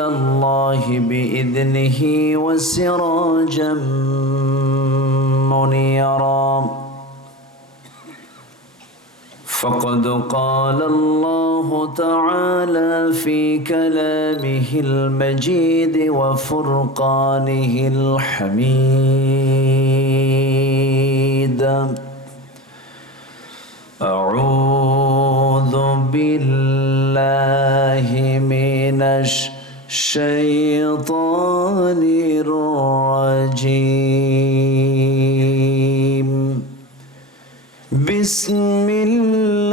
الله بإذنه وسراجا منيرا فقد قال الله تعالى في كلامه المجيد وفرقانه الحميد أعوذ بالله من الشيطان الرجيم بسم الله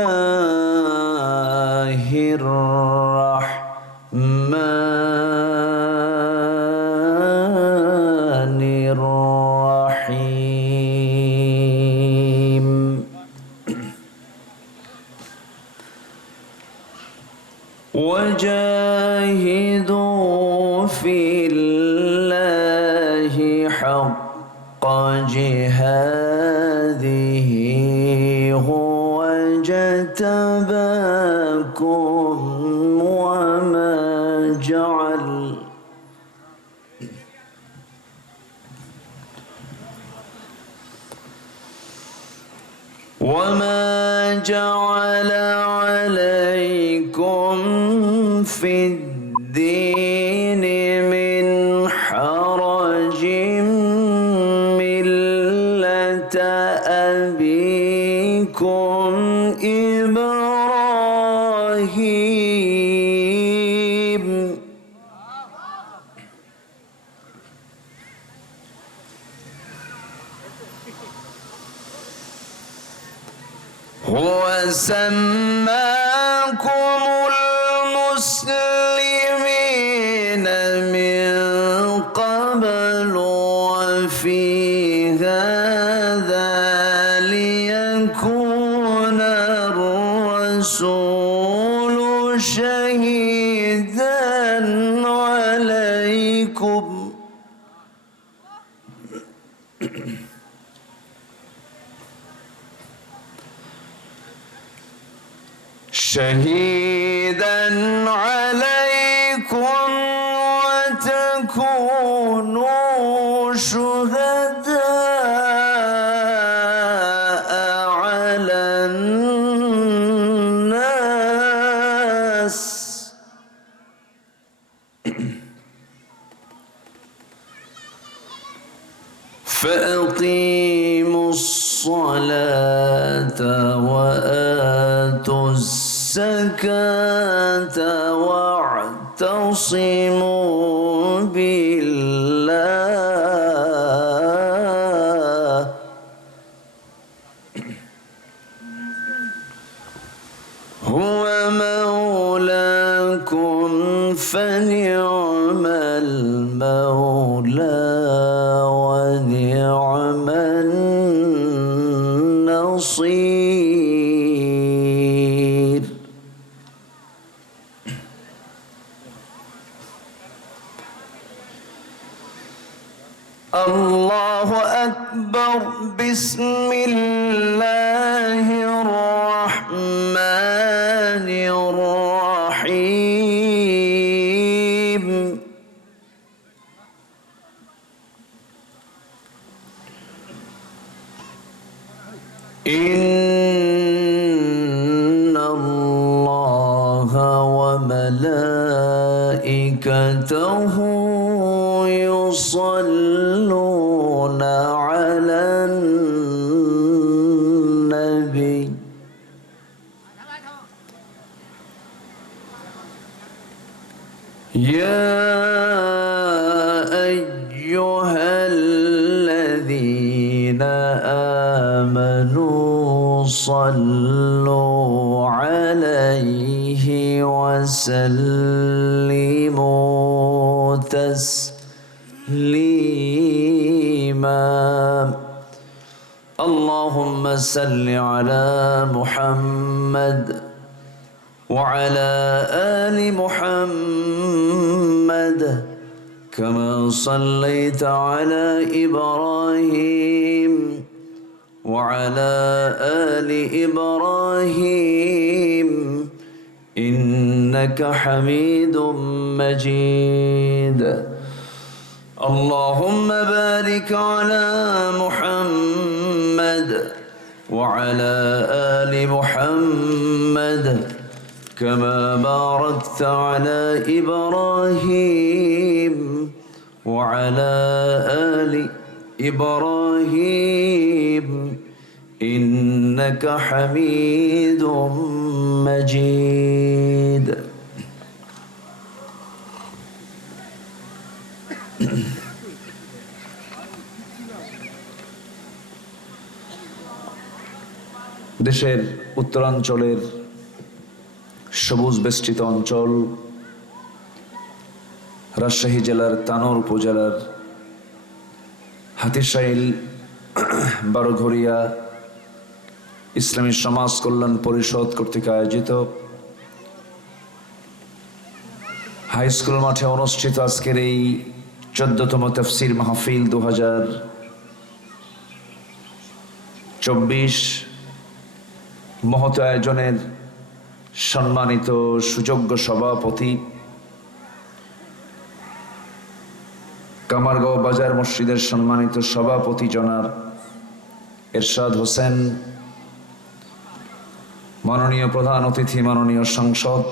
الرحمن الرحيم وجاهدوا في الله حق جهاده هو اجتباكم وما جعل عليكم في الدين من حرج ملة أبيكم إبراهيم هو سماكم المسلمين من قبل وفي هذا ليكون الرسول شهيدا عليكم وتكونوا شهداء على الناس فأقيموا الصلاة وآتوا الزكاة واعتصموا بالله هو مولاكم فنعم المولى ونعم النصير الله أكبر بسم الله الرحمن الرحيم إن الله وملائكته يصلون على النبي يا أيها الذين آمنوا صلوا عليه وسلموا تسليما اللهم صل على محمد وعلى آل محمد كما صليت على إبراهيم وعلى آل إبراهيم إن إنك حميد مجيد اللهم بارك على محمد وعلى آل محمد كما باركت على إبراهيم وعلى آل إبراهيم إنك حميد مجيد দেশের উত্তরাঞ্চলের সবুজ বেষ্টিত অঞ্চল রাজশাহী জেলার তানোর উপজেলার হাতিশাইল বারোঘরিয়া ইসলামী সমাজ কল্যাণ পরিষদ কর্তৃক আয়োজিত হাই স্কুল মাঠে অনুষ্ঠিত আজকের এই 14তম তাফসীর মাহফিল 2024 মহৎ আয়োজনের সম্মানিত সুযোগ্য সভাপতি কামারগাঁও বাজার মসজিদের সম্মানিত সভাপতি জনাব এরশাদ হোসেন, মাননীয় প্রধান অতিথি মাননীয় সংসদ,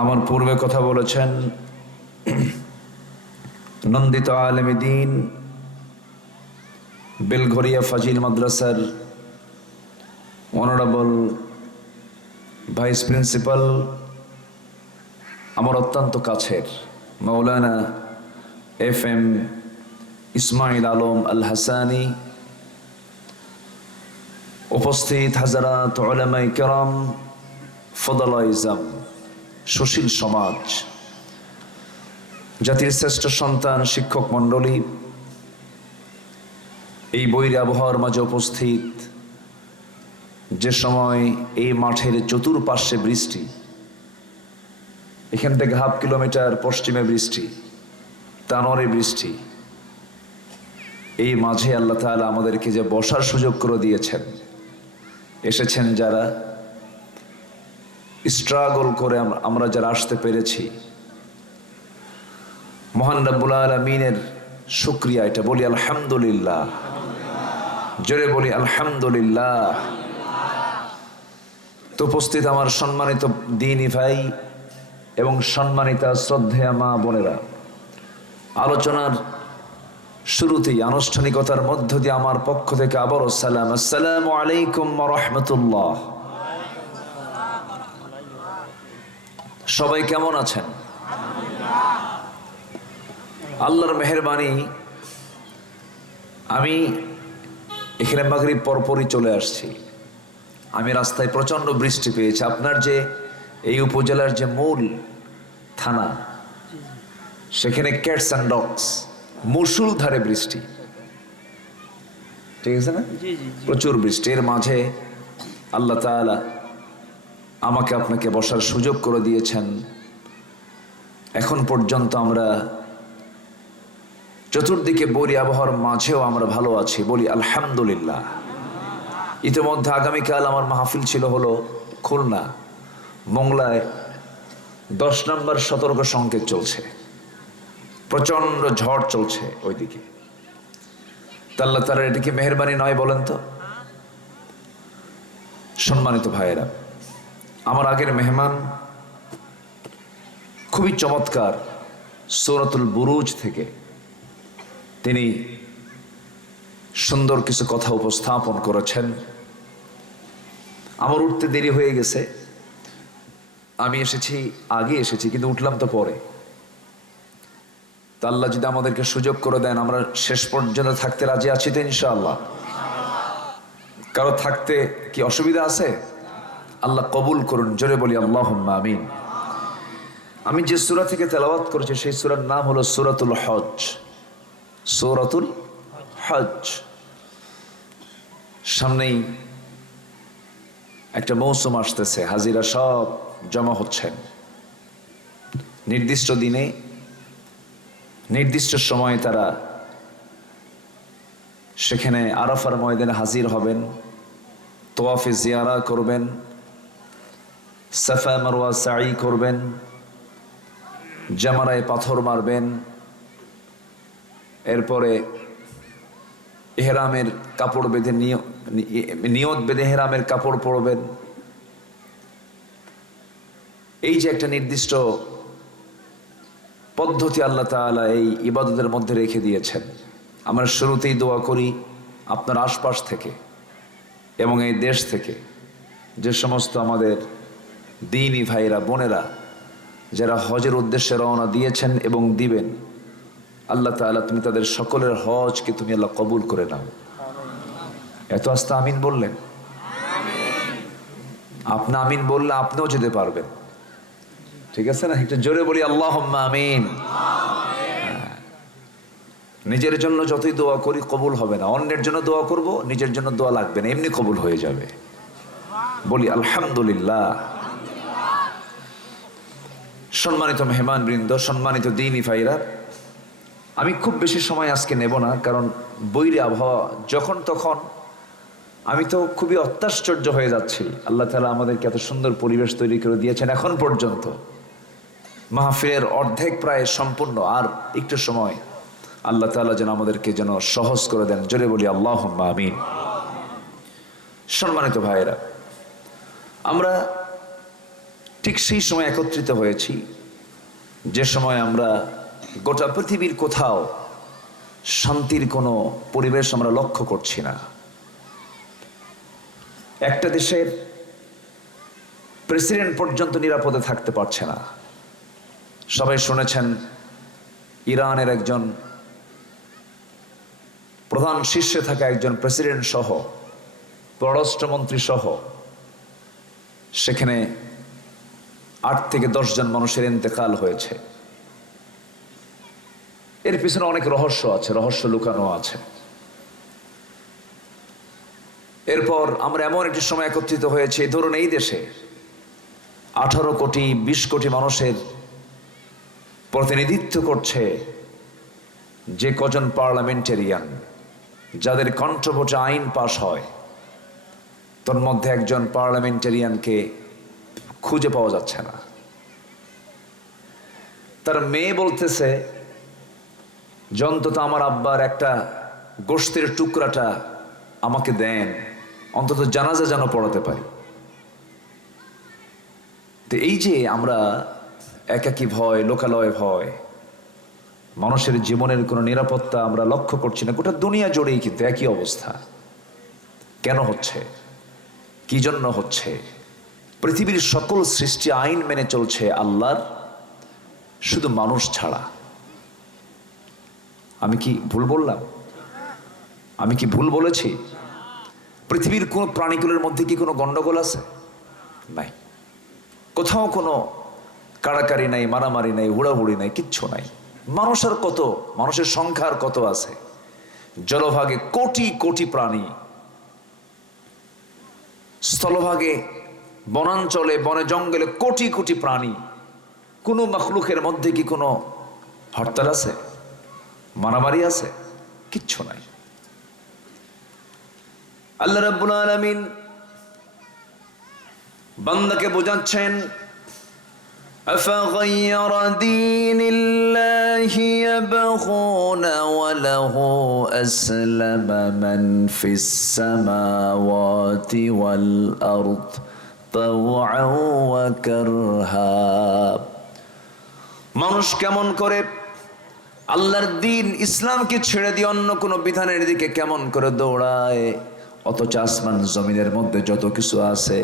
আমার পূর্বে কথা বলেছেন নন্দিত আলেম দ্বীন বেলঘরিয়া ফাজিল মাদ্রাসার অনারেবল ভাইস প্রিন্সিপাল, আমার অত্যন্ত কাছের মাওলানা FM ইসমাইল আলম আল হাসানি, উপস্থিত হাজারাত উলামায়ে কেরাম, ফদলায়ে ইজম, সুশীল সমাজ, জাতির শ্রেষ্ঠ সন্তান, শিক্ষক মণ্ডলী, এই বৈরী আবহাওয়ার মাঝে উপস্থিত, যে সময় এই মাঠের চতুর্পার্শ্বে বৃষ্টি, এখান থেকে হাফ কিলোমিটার পশ্চিমে বৃষ্টি, তানোরে বৃষ্টি, এই মাঝে আল্লাহ তাআলা আমাদেরকে যে বসার সুযোগ করে দিয়েছেন, এসেছেন যারা, স্ট্রাগল করে আমরা যারা আসতে পেরেছি, মহান রব্বুল আলামিনের শুকরিয়া, এটা বলি আলহামদুলিল্লাহ, জোরে বলি আলহামদুলিল্লাহ। তো উপস্থিত আমার সম্মানিত দ্বীনী ভাই এবং সম্মানিতা শ্রদ্ধেয়া মা বোনেরা, আলোচনার শুরুতেই আনুষ্ঠানিকতার মধ্য দিয়ে আমার পক্ষ থেকে আবারও সালাম, আসসালামু আলাইকুম ওয়া রাহমাতুল্লাহ। সবাই কেমন আছেন? আল্লাহর মেহেরবানি, আমি এখানে মাগরিব পরপরই চলে আসছি। আমি রাস্তায় প্রচন্ড বৃষ্টি পেয়েছি। আপনার যে এই উপজেলার যে মূল থানা, সেখানে ক্যাটস অ্যান্ড ডগস, মুষলধারে বৃষ্টি, ঠিক আছে না? প্রচুর বৃষ্টির মাঝে আল্লাহ তাআলা আমাকে আপনাকে বসার সুযোগ করে দিয়েছেন। এখন পর্যন্ত আমরা চতুর্দিকে বৈরী আবহাওয়ার মাঝেও আমরা ভালো আছি, বলি আলহামদুলিল্লাহ। ইতিমধ্যে আগামীকাল আমার মাহফিল ছিল হলো খুলনা মোংলায়, 10 নম্বর সতর্ক সংকেত চলছে, প্রচন্ড ঝড় চলছে ওইদিকে। আল্লাহ তাআলার এটা কি মেহেরবানি নয় বলেন তো? সম্মানিত ভাইয়েরা, আমার আগের মেহমান খুবই চমৎকার সূরাতুল বুরুজ থেকে তিনি সুন্দর কিছু কথা উপস্থাপন করেছেন। আমার উঠতে দেরি হয়ে গেছে, আমি আগে এসেছি কিন্তু উঠলাম তো পরে। তা আল্লাহ যদি আমাদেরকে সুযোগ করে দেন, আমরা শেষ পর্যন্ত থাকতে রাজি আছি তো ইনশাআল্লাহ। কারো থাকতে কি অসুবিধা আছে? আল্লাহ কবুল করুন, জোরে বলি আল্লাহুম্মা আমিন। আমি যে সূরা থেকে তেলাওয়াত করেছি সেই সূরার নাম হলো সূরাতুল হজ। সূরাতুল হজ। সামনেই একটা মৌসুম আসতেছে, হাজিরা সব জমা হচ্ছেন। নির্দিষ্ট দিনে নির্দিষ্ট সময়ে তারা সেখানে আরাফার ময়দানে হাজির হবেন, তোয়াফে জিয়ারা করবেন, সাফা মারওয়া সাই করবেন, জামারায় পাথর মারবেন, এরপরে ইহরামের কাপড় বেঁধে নিয়ত বেঁধে ইহরামের কাপড় পরবেন। এই যে একটা নির্দিষ্ট পদ্ধতি আল্লাহ তাআলা এই ইবাদতের মধ্যে রেখে দিয়েছেন। আমরা শুরুতেই দোয়া করি আপনার আশপাশ থেকে এবং এই দেশ থেকে যে সমস্ত আমাদের দ্বীনি ভাইরা বোনেরা যারা হজের উদ্দেশ্যে রওনা দিয়েছেন এবং দিবেন, আল্লাহ তাআলা তুমি তাদের সকলের হজকে তুমি আল্লাহ কবুল করে নাও। এত আস্তে আমিন বললেন, আপনি আমিন বললে আপনিও যেতে পারবেন, ঠিক আছে না? একটু জোরে বলি আল্লাহুম্মা আমিন। নিজের জন্য যতই দোয়া করি কবুল হবে না, অন্যের জন্য দোয়া করব, নিজের জন্য দোয়া লাগবে না, এমনি কবুল হয়ে যাবে। বলি আলহামদুলিল্লাহ। সম্মানিত মেহমান বৃন্দ, সম্মানিত দ্বীনি ভাইরা, আমি খুব বেশি সময় আজকে নেব না, কারণ বৈরী আবহাওয়া যখন তখন। আমি তো খুবই অত্যাশ্চর্য হয়ে যাচ্ছি, আল্লাহ তাআলা আমাদেরকে এত সুন্দর পরিবেশ তৈরি করে দিয়েছেন। এখন পর্যন্ত মাহফিলের অর্ধেক প্রায় সম্পূর্ণ, আর একটু সময় আল্লাহ তাআলা যেন আমাদেরকে যেন সহজ করে দেন। জোরে বলি আল্লাহুম্মা আমিন। সম্মানিত ভাইয়েরা, আমরা ঠিক সেই সময় একত্রিত হয়েছি যে সময় আমরা গোটা পৃথিবীর কোথাও শান্তির কোনো পরিবেশ আমরা লক্ষ্য করছি না। একটা দেশের প্রেসিডেন্ট পর্যন্ত নিরাপদে থাকতে পারছে না। সবাই শুনেছেন ইরানের একজন প্রধান শীর্ষে থাকা একজন প্রেসিডেন্ট সহ পররাষ্ট্রমন্ত্রী সহ সেখানে 8 থেকে 10 জন মানুষের ইন্তেকাল হয়েছে। এর পিছনে অনেক রহস্য আছে, রহস্য লুকানো আছে। এরপর আমরা এমন একটি সময় একত্রিত হয়েছে, ধরুন এই দেশে 18 কোটি 20 কোটি মানুষের প্রতিনিধিত্ব করছে যে কজন পার্লামেন্টেরিয়ান, যাদের কণ্ঠভোটে আইন পাশ হয়, তোর মধ্যে একজন পার্লামেন্টেরিয়ানকে খুঁজে পাওয়া যাচ্ছে না। তার মেয়ে বলতেছে যে অন্তত আমার আব্বার একটা গোশতের টুকরাটা আমাকে দেন, অন্তত জানাজা যেন পড়াতে পারি। তো এই যে আমরা একাকী ভয়, লোকালয় ভয়, মানুষের জীবনের কোনো নিরাপত্তা আমরা লক্ষ্য করছি না। গোটা দুনিয়া জুড়েই কিন্তু একই অবস্থা। কেন হচ্ছে? কি জন্য হচ্ছে? পৃথিবীর সকল সৃষ্টি আইন মেনে চলছে আল্লাহর, শুধু মানুষ ছাড়া। আমি কি ভুল বললাম? আমি কি ভুল বলেছি? পৃথিবীর কোন প্রাণীগুলোর মধ্যে কি কোনো গন্ডগোল আছে? নাই। কোথাও কোনো কাড়াকাড়ি নাই, মারামারি নাই, হুড়াহুড়ি নাই, কিচ্ছু নাই। মানুষের কত, মানুষের সংখ্যার কত আছে? জলভাগে কোটি কোটি প্রাণী, স্থলভাগে বনাঞ্চলে বনে জঙ্গলে কোটি কোটি প্রাণী। কোনো মখলুকের মধ্যে কি কোনো হরতাল আছে, মারামারি আছে? কিচ্ছু নাই। আল্লাহ রাব্বুল আলামিন বান্দাকে বোঝাচ্ছেন, أفغير دين الله يبغون وله أسلم من في السماوات والأرض طوعا وكرها। মানুষ কেমন করে আল্লাহর দ্বীন ইসলামকে ছেড়ে দিয়ে অন্য কোনো বিধানের দিকে কেমন করে দৌড়ায়, অথচ আসমান জমিনের মধ্যে যত কিছু আছে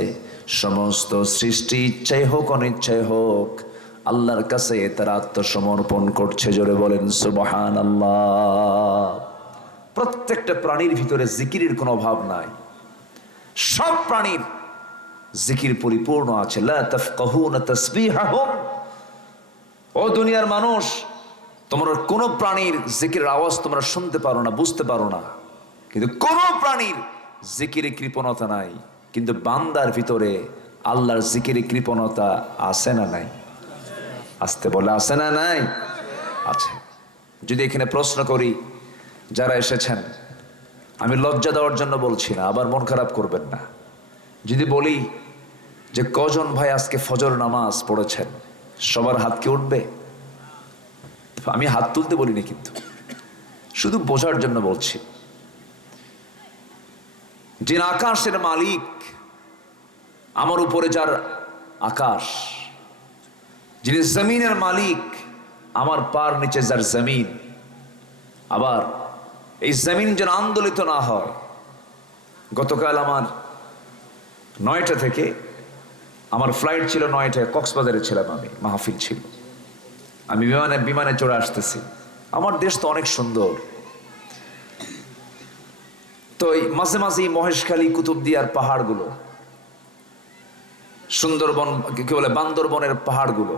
সমস্ত সৃষ্টি ইচ্ছাই হোক অনিচ্ছাই হোক আল্লাহর কাছে তারা আত্মসমর্পণ করছে। জোরে বলেন সুবহানাল্লাহ। প্রত্যেকটা প্রাণীর ভিতরে জিকিরের কোনো অভাব নাই, সব প্রাণীর জিকির পরিপূর্ণ আছে। লা তাফকাহুনা তাসবিহাহুম। ও দুনিয়ার মানুষ, তোমরা কোনো প্রাণীর জিকিরের আওয়াজ তোমরা শুনতে পারো না, বুঝতে পারো না, কিন্তু কোনো প্রাণীর জিকিরে কৃপণতা নাই। কিন্তু বান্দার ভিতরে আল্লাহর জিকিরে কৃপণতা আছে না নাই? আসতে বলে আছে না নাই? আছে। যদি এখানে প্রশ্ন করি, যারা এসেছেন, আমি লজ্জা দেওয়ার জন্য বলছি না, আবার মন খারাপ করবেন না, যদি বলি যে কজন ভাই আজকে ফজর নামাজ পড়েছেন? সবার হাত কি উঠবে? আমি হাত তুলতে বলিনি, কিন্তু শুধু বোঝার জন্য বলছি। যিনি আকাশের মালিক, আমার উপরে যার আকাশ, যিনি জমিনের মালিক, আমার পার নিচে যার জমিন, আবার এই জমিন যেন আন্দোলিত না হয়। গতকাল আমার 9টা থেকে আমার ফ্লাইট ছিল, 9টায় কক্সবাজারে ছিলাম আমি, মাহফিল ছিল। আমি বিমানে চড়ে আসতেছি। আমার দেশ তো অনেক সুন্দর, তো মাঝে মাঝে মহেশখালী, কুতুবদিয়ার পাহাড়গুলো, সুন্দরবন কি বলে বান্দরবনের পাহাড়গুলো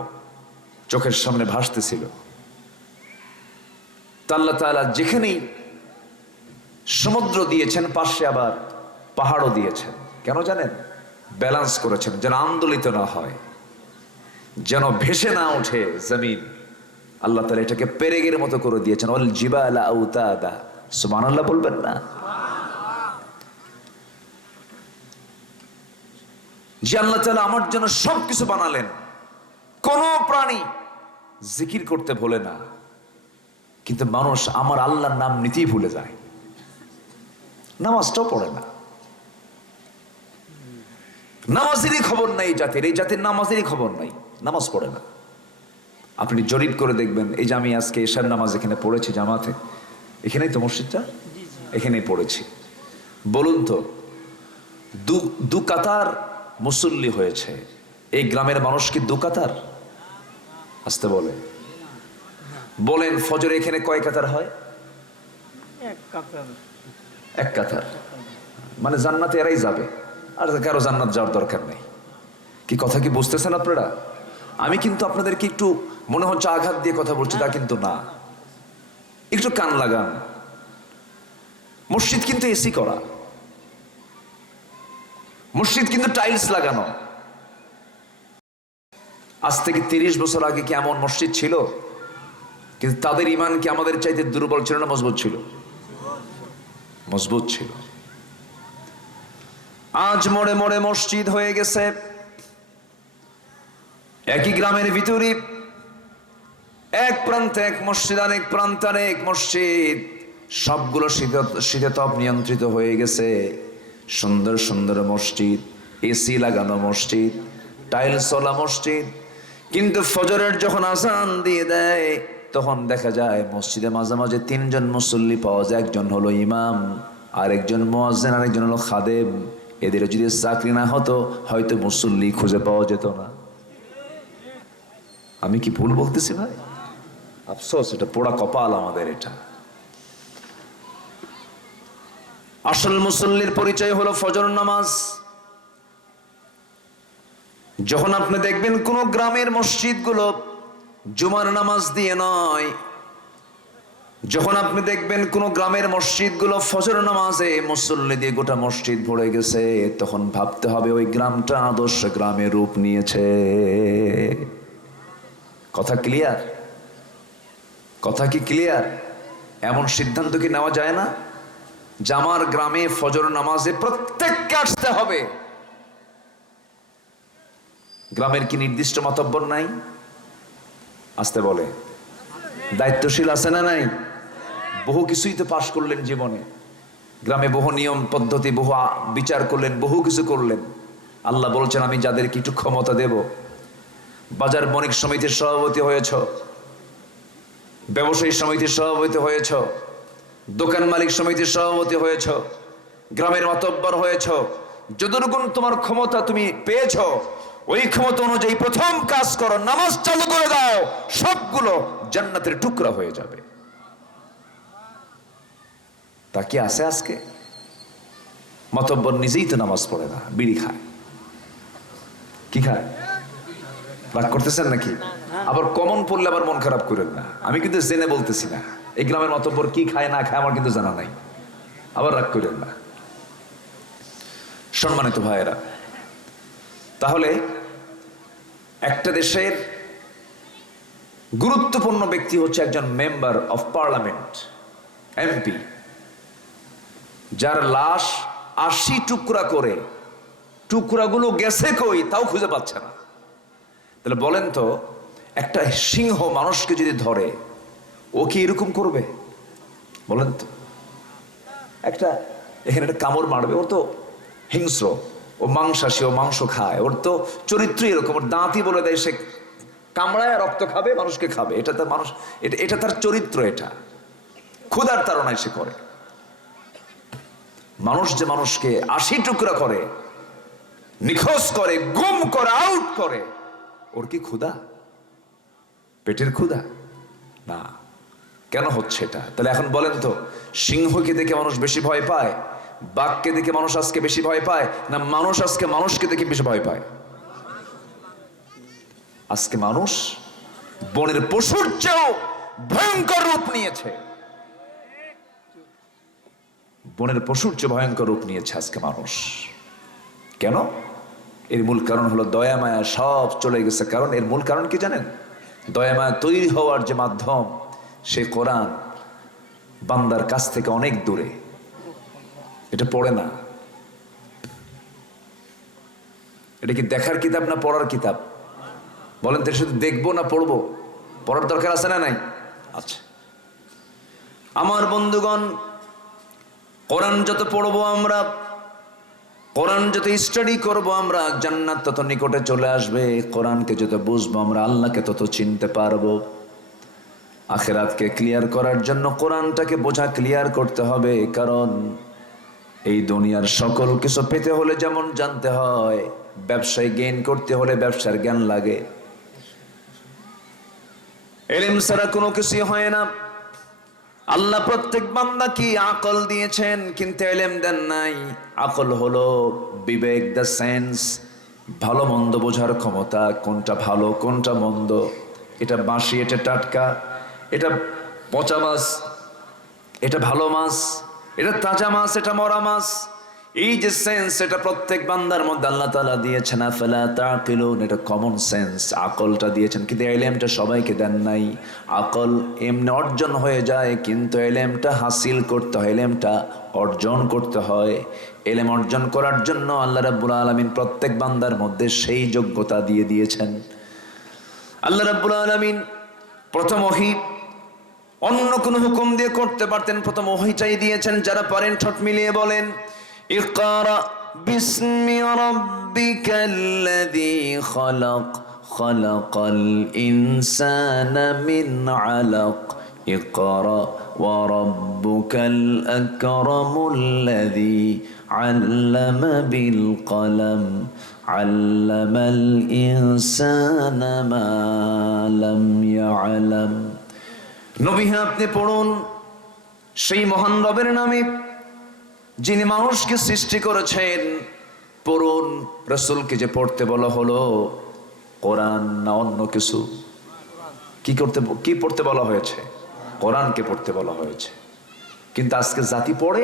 চোখের সামনে ভাসতেছিল। আল্লাহ তাআলা যেখানেই সমুদ্র দিয়েছেন, পাশে আবার পাহাড়ও দিয়েছেন। কেন জানেন? ব্যালেন্স করেছেন, যেন আন্দোলিত না হয়, যেন ভেসে না ওঠে জমিন। আল্লাহ তাআলা এটাকে পেরেগের মতো করে দিয়েছেন। ওয়াল জিবালা আওতাদা, সুবহানাল্লাহ বলবেন না? যে আল্লাহ তাআলা আমার জন্য সবকিছু বানালেন। কোন প্রাণী জিকির করতে ভুলে না, কিন্তু মানুষ আমার আল্লাহর নাম নিতেই ভুলে যায়, নামাজটাও পড়ে না। নামাজেরই খবর নাই জাতির, এই জাতির নামাজেরই খবর নাই, নামাজ পড়ে না। আপনি জরিপ করে দেখবেন, এই যে আমি আজকে এশার নামাজ এখানে পড়েছি জামাতে, এখানেই তো মসজিদটা, এখানেই পড়েছি। বলুন তো, দু কাতার মুসল্লি হয়েছে, এই গ্রামের মানুষ কি দু কাতার? আসতে বলেন ফজরে এখানে কয় কাতার হয়? এক কাতার। মানে জান্নাতে এরাই যাবে, আর কারো জান্নাত যাওয়ার দরকার নেই। কি কথা কি বুঝতেছেন আপনারা? আমি কিন্তু আপনাদেরকে একটু মনে হচ্ছে আঘাত দিয়ে কথা বলছি, তা কিন্তু না। একটু কান লাগান। মসজিদ কিন্তু এসি করা, মসজিদ কিন্তু টাইলস লাগানো। আজ থেকে 30 বছর আগে কি এমন মসজিদ ছিল? কিন্তু তাদের ঈমান কি আমাদের চাইতে দুর্বল ছিল না মজবুত ছিল? মজবুত ছিল। আজ মোড়ে মোড়ে মসজিদ হয়ে গেছে। একই গ্রামের ভিতরে এক প্রান্তে এক মসজিদ, আরেক প্রান্তে আরেক মসজিদ। সবগুলো শীতাতপ নিয়ন্ত্রিত হয়ে গেছে। সুন্দর সুন্দর মসজিদ, এসি লাগানো মসজিদ, টাইলসওয়ালা মসজিদ। কিন্তু ফজরের যখন আজান দিয়ে দেয়, তখন দেখা যায় মসজিদে মাঝে মাঝে 3 জন মুসল্লি পাওয়া যায়। একজন হলো ইমাম, আরেকজন মুয়াজ্জিন, আরেকজন হলো খাদেম। এদের যদি চাকরি না হতো, হয়তো মুসল্লি খুঁজে পাওয়া যেত না। আমি কি ভুল বলতেছি ভাই? আফসোস, এটা পোড়া কপাল আমাদের। এটা আসল মুসল্লির পরিচয় হলো ফজর নামাজ। যখন আপনি দেখবেন কোন গ্রামের মসজিদগুলো জুমার নামাজ দিয়ে নয়, যখন আপনি দেখবেন কোন গ্রামের মসজিদগুলো ফজর নামাজে মুসল্লি দিয়ে গোটা মসজিদ ভরে গেছে, তখন ভাবতে হবে ওই গ্রামটা আদর্শ গ্রামের রূপ নিয়েছে। কথা ক্লিয়ার? কথা কি ক্লিয়ার? এমন সিদ্ধান্ত কি নেওয়া যায় না যে আমার গ্রামে ফজর নামাজে প্রত্যেককে আসতে হবে? গ্রামের কি নির্দিষ্ট মাতব্বর নাই? আসতে বলে দায়িত্বশীল আছে না নাই? বহু কিছুই তো পাশ করলেন জীবনে, গ্রামে বহু নিয়ম পদ্ধতি, বহু বিচার করলেন, বহু কিছু করলেন। আল্লাহ বলছেন আমি যাদেরকে একটু ক্ষমতা দেব। বাজার বণিক সমিতির সভাপতি হয়েছ, ব্যবসায়ী সমিতির সভাপতি হয়েছ, দোকান মালিক সমিতির সভাপতি হয়েছ, গ্রামের মাতব্বর হয়েছ, যতটুকু তোমার ক্ষমতা তুমি পেয়েছ, ওই ক্ষমতা অনুযায়ী প্রথম কাজ করো, নামাজ চালু করে দাও, সবগুলো জান্নাতের টুকরা হয়ে যাবে। তা কি আছে আজকে? মাতব্বর নিজেই তো নামাজ পড়ে না, বিড়ি খায়। কি খায়? রাগ করতেছেন নাকি? আবার কমন পড়লে আবার মন খারাপ করেন না। আমি কিন্তু জেনে বলতেছি না, এই গ্রামের মাতব্বর কি খায় না খায় আমার কিন্তু জানা নাই, আবার রাগ করেন না। সম্মানিত ভাইয়েরা, তাহলে একটা দেশের গুরুত্বপূর্ণ ব্যক্তি হচ্ছে একজন মেম্বার অফ পার্লামেন্ট, এমপি, যার লাশ 80 টুকরা করে টুকরাগুলো গেছে কই তাও খুঁজে পাচ্ছে না। তাহলে বলেন তো, একটা সিংহ মানুষকে যদি ধরে, ও কি এরকম করবে? বলেন তো, একটা এখানে একটা কামড় মারবে, ওর তো হিংস্র, ও মাংসাশী, ও মাংস খায়, ওর তো চরিত্র এরকম, ওর দাঁতই বলে দেয় সে কামড়ায় রক্ত খাবে, মানুষকে খাবে। এটা তার মানুষ, এটা তার চরিত্র, এটা ক্ষুধার তাড়নায় সে করে। মানুষ যে মানুষকে 80 টুকরা করে, নিখোঁজ করে, গুম করে, আউট করে, ওর কি ক্ষুধা? পেটের ক্ষুধা না। কেন হচ্ছে এটা? তাহলে এখন বলেন তো, সিংহকে দেখে মানুষ বেশি ভয় পায়, বাঘকে দেখে মানুষ আজকে বেশি ভয় পায়, না মানুষ আজকে মানুষকে দেখে বেশি ভয় পায়? আজকে মানুষ বনের পশুর চেয়েও ভয়ঙ্কর রূপ নিয়েছে। বনের পশুর চেয়ে ভয়ঙ্কর রূপ নিয়েছে আজকে মানুষ। কেন? এর মূল কারণ হলো দয়া মায়া সব চলে গেছে। কারণ এর মূল কারণ কি জানেন? দয়া মায়া তৈরি হওয়ার যে মাধ্যম, সে কোরআন বান্দার কাছ থেকে অনেক দূরে। এটা পড়ে না। এটা কি দেখার কিতাব না পড়ার কিতাব? বলেন তো, শুধু দেখবো না পড়বো? পড়ার দরকার আছে না নাই? আচ্ছা আমার বন্ধুগণ, কোরআন যত পড়বো আমরা, কোরআন যত স্টাডি করবো আমরা, জান্নাত তত নিকটে চলে আসবে। কোরআনকে যত বুঝবো আমরা, আল্লাহকে তত চিনতে পারবো। আখিরাতকে ক্লিয়ার করার জন্য কোরআনটাকে বোঝা, ক্লিয়ার করতে হবে। কারণ এই দুনিয়ার সকল কিছু পেতে হলে যেমন জানতে হয়, ব্যবসায় গেইন করতে হলে ব্যবসার জ্ঞান লাগে। ইলম ছাড়া কোনো কিছুই হয় না। আল্লাহ প্রত্যেক বান্দাকে আকল দিয়েছেন, কিন্তু ইলম দেন নাই। আকল হলো বিবেক, দ্য সেন্স, ভালো মন্দ বোঝার ক্ষমতা, কোনটা ভালো কোনটা মন্দ, এটা বাঁশি এটা টাটকা, এটা পচা মাছ, এটা ভালো মাছ, এটা তাজা মাছ, এটা মরা মাছ। এই যে সেন্স, এটা প্রত্যেক বান্দার মধ্যে আল্লাহ তাআলা দিয়েছেন। আফালা তাকিলুন, এটা কমন সেন্স, আকলটা দিয়েছেন, কিন্তু ইলমটা সবাইকে দেন নাই। আকল এমনি অর্জন হয়ে যায়, কিন্তু ইলমটা হাসিল করতে হয়, ইলমটা অর্জন করতে হয়। ইলম অর্জন করার জন্য আল্লাহ রাব্বুল আলামিন প্রত্যেক বান্দার মধ্যে সেই যোগ্যতা দিয়ে দিয়েছেন। আল্লাহ রাব্বুল আলামিন প্রথম ওহী অন্য কোন হুকুম দিয়ে করতে পারতেন, প্রথম ওহীটাই দিয়েছেন। যারা পারেন ঠোঁট মিলিয়ে বলেন, ইকরা বিসমি রাব্বিকাল্লাযী খালাক, খালাকাল ইনসানা মিন আলাক, ইকরা ওয়া রাব্বুকাল আকরামুল্লাযী আল্লামা বিল কলম, আল্লামাল ইনসানা মা লাম ইয়ালাম। নবী হ্যাঁ, আপনি পড়ুন সেই মহান রবের নামে যিনি মানুষকে সৃষ্টি করেছেন। পড়ুন। রাসূলকে যে পড়তে বলা হলো, কোরআন না অন্য কিছু? কি পড়তে বলা হয়েছে? কোরআনকে পড়তে বলা হয়েছে। কিন্তু আজকে জাতি পড়ে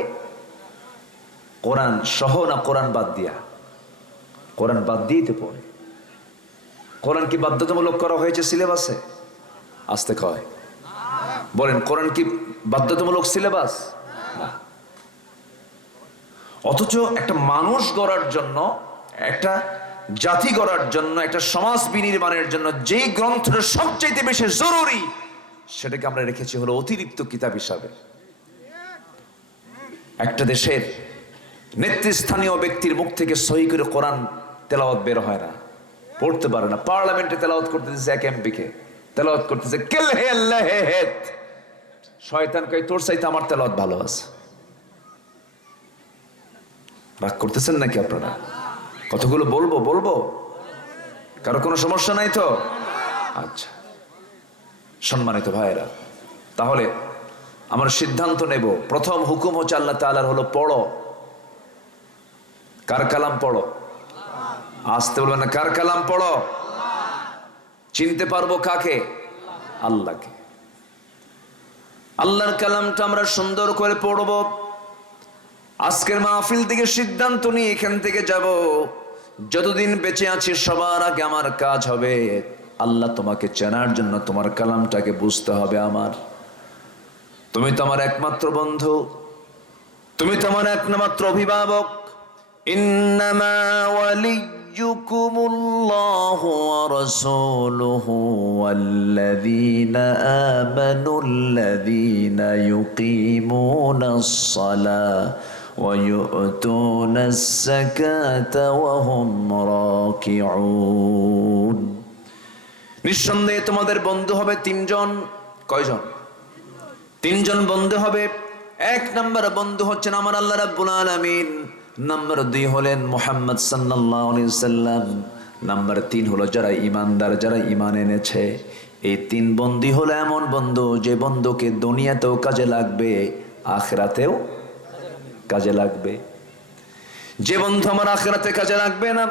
কোরআন সহ না কোরআন বাদ দিয়া? কোরআন বাদ দিয়েই তো পড়ে। কোরআন কি বাধ্যতামূলক করা হয়েছে সিলেবাসে? আসতে কয় বলেন, কোরআন কি বাধ্যতামূলক সিলেবাস? না। অথচ একটা মানুষ গড়ার জন্য, একটা জাতি গড়ার জন্য, একটা সমাজ বিনির্মাণের জন্য যেই গ্রন্থটা সবচাইতে বেশি জরুরি, সেটাকে আমরা রেখেছি হলো অতিরিক্ত কিতাব হিসাবে। একটা দেশের নেতৃস্থানীয় ব্যক্তির মুখ থেকে সহি করে কোরআন তেলাওয়াত বের হয় না, পড়তে পারে না। পার্লামেন্টে তেলাওয়াত করতেছে এক এমপিকে, তেলাওয়াত করতেছে কেল হে আল্লাহ হে হেত। শয়তান কই, তোর চাইতে আমার তেলাওয়াত ভালো আছে। রাগ করতেছেন নাকি আপনারা? কতগুলো বলবো? কারো কোনো সমস্যা নাই তো? আচ্ছা সম্মানিত ভাইয়েরা, তাহলে আমরা সিদ্ধান্ত নেব, প্রথম হুকুম হচ্ছে আল্লাহ তাআলার হলো পড়ো। কার কালাম পড়ো? আসতে বলবেন না, কার কালাম পড়ো? চিনতে পারবো কাকে? আল্লাহকে। আল্লাহর কালামটা আমরা সুন্দর করে পড়ব। আজকের মাহফিল থেকে সিদ্ধান্ত নিয়ে এখান থেকে যাব, যতদিন বেঁচে আছি সবার আগে আমার কাজ হবে আল্লাহ তোমাকে চেনার জন্য তোমার কালামটাকে বুঝতে হবে। আমার তুমি তো আমার একমাত্র বন্ধু, তুমি তো আমার একমাত্র অভিভাবক, ইন্নামা ওয়ালিয়্যুকুমুল্লাহু ওয়া রাসূলুহু ওয়াল্লাযীনা আমানুল্লাযীনা ইউকিমুনাস সালাতা ওয়া ইউ'তুনাস যাকাতা ওয়া হুম রাকিউন। নিঃসন্দেহে তোমাদের বন্ধু হবে তিনজন। কয়জন? তিনজন বন্ধু হবে। এক নম্বর বন্ধু হচ্ছেন আমার আল্লাহ রাব্বুল আলামিন, নাম্বার 2 হলেন মুহাম্মদ সাল্লাল্লাহু আলাইহি সাল্লাম, নাম্বার 3 হলো যারা ঈমানদার, যারা ঈমান এনেছে। এই 3 বন্ধু হলো এমন বন্ধু যে বন্ধুকে দুনিয়াতেও কাজে লাগবে, আখিরাতেও কাজে লাগবে। যে বন্ধু আমার আখিরাতে কাজে লাগবে না,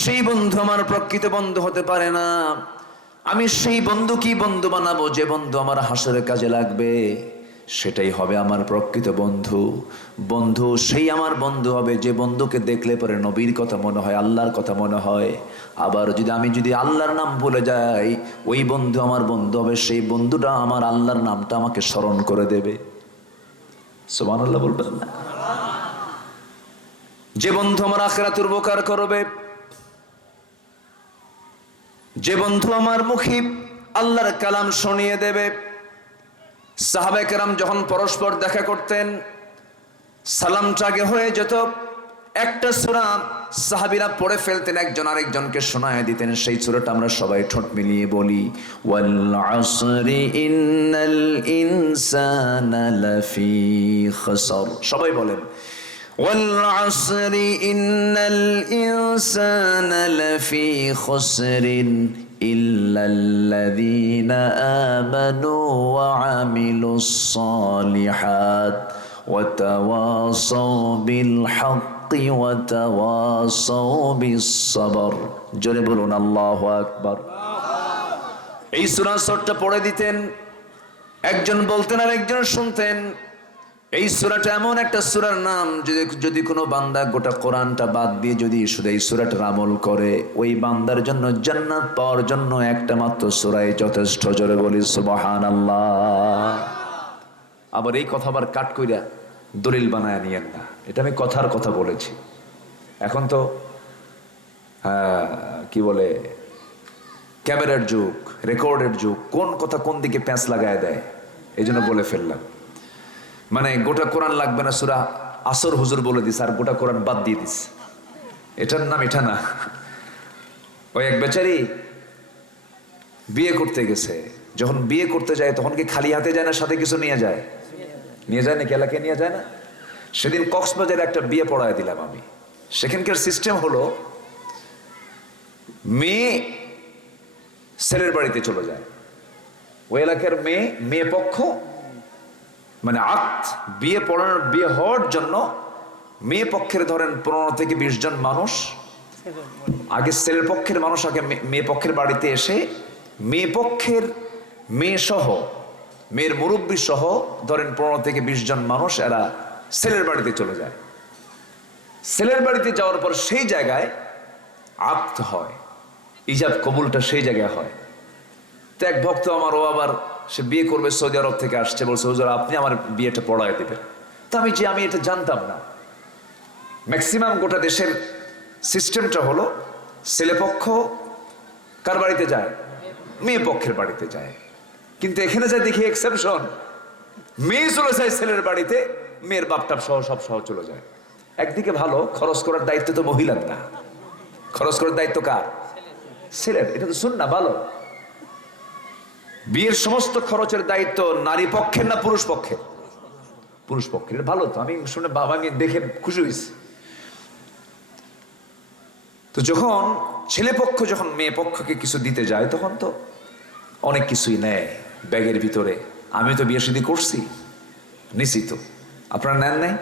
সেই বন্ধু আমার প্রকৃত বন্ধু হতে পারে না। আমি সেই বন্ধু কি বন্ধু বানাবো, যে বন্ধু আমার হাসরে কাজে লাগবে, সেটাই হবে আমার প্রকৃত বন্ধু। বন্ধু সেই আমার বন্ধু হবে যে বন্ধুকে দেখলে পরে নবীর কথা মনে হয়, আল্লাহর কথা মনে হয়। আবার আমি যদি আল্লাহর নাম ভুলে যাই, ওই বন্ধু আমার বন্ধু হবে, সেই বন্ধুটা আমার আল্লাহর নামটা আমাকে স্মরণ করে দেবে। সুবহানাল্লাহ বলবেন না? যে বন্ধু আমার আখিরাতের উপকার করবে, যে বন্ধু আমার মুখে আল্লাহর কালাম শুনিয়ে দেবে। সাহাবায়ে কেরাম যখন পরস্পর দেখা করতেন, সালামটা আগে হয়ে যেত, একটা সূরা সাহাবীরা পড়ে ফেলতেন, একজন আরেকজনকে শোনায় দিতেন। সেই সূরাটা আমরা সবাই ঠোঁট মিলিয়ে বলি, ওয়াল আসরি ইন্নাল ইনসানা লাফি খাসর। সবাই বলেন, ওয়াল আসরি ইন্নাল ইনসানা লাফি খাসরিন ইল্লাল্লাযীনা আমানু ওয়া আমিলুস সালিহাত ওয়া তাওয়াসাউ বিল হাক্কি ওয়া তাওয়াসাউ বিস সাবর। জোরে বলুন আল্লাহু আকবার। এই সূরা ছোট্ট পড়ে দিতেন, একজন বলতেন আর একজন শুনতেন। এই সূরাটা এমন একটা সূরার নাম, যদি কোনো বান্দা গোটা কোরআনটা বাদ দিয়ে যদি শুধু এই সূরাটার আমল করে, ওই বান্দার জন্য জান্নাত পাওয়ার জন্য একটা মাত্র সূরাই যথেষ্ট। জোরে বলি সুবহানাল্লাহ। আবার এই কথা আবার কাট কইরা দলিল বানায় নিয়েন না, এটা আমি কথার কথা বলেছি। এখন তো কি বলে, ক্যামেরার যুগ, রেকর্ডের যুগ, কোন কথা কোন দিকে প্যাঁচ লাগায় দেয়, এই জন্য বলে ফেললাম। মানে গোটা কোরআন লাগবে না, সূরা আসর হুজুর বলে দিস আর গোটা কোরআন বাদ দিয়ে দিস, এটার নাম এটা না। ওই এক বেচারি বিয়ে করতে গেছে, যখন বিয়ে করতে যায় তখন কি খালি হাতে যায় না, সাথে কিছু নিয়ে যায়? নিয়ে যায় নাকি? এলাকায় নিয়ে যায় না? সেদিন কক্সবাজারে একটা বিয়ে পড়ায় দিলাম আমি। সেখানকার সিস্টেম হলো, মেয়ে ছেলের বাড়িতে চলে যায়, ওই এলাকার মেয়ে পক্ষ মানে আকদ, বিয়ে হওয়ার জন্য মেয়ে পক্ষের ধরেন 15 থেকে 20 জন মানুষ, আগে ছেলের পক্ষের মানুষ আগে মেয়ে পক্ষের বাড়িতে এসে মেয়ে পক্ষের মেয়ে সহ, মেয়ের মুরব্বী সহ ধরেন 15 থেকে 20 জন মানুষ, এরা ছেলের বাড়িতে চলে যায়। ছেলের বাড়িতে যাওয়ার পর সেই জায়গায় আকদ হয়, ইজাব কবুলটা সেই জায়গায় হয়। তো এক ভক্ত আমার, ও আবার সে বিয়ে করবে, সৌদি আরব থেকে আসছে, বলছে হুজুর আপনি আমার বিয়েটা পড়ায় দেবেন। তো আমি এটা জানতাম না। ম্যাক্সিমাম গোটা দেশের সিস্টেমটা হলো, ছেলে পক্ষ কার বাড়িতে যায়? মেয়ে পক্ষের বাড়িতে যায়। কিন্তু এখানে যা দেখি এক্সেপশন, মেয়ে চলে যায় ছেলের বাড়িতে, মেয়ের বাপটাপ সহ সব সহ চলে যায়। একদিকে ভালো, খরচ করার দায়িত্ব তো মহিলার না, খরচ করার দায়িত্ব কার? ছেলের। এটা তো সুন্নাহ, ভালো। বিয়ের সমস্ত খরচের দায়িত্ব নারী পক্ষের না পুরুষ পক্ষের? পুরুষ পক্ষের। ভালো তো, আমি শুনে আমি দেখে খুশি হয়েছি। তো যখন ছেলে পক্ষ যখন মেয়ে পক্ষকে কিছু দিতে যায়, তখন তো অনেক কিছুই নেয় ব্যাগের ভিতরে। আমি তো বিয়ে শাদী করছি, নিছি তো, আপনারা নেন নাই?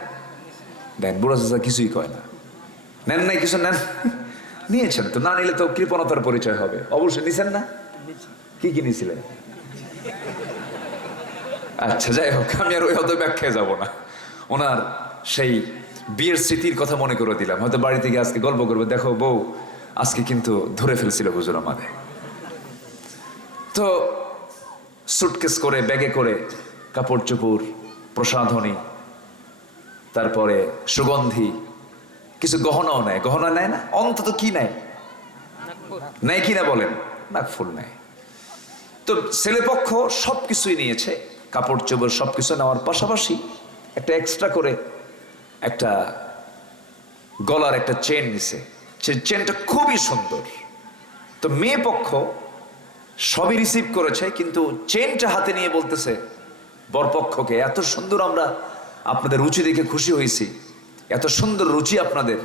দেন, বুড়া চাচা কিছুই কয় না, নেন নাই কিছু? নেন, নিয়েছেন তো, না নিলে তো কৃপণতার পরিচয় হবে। অবশ্যই নিছেন না? কি কি নিয়েছিলেন? আচ্ছা যাই হোক, আমি আর ওই হয়তো ব্যাখ্যায় যাবো না। ওনার সেই বিয়ের স্মৃতির কথা মনে করে দিলাম। হয়তো বাড়ি থেকে আজকে গল্প করবে, দেখো বউ আজকে কিন্তু ধরে ফেলছিল হুজুর আমাদের। তো সুটকেস করে, ব্যাগে করে কাপড় চোপড়, প্রসাধনী, তারপরে সুগন্ধি, কিছু গহনাও নেয়, গহনা নেয় না, অন্তত কি নেয়, নেয় কিনা বলেন, নাকফুল নেয়। তো ছেলেপক্ষ সবকিছুই নিয়েছে, কাপড় চোপড় সবকিছু নেওয়ার পাশাপাশি একটা এক্সট্রা করে একটা গলার একটা চেন নিছে, সেই চেনটা খুবই সুন্দর। তো মেয়ে পক্ষ সবই রিসিভ করেছে, কিন্তু চেনটা হাতে নিয়ে বলতেছে বরপক্ষকে, এত সুন্দর আমরা আপনাদের রুচি দেখে খুশি হয়েছি, এত সুন্দর রুচি আপনাদের,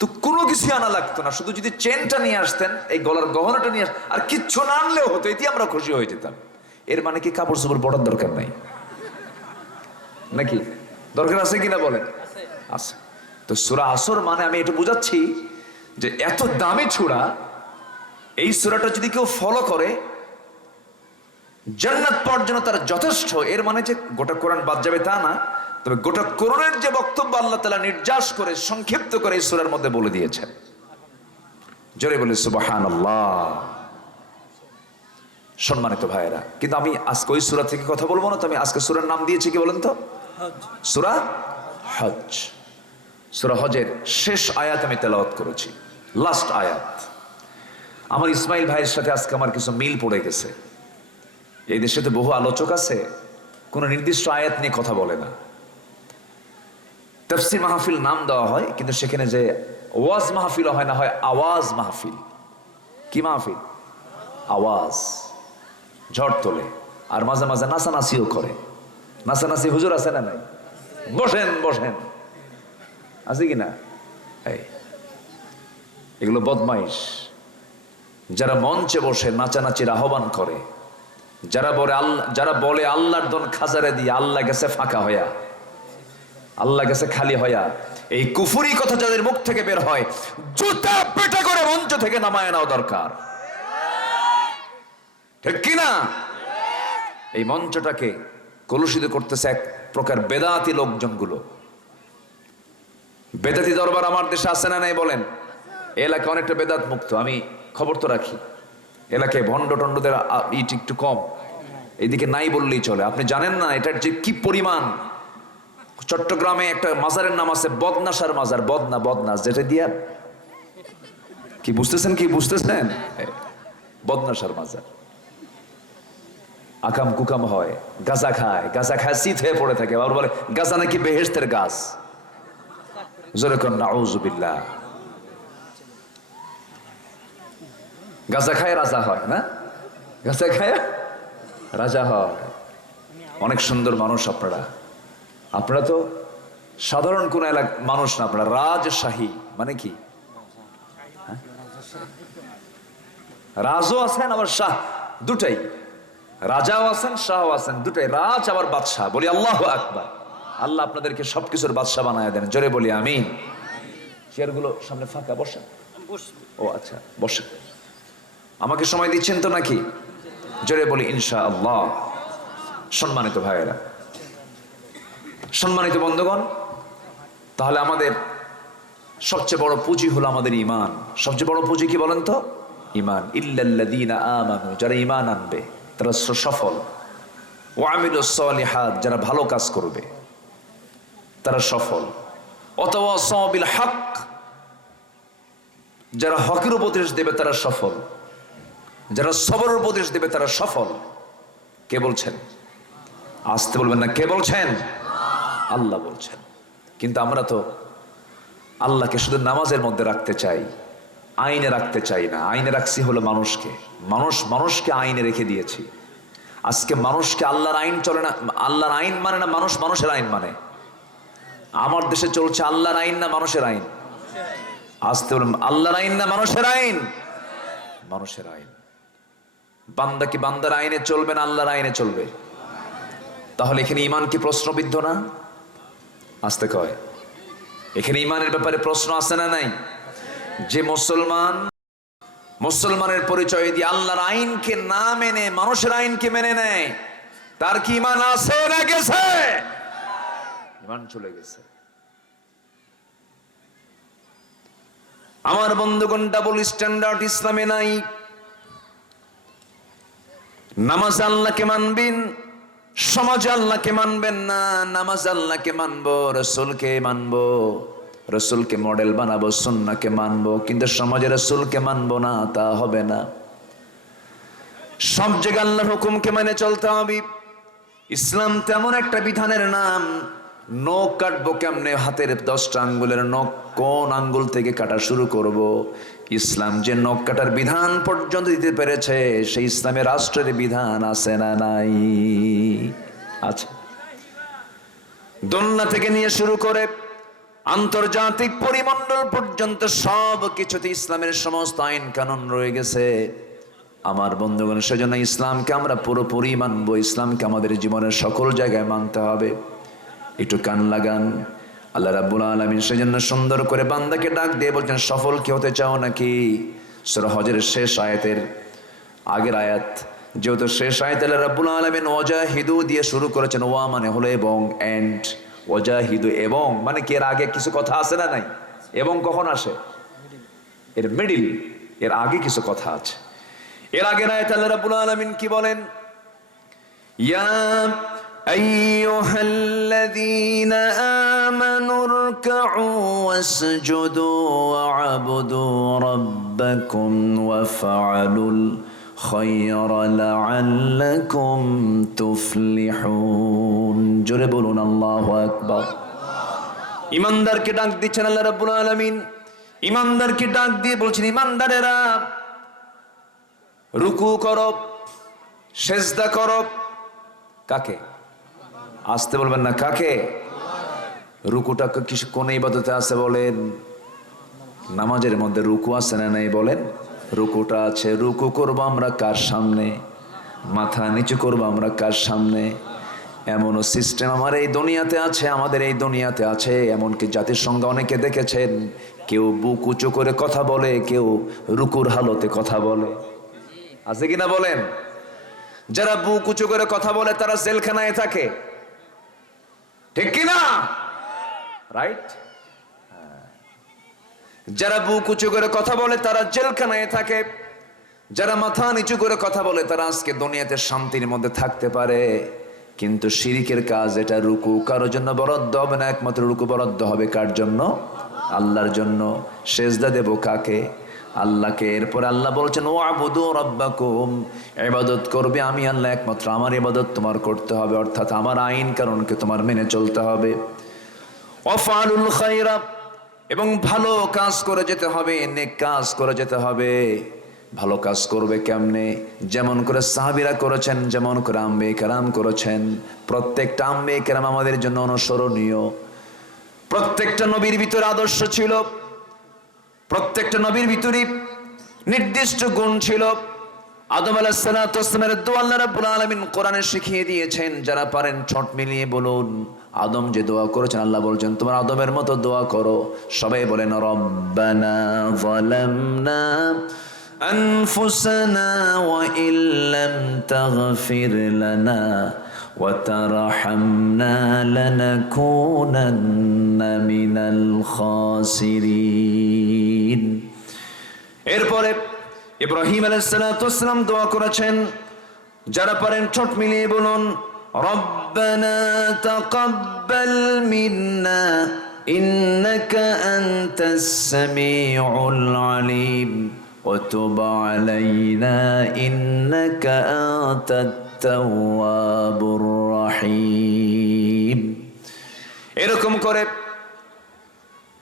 তো কোনো কিছু আনা লাগতো না, শুধু যদি চেনটা নিয়ে আসতেন, এই গলার গহনাটা নিয়ে আসতেন, আর কিচ্ছু না আনলেও হতো, এতে আমরা খুশি হয়ে যেতাম। এর মানে কি কাপড় চোপড় পড়ার দরকার নাই নাকি? দরকার আছে কিনা বলেন? আছে। তো সূরা আসর মানে আমি এটা বুঝাচ্ছি যে এত দামি সূরা, এই সূরাটা যদি কেউ ফলো করে জান্নাত পাওয়ার জন্য তার যথেষ্ট। এর মানে যে গোটা কোরআন বাদ যাবে তা না, তবে গোটা কোরআনের যে বক্তব্য আল্লাহ তাআলা নির্যাস করে সংক্ষিপ্ত করে এই সূরার মধ্যে বলে দিয়েছেন। জোরে বলি সুবহানাল্লাহ। সম্মানিত ভাইয়েরা, কিন্তু আমি আজকে ওই সূরা থেকে কথা বলবো না, তো আমি আজকে সূরার নাম দিয়েছি কি বলেন তো? সূরা হজ। সূরা হজের শেষ আয়াত আমি তেলাওয়াত করেছি, লাস্ট আয়াত। আমার ইসমাইল ভাইয়ের সাথে আজকে আমার কিছু মিল পড়ে গেছে। এই দেশে তো বহু আলোচক আছে, কোন নির্দিষ্ট আয়াত নিয়ে কথা বলে না। তাফসীর মাহফিল নাম দেওয়া হয়, কিন্তু সেখানে যে ওয়াজ মাহফিল হয় না, হয় আওয়াজ মাহফিল। কি মাহফিল? আওয়াজ, ঝড় তোলে, আর মাঝে মাঝে নাচানাচিও করে। নাচানাচি হুজুর আছে না নাই? বসেন বসেন, আছে কি না? এগুলো বদমাইশ। যারা মঞ্চে বসে নাচানাচির আহ্বান করে, যারা বলে আল্লাহর দন খাজারে দিয়ে আল্লাহ গেছে ফাঁকা হইয়া, আল্লাহ গেছে খালি হইয়া, এই কুফরি কথা যাদের মুখ থেকে বের হয়, জুতা পেটা করে মঞ্চ থেকে নামায় নাও দরকার, ঠিক কিনা? এই মঞ্চটাকে কলুষিত করতেছে এক প্রকার বেদাতি লোকজনগুলো। বেদাতি দরবার আমার দেশে আছে না নাই বলেন? এলাকা অনেকটা বেদাত মুক্ত, আমি খবর তো রাখি। এলাকায় ভণ্ড টন্ডদের ইট একটু কম, এইদিকে নাই বললেই চলে। আপনি জানেন না এটার যে কি পরিমাণ। চট্টগ্রামে একটা মাজারের নাম আছে বদনাসার মাজার, বদনা যেটা দিয়া, কি বুঝতেছেন বদনাসার মাজার। আকাম কুকাম হয়, গাঁজা খায় শীত হয়ে পড়ে থাকে, আবার বলে গাঁজা নাকি বেহেশতের গাছ। জোরে কোন নাউযুবিল্লাহ। গাঁজা খায় রাজা হয় না? গাঁজা খায় রাজা হয়। অনেক সুন্দর মানুষ আপনারা তো সাধারণ কোন এলাকা মানুষ না, আপনারা রাজশাহী মানে কি? রাজও আছেন আবার শাহ, দুটাই। রাজাও আছেন, শাহও আছেন, দুটাই। রাজ আবার বাদশাহ। বলি আল্লাহু আকবার। আল্লাহ আপনাদেরকে সবকিছুর বাদশাহ বানায় দেন, জোরে বলি আমিন। চেয়ারগুলো সামনে ফাঁকা, বসেন। ও আচ্ছা, বসেন। আমাকে সময় দিচ্ছেন তো নাকি? জোরে বলি ইনশাআল্লাহ। সম্মানিত ভাইয়েরা, সম্মানিত বন্ধুগণ, তাহলে আমাদের সবচেয়ে বড় পুঁজি হলো আমাদের ঈমান। সবচেয়ে বড় পুঁজি কি বলেন তো? ঈমান। ইল্লাল্লাযীনা আমানু, যারা ঈমান আনবে তারা সফল। ওয়া আমিলুস সালিহাত, যারা ভালো কাজ করবে তারা সফল। ওয়াতাওয়াসাউ বিল হক, যারা হকের উপদেশ দেবে তারা সফল। যারা সবরের উপদেশ দেবে তারা সফল। কে বলছেন? আসতে বলবেন না, কে বলছেন? আল্লাহ বলছেন। কিন্তু আমরা তো আল্লাহকে শুধু নামাজের মধ্যে রাখতে চাই, আইনে রাখতে চাই না। আইনে রাখছি হলো মানুষকে আইনে রেখে দিয়েছি। আজকে মানুষকে আল্লাহর আইন চলে না, আল্লাহর আইন মানে না, মানুষের আইন মানে। আমার দেশে চলছে আল্লাহর আইন না মানুষের আইন? আসতে বলুন, আল্লাহর আইন না মানুষের আইন? মানুষের আইন। বান্দা কি বান্দার আইনে চলবে না আল্লাহর আইনে চলবে? তাহলে এখানে ঈমান কি প্রশ্নবিদ্ধ না? আসতে কয়, এখানে ঈমানের ব্যাপারে প্রশ্ন আছে না নাই? যে মুসলমানের পরিচয় দিয়ে আল্লাহর আইনকে না মেনে মানুষের আইনকে মেনে নেয়, তার কি ঈমান আছে না গেছে? ঈমান চলে গেছে। আমার বন্ধুগণ, ডাবল স্ট্যান্ডার্ড ইসলামে নাই। নামাজ আল্লাহকে মানবেন, সমাজে আল্লাহকে মানবেন না। নামাজ আল্লাহকে মানবো, রসুলকে মানবো, রসুলকে মডেল বানাবো, সুন্নাহকে মানবো, কিন্তু সমাজে রসুলকে মানবো না, তা হবে না। সব জায়গায় আল্লাহর হুকুমকে মেনে চলতে হবে। ইসলাম তেমন একটা বিধানের নাম, নখ কাটবো কেমনে, হাতের 10টা আঙ্গুলের নখ কোন আঙ্গুল থেকে কাটা শুরু করব। ইসলাম যে নখ কাটার বিধান পর্যন্ত দিতে পেরেছে, সেই ইসলামের রাষ্ট্রের বিধান আছে না নাই? আছে। দোলনা থেকে নিয়ে শুরু করে আন্তর্জাতিক পরিমণ্ডল পর্যন্ত সব কিছুতে ইসলামের সমস্ত আইন কানুন রয়ে গেছে। আমার বন্ধুগণ, সেজন্য ইসলামকে আমরা পুরোপুরি মানবো, ইসলামকে আমাদের জীবনের সকল জায়গায় মানতে হবে। একটু কান লাগান। আল্লাহ রাব্বুল আলামিন সেজন্য সুন্দর করে বান্দাকে ডাক দিয়ে বলছেন, সফল কি হতে চাও নাকি? সূরা হজের শেষ আয়াতের আগের আয়াত, যেহেতু শেষ আয়াত আল্লাহ রাব্বুল আলামিন ওয়াজাহিদু দিয়ে শুরু করেছেন। ওয়া মানে হলো এবং, এন্ড। ওয়াজাহিদু এবং মানে কি, এর আগে কিছু কথা আছে না নাই? এবং কখন আসে? এর মিডিল, এর আগে কিছু কথা আছে। এর আগে আয়াত আল্লাহ রাব্বুল আলামিন কি বলেন? ইয়া আইয়ুহাল্লাযীনা আমানু রুকউ ওয়াসজুদু ওয়া'বুদু রাব্বাকুম ওয়াফআলুল খায়রা লা'আল্লাকুম তুফলিহুন। জোরে বলুন আল্লাহু আকবার। ঈমানদারকে ডাক দিচ্ছেন আল্লাহ রাব্বুল আলামিন। ঈমানদারকে ডাক দিয়ে বলছেন, ঈমানদারেরা রুকু করো, সেজদা করো। কাকে? আসতে বলবেন না, কাকে? রুকুটা কিছু কোন ইবাদতে আছে বলেন? নামাজের মধ্যে রুকু আছে না নাই বলেন? রুকুটা আছে। রুকু করবো আমরা কার সামনে? মাথা নিচু করবো আমরা কার সামনে? এমনও সিস্টেম আমার এই দুনিয়াতে আছে, আমাদের এই দুনিয়াতে আছে। এমনকি জাতিসংঘ অনেকে দেখেছেন, কেউ বুক উঁচু করে কথা বলে, কেউ রুকুর হালতে কথা বলে। আছে কিনা বলেন? যারা বুক উঁচু করে কথা বলে তারা জেলখানায় থাকে, ঠিক কিনা? রাইট? যারা বুক উঁচু করে কথা বলে তারা জেলখানায় থাকে। যারা মাথা নিচু করে কথা বলে তারা আজকে দুনিয়াতে শান্তির মধ্যে থাকতে পারে। কিন্তু শিরিকের কাজ এটা। রুকু কারোর জন্য বরাদ্দ হবে না, একমাত্র রুকু বরাদ্দ হবে কার জন্য? আল্লাহর জন্য। সেজদা দেব কাকে? আল্লাহকে। এরপর আল্লাহ বলছেন, ওয়া'বুদু রাব্বাকুম, ইবাদত করবে আমি আল্লাহ, একমাত্র আমার ইবাদত তোমার করতে হবে, অর্থাৎ আমার আইন কানুনকে তোমার মেনে চলতে হবে। ওয়াফআলুল খায়রা, এবং ভালো কাজ করে যেতে হবে, নেক কাজ করে যেতে হবে। ভালো কাজ করবে কেমনে? যেমন করে সাহাবীরা করেছেন, যেমন করে আম্বিয়া কেরাম করেছেন। প্রত্যেকটা আম্বিয়া কেরাম আমাদের জন্য অনুসরণীয়। প্রত্যেকটা নবীর ভিতরে আদর্শ ছিল, প্রত্যেকটা নবীর ভিতরে নির্দিষ্ট গুণ ছিল। আদম আলাইহিস সালাতু ওয়াস সালামের দোয়া আল্লাহ রাব্বুল আলামিন কোরআনে শিখিয়ে দিয়েছেন। যারা পারেন ঠোঁট মিলিয়ে বলুন, আদম যে দোয়া করেছেন, আল্লাহ বলছেন তোমার আদমের মতো দোয়া করো। সবাই বলেন, রব্বানা যালামনা আনফুসানা ওয়া ইল্লাম তাগফির লানা ওয়া তারহামনা লানাকুনান্না মিনাল খাসিরিন। এরপরে ইব্রাহিম আলাইহিস সালাতু ওয়াস সালাম দোয়া করেছেন। যারা পারেন ঠোঁট মিলিয়ে বলুন, রব্বানা তাকাব্বাল মিন্না ইন্নাকা আনতাস সামিউল আলিম ওয়া তুব আলাইনা ইন্নাকা আনতাত তাওয়াবুর রহিম। এরকম করে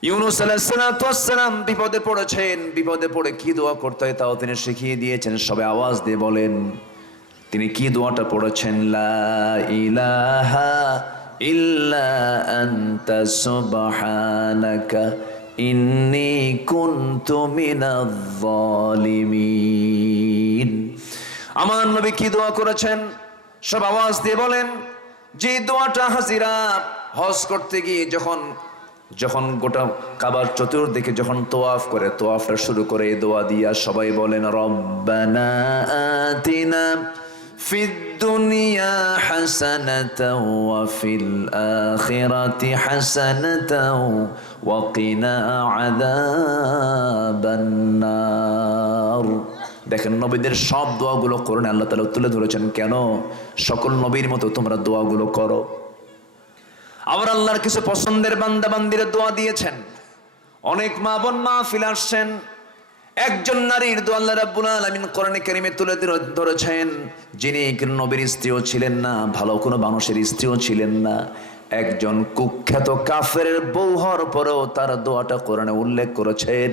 ইউনূস আলাইহিস সালাতু ওয়াস সালাম বিপদে পড়েছেন। বিপদে পড়ে কি দোয়া করতে হয় তাও তিনি শিখিয়ে দিয়েছেন। সবাই আওয়াজ দিয়ে বলেন তিনি কি দোয়াটা পড়েছেন? লা ইলাহা ইল্লা আনতা সুবহানাকা ইন্নী কুনতু মিনাজ জালিমিন। আমার নবী কি দোয়া করেছেন? সব আওয়াজ দিয়ে বলেন। যে দোয়াটা হাজিরা হজ করতে গিয়ে যখন গোটা কাবার চতুর্দিকে যখন তোয়াফ করে, তোয়াফটা শুরু করে এই দোয়া দিয়া সবাই বলেন, রব্বানা আতিনা ফিদ দুনিয়া হাসানাতাও ওয়া ফিল আখিরাতি হাসানাতাও ওয়া কিনা আযাবান নার। দেখেন নবীদের সব দোয়াগুলো করেন আল্লাহ তাআলা তুলে ধরেছেন। কেন? সকল নবীর মতো তোমরা দোয়াগুলো করো। আবার আল্লাহর কিছু পছন্দের বান্দা বান্দিরা দোয়া দিয়েছেন। অনেক মা বোন মাহফিলে আসছেন, একজন নারীর দোয়া আল্লাহ রাব্বুল আলামিন কোরআনে কারীমে তুলে ধরেছেন, যিনি নবীর স্ত্রীও ছিলেন না, ভালো কোনো মানুষের স্ত্রীও ছিলেন না, একজন কুখ্যাত কাফেরের বউ হওয়ার পরেও তার দোয়াটা কোরআনে উল্লেখ করেছেন।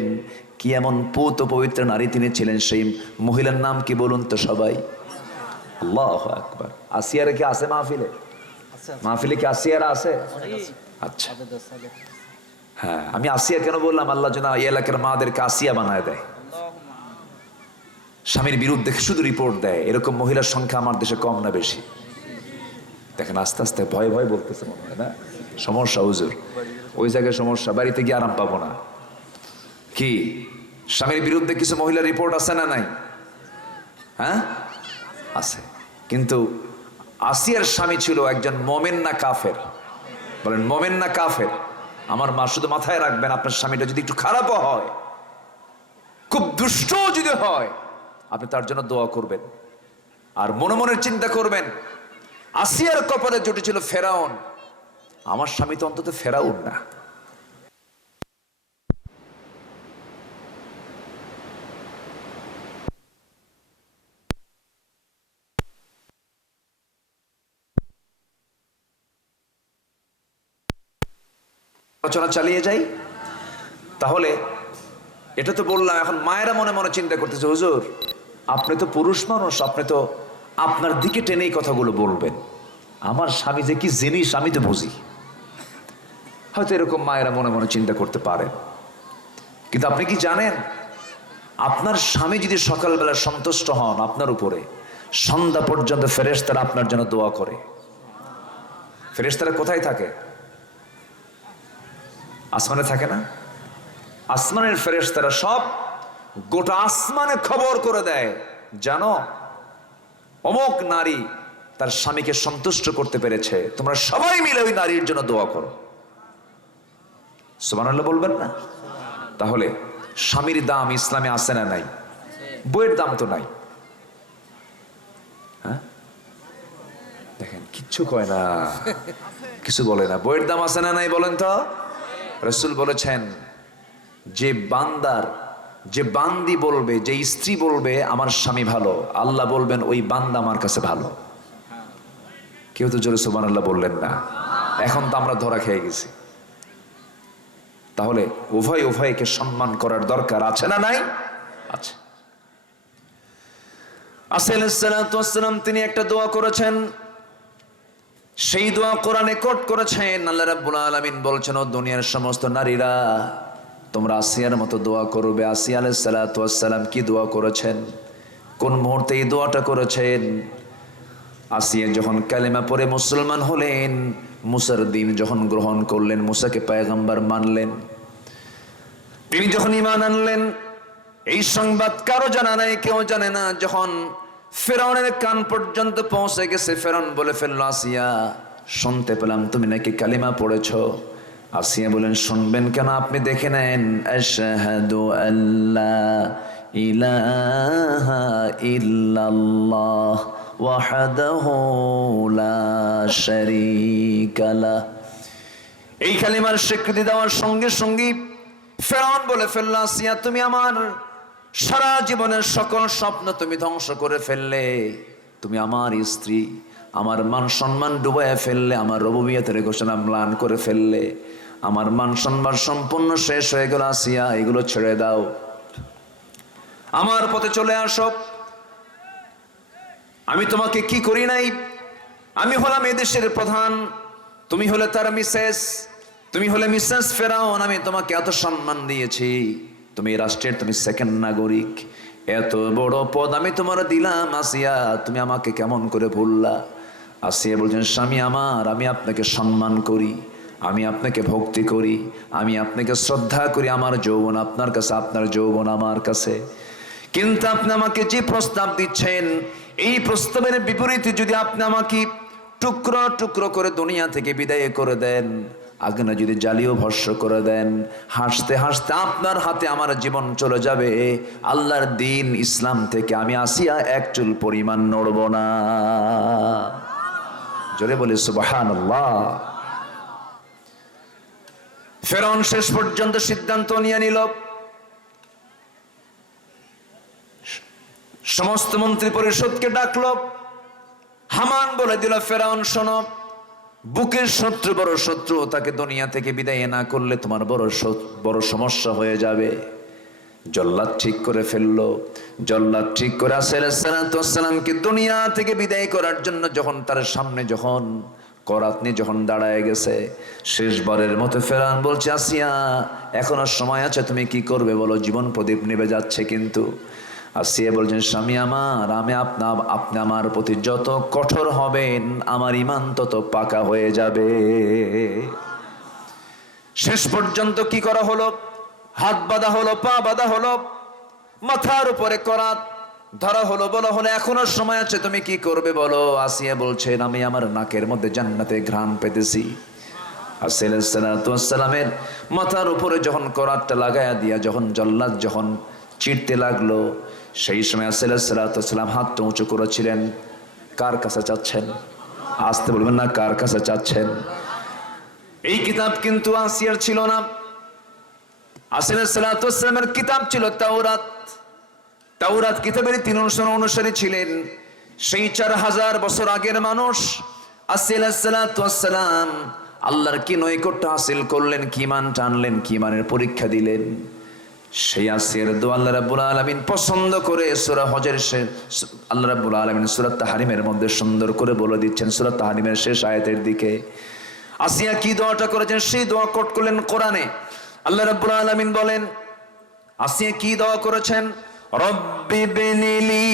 কি এমন পুত পবিত্র নারী তিনি ছিলেন, সেই মহিলার নাম কি বলুন তো সবাই? আল্লাহু আকবার। আসিয়ার কি আছে মাহফিলে? মাহফিলে কি আসিয়ারা আছে? আচ্ছা, হ্যাঁ, আমি আসিয়া কেন বললাম, আল্লাহ যেন এই এলাকার মাদেরকে আসিয়া বানায় দেয়, স্বামীর বিরুদ্ধে শুধু রিপোর্ট দেয়। এরকম মহিলার সংখ্যা আমার দেশে কম না বেশি? দেখেন আস্তে আস্তে ভয় ভয় বলতেছে মনে হয় না? সমস্যা হুজুর, ওই জায়গায় সমস্যা, বাড়িতে গিয়ে আরাম পাবো না। কি স্বামীর বিরুদ্ধে কিছু মহিলার রিপোর্ট আছে না নাই? হ্যাঁ আছে। কিন্তু আসিয়ার স্বামী ছিল একজন মোমেন না কাফের? বলেন মোমেন না কাফের? আমার মা, শুধু মাথায় রাখবেন, আপনার স্বামীটা যদি একটু খারাপও হয়, খুব দুষ্ট যদি হয়, আপনি তার জন্য দোয়া করবেন আর মনে মনে চিন্তা করবেন, আসিয়ার কপালে জুটেছিল ফেরাউন, আমার স্বামী তো অন্তত ফেরাউন না। আলোচনা চালিয়ে যাই তাহলে। এটা তো বললাম, এখন মায়েরা মনে মনে চিন্তা করতেছে, হুজুর আপনি তো পুরুষ মানুষ, আপনি তো আপনার দিকে টেনেই কথাগুলো বলবেন, আমার স্বামী যে কি জিনিস আমি তো বুঝি। হয়তো এরকম মায়েরা মনে মনে চিন্তা করতে পারেন, কিন্তু আপনি কি জানেন, আপনার স্বামী যদি সকালবেলা সন্তুষ্ট হন আপনার উপরে, সন্ধ্যা পর্যন্ত ফেরেশতারা আপনার জন্য দোয়া করে। ফেরেশতারা কোথায় থাকে? আসমানে থাকে না? আসমানের ফেরেশতারা সব গোটা আসমানে খবর করে দেয়, জানো অমুক নারী তার স্বামীকে সন্তুষ্ট করতে পেরেছে, তোমরা সবাই মিলে ওই নারীর জন্য দোয়া করো। সুবহানাল্লাহ বলবেন না? তাহলে স্বামীর দাম ইসলামে আছে না নাই? বইয়ের দাম তো নাই। হ্যাঁ দেখেন কিচ্ছু কয় না, কিছু বলে না। বইয়ের দাম আছে না নাই বলেন তো? রাসূল বলেছেন, যে বান্দার, যে বান্দি বলবে, যে স্ত্রী বলবে আমার স্বামী ভালো, আল্লাহ বলবেন ওই বান্দা আমার কাছে ভালো। কেউ তো জোরে সুবহানাল্লাহ বললেন না। এখন তো আমরা ধরা খেয়ে গেছি। তাহলে উভয় উভয়কে সম্মান করার দরকার আছে না নাই? আছে। আসিয়া আলাইহিস সালাতু ওয়াস সালাম তিনি একটা দোয়া করেছেন, সেই দোয়া কোরআনে কোট করেছেন। আল্লাহ রাব্বুল আলামিন বলছেন, ও দুনিয়ার সমস্ত নারীরা তোমরা আসিয়ার মতো দোয়া করবে। আসিয়া আলাইহিস সালাতু ওয়াস সালাম কি দোয়া করেছেন, কোন মুহূর্তে এই দোয়াটা করেছেন? আসিয়া যখন কালেমা পড়ে মুসলমান হলেন, মুসার দিন যখন গ্রহণ করলেন, মুসাকে পয়গম্বর মানলেন, তিনি যখন ঈমান আনলেন, এই সংবাদ কারো জানা নাই, কেউ জানে না। যখন ফেরাউনের কান পর্যন্ত পৌঁছে গেছে, ফেরাউন বলে ফেলল, আসিয়া শুনতে পেলাম তুমি নাকি কালিমা পড়েছো। আসিয়া বলেন, শুনবেন কেন, আপনি দেখে নেন। আশহাদু আল্লা ইলাহা ইল্লাল্লাহ ওয়াহদাহু লা শারীকা লাহ। এই কালিমার স্বীকৃতি দেওয়ার সঙ্গে সঙ্গে ফেরাউন বলে ফেলল, আসিয়া তুমি আমার সারা জীবনের সকল স্বপ্ন তুমি ধ্বংস করে ফেললে, তুমি আমার স্ত্রী, আমার মান সম্মান ডুবাইয়া ফেললে, আমার রুবুবিয়তের ঘোষণা ম্লান করে ফেললে, আমার মান সম্মান সম্পূর্ণ শেষ হয়ে গেল। আসিয়া এগুলো ছেড়ে দাও, আমার পথে চলে আসো। আমি তোমাকে কি করি নাই, আমি হলাম এই দেশের প্রধান, তুমি হলে তার মিসেস, তুমি হলে মিসেস ফেরাউন। আমি তোমাকে এত সম্মান দিয়েছি, তুমি রাষ্ট্রের তুমি সেকেন্ড নাগরিক, এত বড় পদ আমি তোমার দিলাম। আসিয়া তুমি আমাকে কেমন করে ভুললা? আসিয়া বলছেন, স্বামী আমার, আমি আপনাকে সম্মান করি, আমি আপনাকে ভক্তি করি, আমি আপনাকে শ্রদ্ধা করি। আমার যৌবন আপনার কাছে, আপনার যৌবন আমার কাছে, কিন্তু আপনি আমাকে যে প্রস্তাব দিচ্ছেন, এই প্রস্তাবের বিপরীতে যদি আপনি আমাকে টুকরো টুকরো করে দুনিয়া থেকে বিদায় করে দেন, আগুনে যদি জ্বালিয়ে ভস্ম করে দেন, হাসতে হাসতে আপনার হাতে আমার জীবন চলে যাবে। আল্লাহর দিন ইসলাম থেকে আমি আসিয়া এক চুল পরিমাণ নড়ব না। জোরে বলি সুবহানাল্লাহ। ফেরাউন শেষ পর্যন্ত সিদ্ধান্ত নিয়ে নিল, সমস্ত মন্ত্রী পরিষদকে ডাকলো। হামান বলে দিল, ফেরাউন শোনো, বুকের শত্রু বড় শত্রু, তাকে দুনিয়া থেকে বিদায় না করলে তোমার বড় সমস্যা হয়ে যাবে। জল্লাদ ঠিক করে ফেললো। জল্লাদ ঠিক করে আসসালামকে দুনিয়া থেকে বিদায় করার জন্য যখন তার সামনে যখন করাত নিয়ে যখন দাঁড়ায় গেছে, শেষবারের মতো ফেরাউন বলছে, আসিয়া এখনো সময় আছে, তুমি কি করবে বলো, জীবন প্রদীপ নিভে যাচ্ছে। কিন্তু আসিয়া বলছেন, স্বামী আমার, আপনি আমার প্রতি যত কঠোর হবেন আমার ঈমান তত পাকা হয়ে যাবে। শেষ পর্যন্ত কি করা হলো, হাত বাঁধা হলো, পা বাঁধা হলো, মাথার উপরে করাত ধরা হলো, বলা হলো এখনো সময় আছে, তুমি কি করবে বলো। আসিয়া বলছেন, আমি আমার নাকের মধ্যে জান্নাতে ঘ্রাণ পেতেছি। আসসালামের মাথার উপরে যখন করাতটা লাগায়া দিয়া যখন জল্লাদ যখন চিড়তে লাগলো, সেই সময় আসসালাম হাতটা উঁচু করেছিলেন। কার কাছে চাচ্ছেন? আসতে বলবেন না, কার কাছে চাচ্ছেন? এই কিতাব কিন্তু আসিয়ার ছিল না, আসসালামের কিতাব ছিল তাওরাত। তাওরাত কিতাবের 3 অনুসারী ছিলেন। সেই 4000 বছর আগের মানুষ আসসালাম আল্লাহর কি নৈকট্য হাসিল করলেন, কি মান টানলেন, কি মানের পরীক্ষা দিলেন। সেই আসিয়ার দোয়া আল্লাহ রাব্বুল আলামিন পছন্দ করে সূরা হজের আল্লাহ রাব্বুল আলামিন সূরা তাহরিমের মধ্যে সুন্দর করে বলে দিচ্ছেন। সূরা তাহরিমের শেষ আয়াতের দিকে আসিয়া কি দোয়াটা করেছেন, সেই দোয়া কোট করলেন কোরআনে। আল্লাহ রাব্বুল আলামিন বলেন, আসিয়া কি দোয়া করেছেন, রব্বি বিনিলি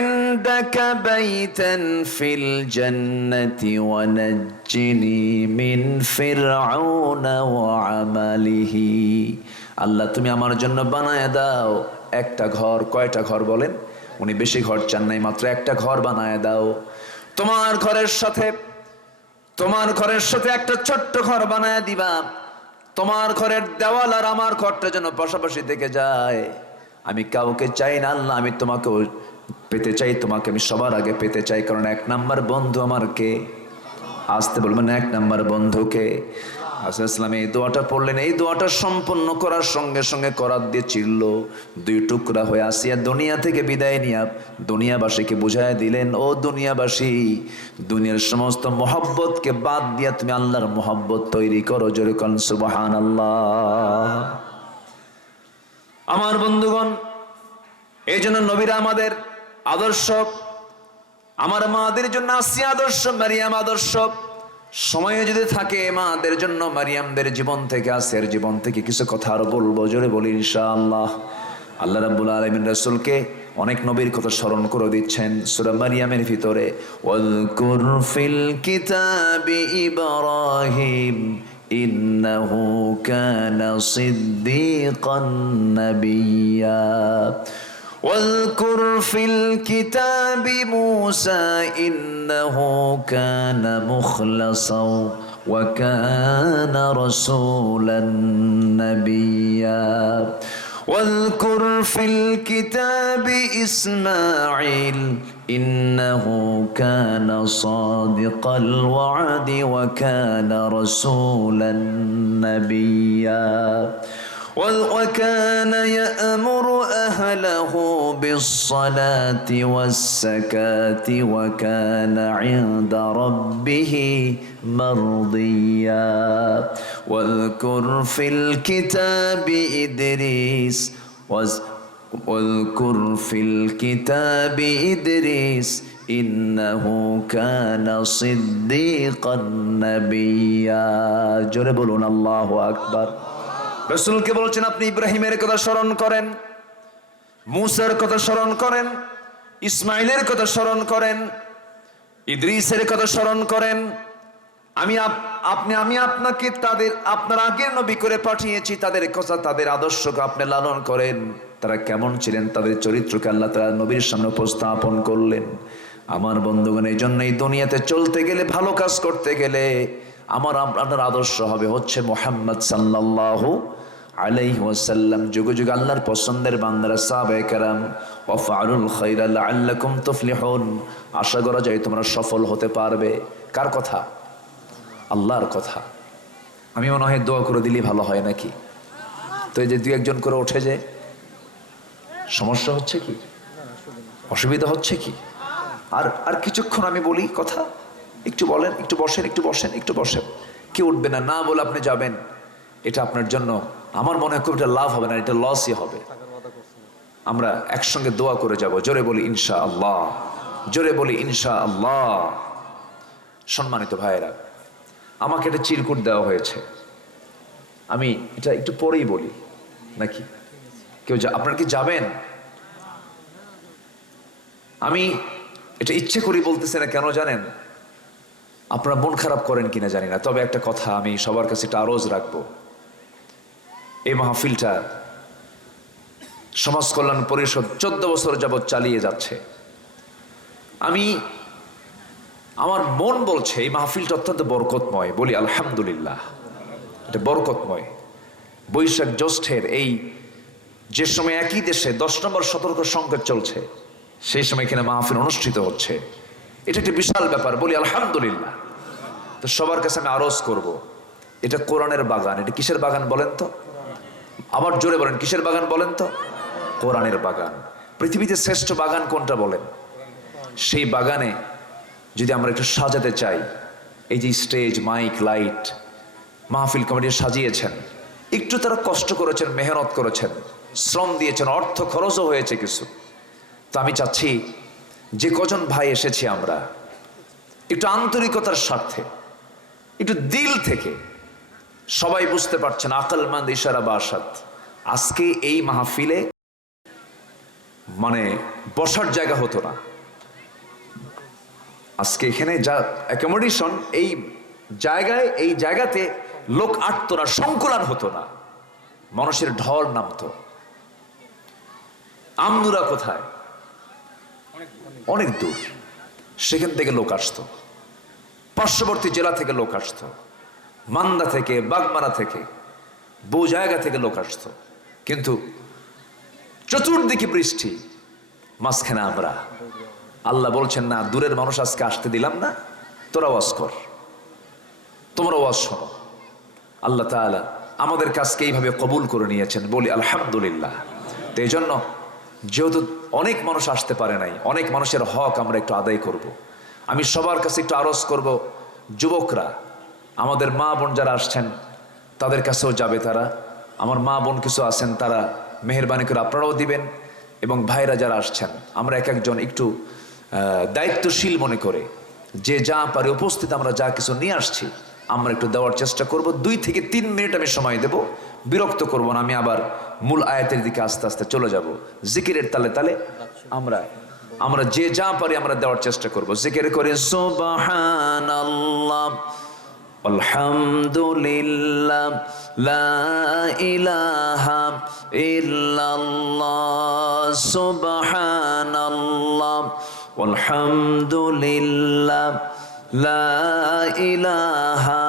ইনদাকা বাইতান ফিল জান্নাতি ওয়া নাজ্জিনি মিন ফিরআউনা ওয়া আমালিহি। আল্লাহ তুমি আমার জন্য বানায় দাও একটা ঘর। কয়টা ঘর বলেন? উনি বেশি ঘর চান নাই, মাত্র একটা ঘর বানায় দাও। তোমার ঘরের সাথে একটা ছোট্ট ঘর বানায় দিবা। তোমার ঘরের দেওয়াল আর আমার ঘরটা যেন পাশাপাশি থেকে যায়। আমি কাউকে চাই না আল্লাহ, আমি তোমাকে পেতে চাই, তোমাকে আমি সবার আগে পেতে চাই। কারণ 1 নাম্বার বন্ধু আমার কে? আসতে বলবেন, 1 নাম্বার বন্ধুকে। আসসালাম এই দোয়াটা পড়লেন। এই দোয়াটা সম্পন্ন করার সঙ্গে সঙ্গে করাত দিয়ে চিরল, 2 টুকরা হয়ে আসিয়া দুনিয়া থেকে বিদায় নিয়ে দুনিয়াবাসীকে বুঝায় দিলেন, ও দুনিয়াবাসী, দুনিয়ার সমস্ত মহব্বতকে বাদ দিয়া তুমি আল্লাহর মহব্বত তৈরি করো। জোরে কোন সুবহানাল্লাহ। আমার বন্ধুগণ, এই জন্য নবীরা আমাদের আদর্শ, আমার মাদের জন্য আসিয়া আদর্শ, মারিয়াম আদর্শ। সময় যদি থাকে মাদের জন্য মারিয়ামদের জীবন থেকে, আসিয়ার জীবন থেকে কিছু কথা আরো বলবো। জোরে বলি ইনশাআল্লাহ। আল্লাহ রাব্বুল আলামিন রাসূলকে অনেক নবীর কথা স্মরণ করে দিচ্ছেন সূরা মারিয়ামের ভিতরে। ওয়াযকুর ফিল কিতাবি ইব্রাহিম ইন্নাহু কানা সিদ্দীকান নাবিয়্যা। واذكر في الكتاب موسى إنه كان مخلصا وكان رسولا نبيا. واذكر في الكتاب إسماعيل إنه كان صادق الوعد وكان رسولا نبيا. وكان يأمر أهله بالصلاة والزكاة وكان عند ربه مرضيا. واذكر في الكتاب إدريس واذكر في الكتاب إدريس إنه كان صديقا نبيا. জোরে বলুন আল্লাহু আকবার। রাসূলকে বলছেন আপনি ইব্রাহিমের কথা স্মরণ করেন, মূসার কথা স্মরণ করেন, ইসমাইলের কথা স্মরণ করেন, ইদ্রিসের কথা স্মরণ করেন। আমি আপনাকে আপনার আগের নবী করে পাঠিয়েছি। তাদের কথা, তাদের আদর্শকে আপনি লালন করেন। তারা কেমন ছিলেন, তাদের চরিত্রকে আল্লাহ তাআলা নবীর সামনে উপস্থাপন করলেন। আমার বন্ধুগণ, এই জন্য এই দুনিয়াতে চলতে গেলে, ভালো কাজ করতে গেলে আপনার আদর্শ হবে হচ্ছে মুহাম্মদ সাল্লাল্লাহু আলাইহি ওয়াসাল্লাম। যুগে যুগে আল্লাহর পছন্দের বান্দারা সাহাবায়ে কেরাম, ওয়াফআলুল খায়রা লাআল্লাকুম তুফলিহুন। আশা করা যায় তোমরা সফল হতে পারবে। কার কথা? আল্লাহর কথা। আমি মনে হয় দোয়া করে দিলেই ভালো হয় নাকি? তো এই যে দুই একজন করে ওঠে, যে সমস্যা হচ্ছে কি, অসুবিধা হচ্ছে কি? আর আর কিছুক্ষণ আমি বলি কথা, একটু বলেন, একটু বসেন, একটু বসেন, একটু বসেন। কেউ উঠবে না, না বলে আপনি যাবেন, এটা আপনার জন্য আমার মনে হয় খুব একটা লাভ হবে না, এটা লসই হবে। আমরা একসঙ্গে দোয়া করে যাব, জোরে বলি ইনশা আল্লাহ, জোরে বলি ইনশা আল্লাহ। সম্মানিত ভাইয়েরা, আমাকে একটা চিরকুট দেওয়া হয়েছে, আমি এটা একটু পরেই বলি নাকি? কেউ আপনারা কি যাবেন? আমি এটা ইচ্ছে করি বলতেছি না, কেন জানেন? আপনারা মন খারাপ করেন কিনা জানি না, তবে একটা কথা আমি সবার কাছে একটা আরজ রাখবো। এই মাহফিলটা সমাজ কল্যাণ পরিষদ 14 বছর যাবৎ চালিয়ে যাচ্ছে। আমার মন বলছে এই মাহফিলটা অত্যন্ত বরকতময়, বলি আলহামদুলিল্লাহ। এটা বরকতময়। বৈশাখ জ্যৈষ্ঠের এই যে সময় একই দেশে 10 নম্বর সতর্ক সংকেত চলছে, সেই সময় এখানে মাহফিল অনুষ্ঠিত হচ্ছে, এটা একটা বিশাল ব্যাপার, বলি আলহামদুলিল্লাহ। তো সবার কাছে আমি আরজ করব, এটা কোরআনের বাগান। এটা কিসের বাগান বলেন তো? আবার জোরে বলেন, কিসের বাগান বলেন তো? কোরআনের বাগান। পৃথিবীতে শ্রেষ্ঠ বাগান কোনটা বলেন? সেই বাগানে যদি আমরা একটু সাজাতে চাই, এই যে স্টেজ, মাইক, লাইট মাহফিল কমিটি সাজিয়েছেন, একটু তারা কষ্ট করেছেন, মেহনত করেছেন, শ্রম দিয়েছেন, অর্থ খরচও হয়েছে কিছু। তো আমি চাচ্ছি যে কজন ভাই এসেছি আমরা, একটু আন্তরিকতার স্বার্থে, একটু দিল থেকে, সবাই বুঝতে পারছেন আকলমান্দ ইশারা বাসাত, আজকে এই মাহফিলে মানে বসার জায়গা হতো না। আজকে এখানে যা অ্যাকোমোডেশন, এই জায়গায়, এই জায়গাতে লোক আটতো না, সংকুলান হতো না, মানুষের ঢল নামতো। আমনুরা কোথায়? অনেক দূর, সেখান থেকে লোক আসতো, পার্শ্ববর্তী জেলা থেকে লোক আসতো, মান্দা থেকে, বাগমারা থেকে, বহু জায়গা থেকে লোক আসতো। কিন্তু চতুর্দিকে বৃষ্টি, মাঝখানে আমরা। আল্লাহ বলছেন না, দূরের মানুষ আজকে আসতে দিলাম না, তোরা ওয়াজ কর, তোমরা ওয়াজ শোনো। আল্লাহ তাআলা আমাদের কাজকে এইভাবে কবুল করে নিয়েছেন, বলি আলহামদুলিল্লাহ। তো এই জন্য যেহেতু অনেক মানুষ আসতে পারে নাই, অনেক মানুষের হক আমরা একটু আদায় করব। আমি সবার কাছে একটু আরজ করব, যুবকরা, আমাদের মা বোন যারা আসছেন তাদের কাছেও যাবে তারা, আমার মা বোন কিছু আছেন, তারা মেহেরবানি করে আপনারাও দিবেন। এবং ভাইরা যারা আসছেন, আমরা এক একজন একটু দায়িত্বশীল মনে করে যে যা পারে উপস্থিত আমরা যা কিছু নিয়ে আসছি আমরা একটু দেওয়ার চেষ্টা করব। 2 থেকে 3 মিনিট আমি সময় দেব, বিরক্ত করব না। আমি আবার মূল আয়াতের দিকে আস্তে আস্তে চলে যাব। জিকিরের তালে তালে আমরা যে যা পারি আমরা দেওয়ার চেষ্টা করব। জিকির করে সুবহানাল্লাহ, আলহামদুলিল্লাহ, লা ইলাহা ইল্লাল্লাহ, সুবহানাল্লাহ, আলহামদুলিল্লাহ, লা ইলাহা।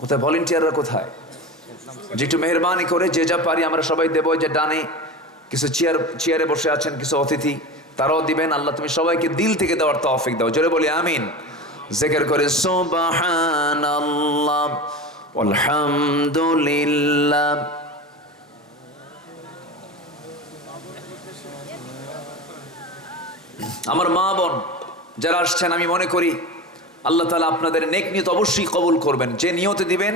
কোথায় ভলেন্টিয়াররা কোথায়? যে একটু মেহরবানি করে যে যা পারি আমরা সবাই দেবো। যে ডানে কিছু চেয়ারে বসে আছেন কিছু অতিথি, তারাও দিবেন। আল্লাহ তুমি সবাইকে দিল থেকে দেওয়ার তৌফিক দাও, জোরে বলি আমিন। জিকির করে সুবহানাল্লাহ, আলহামদুলিল্লাহ। আমার মা বোন যারা আসছেন, আমি মনে করি আল্লাহ তাআলা আপনাদের নেক নিয়ত অবশ্যই কবুল করবেন। যে নিয়তে দিবেন,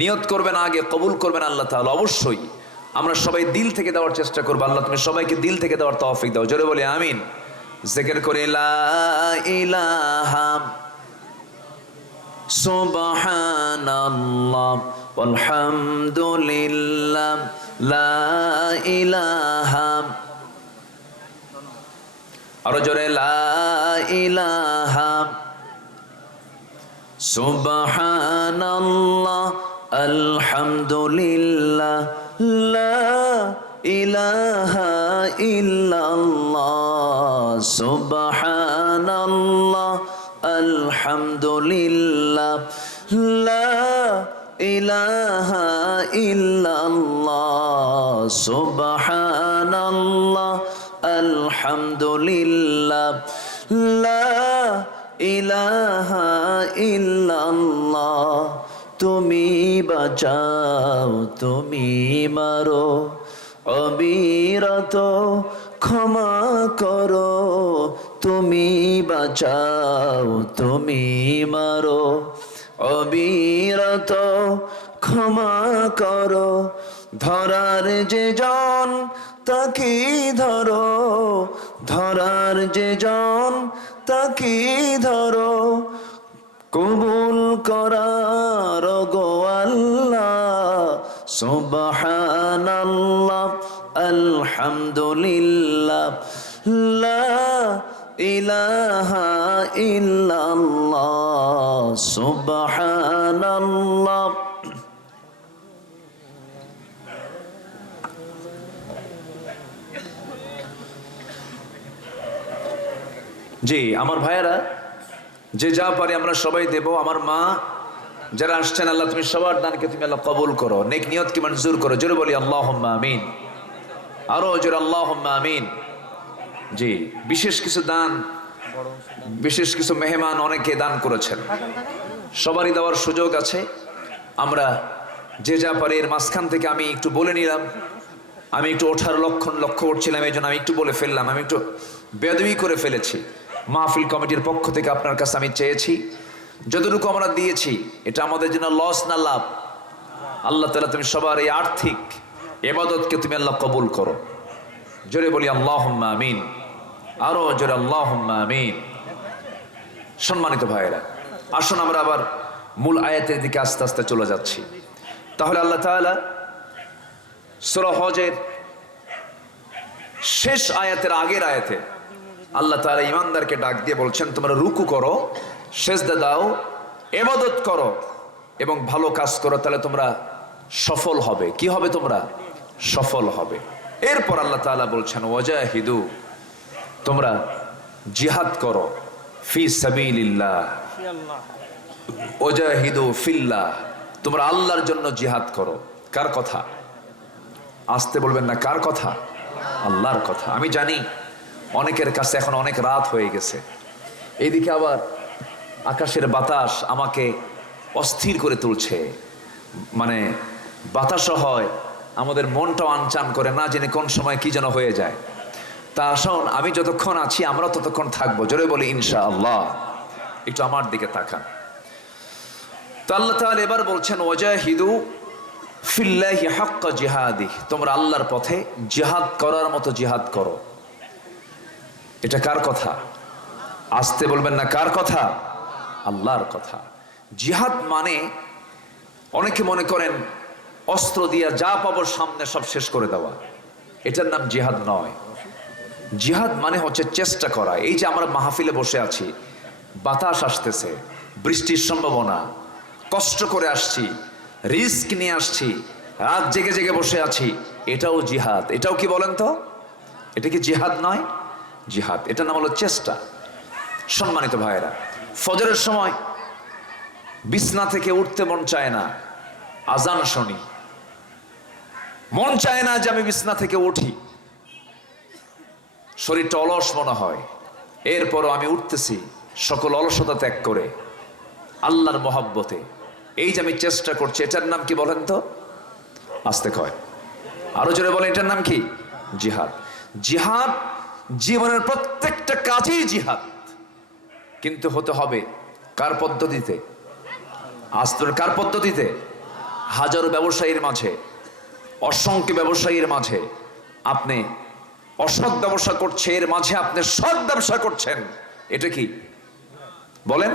নিয়ত করবেন আগে, কবুল করবেন আল্লাহ তাআলা অবশ্যই। আমরা সবাই দিল থেকে দেওয়ার চেষ্টা করব। আল্লাহ তুমি সবাইকে দিল থেকে দেওয়ার তৌফিক দাও, জোরে বলি আমিন। জিকির করে লা ইলাহা সুবহানাল্লাহ, আলহামদুলিল্লাহ, লা ইলাহা। আরো জোরে লা ইলাহা সুবহানাল্লাহ, আলহামদুলিল্লাহ, লা ইলাহা ইল্লাল্লাহ, সুবহানাল্লাহ, আলহামদুলিল্লাহ, লা ইলাহা ইল্লাল্লাহ, সুবহানাল্লাহ, আলহামদুলিল্লাহ, লা ইলাহা ইল্লাল্লাহ। তুমি বাঁচাও তুমি মারো, অবিরত ক্ষমা করো, তুমি বাঁচাও তুমি মারো, অবিরত ক্ষমা করো। ধরার যে জন তাকে ধরো, ধরার যে জন তাকে ধরো, কবুল করার গো আল্লাহ। সুবহানাল্লাহ আলহামদুলিল্লাহ লা ইলাহা ইল্লাল্লাহ সুবহানাল্লাহ। জি আমার ভাইয়েরা, যে যা পারি আমরা সবাই দেব। আমার মা যারা আসছেন, আল্লাহ তুমি সবার দানকে তুমি আল্লাহ কবুল করো, নেক নিয়তকে মঞ্জুর করো। জোরে বলি আল্লাহুম্মা আমিন, আরো জোরে আল্লাহুম্মা আমিন। জি বিশেষ কিছু দান, বিশেষ কিছু মেহমান অনেকে দান করেছেন, সবারই দেওয়ার সুযোগ আছে। আমরা যে যা পারি এর মাঝখান থেকে আমি একটু বলে নিলাম। আমি একটু ওঠার লক্ষ্য করছিলাম, এই জন্য আমি একটু বলে ফেললাম। আমি একটু বেয়াদবি করে ফেলেছি। মাহফিল কমিটির পক্ষ থেকে আপনার কাছে আমি চেয়েছি, যতটুকু আমরা দিয়েছি এটা আমাদের জন্য লস না লাভ। আল্লাহ তাআলা তুমি সবার এই আর্থিক ইবাদতকে তুমি আল্লাহ কবুল করো। জোরে বলি আল্লাহুম্মা আমিন, আরো জোরে আল্লাহুম্মা আমিন। সম্মানিত ভাইয়েরা, আসুন আমরা আবার মূল আয়াতের দিকে আস্তে আস্তে চলে যাচ্ছি। তাহলে আল্লাহ তাআলা সূরা হজের শেষ আয়াতের আগের আয়াতে আল্লাহ তাআলা ঈমানদারকে ডাক দিয়ে বলছেন, তোমরা রুকু করো, সিজদা দাও, ইবাদত করো এবং ভালো কাজ করো, তাহলে তোমরা সফল হবে। কি হবে? তোমরা সফল হবে। এরপর আল্লাহ তাআলা বলছেন, ওয়াজাহিদু, তোমরা জিহাদ করো, ফি সাবিলিল্লাহ, ওয়াজাহিদু ফিল্লাহ, তোমরা আল্লাহর জন্য জিহাদ করো। কার কথা? আসতে বলবেন না, কার কথা? আল্লাহর কথা। আমি জানি অনেকের কাছে এখন অনেক রাত হয়ে গেছে, এইদিকে আবার আকাশের বাতাস আমাকে অস্থির করে তুলছে, মানে বাতাসও হয়, আমাদের মনটাও আনচান করে, না জেনে কোন সময় কি যেন হয়ে যায়। তা আসুন, আমি যতক্ষণ আছি আমরা ততক্ষণ থাকবো। জোরে বলি ইনশাআল্লাহ। একটু আমার দিকে তাকান। তো আল্লাহ তাআলা এবার বলছেন, ওয়াজাহিদু ফিল্লাহি হাক্কা জিহাদি, তোমরা আল্লাহর পথে জিহাদ করার মতো জিহাদ করো। এটা কার কথা? আসতে বলবেন না, কার কথা? আল্লাহর কথা। জিহাদ মানে অনেকে মনে করেন অস্ত্র দিয়া যা পাবো সামনে সব শেষ করে দেওয়া, এটার নাম জিহাদ নয়। জিহাদ মানে হচ্ছে চেষ্টা করা। এই যে আমরা মাহফিলে বসে আছি, বাতাস আসতেছে, বৃষ্টির সম্ভাবনা, কষ্ট করে আসছি, রিস্ক নিয়ে আসছি, রাত জেগে জেগে বসে আছি, এটাও জিহাদ। এটাও কি বলেন তো? এটা কি জিহাদ নয়? জিহাদ, এটার নাম হলো চেষ্টা। সম্মানিত ভাইয়েরা, ফজরের সময় বিছনা থেকে উঠতে মন চায় না, আজান শুনি, মন চায় না যে আমি বিছনা থেকে উঠি, শরীরটা অলস মনে হয়। এরপরও আমি উঠতেছি সকল অলসতা ত্যাগ করে আল্লাহর মহব্বতে। এই যে আমি চেষ্টা করছি, এটার নাম কি বলেন তো? আস্তে কয়, আরো জোরে বলেন, এটার নাম কি? জিহাদ। জিহাদ জীবনের প্রত্যেকটা কাজেই জিহাদ, কিন্তু হতে হবে কার পদ্ধতিতে? আস্তে, কার পদ্ধতিতে? হাজারো ব্যবসায়ীর মাঝে, অসংখ্য ব্যবসায়ীর মাঝে আপনি অসৎ ব্যবসা করছে, এর মাঝে আপনি সৎ ব্যবসা করছেন, এটা কি বলেন?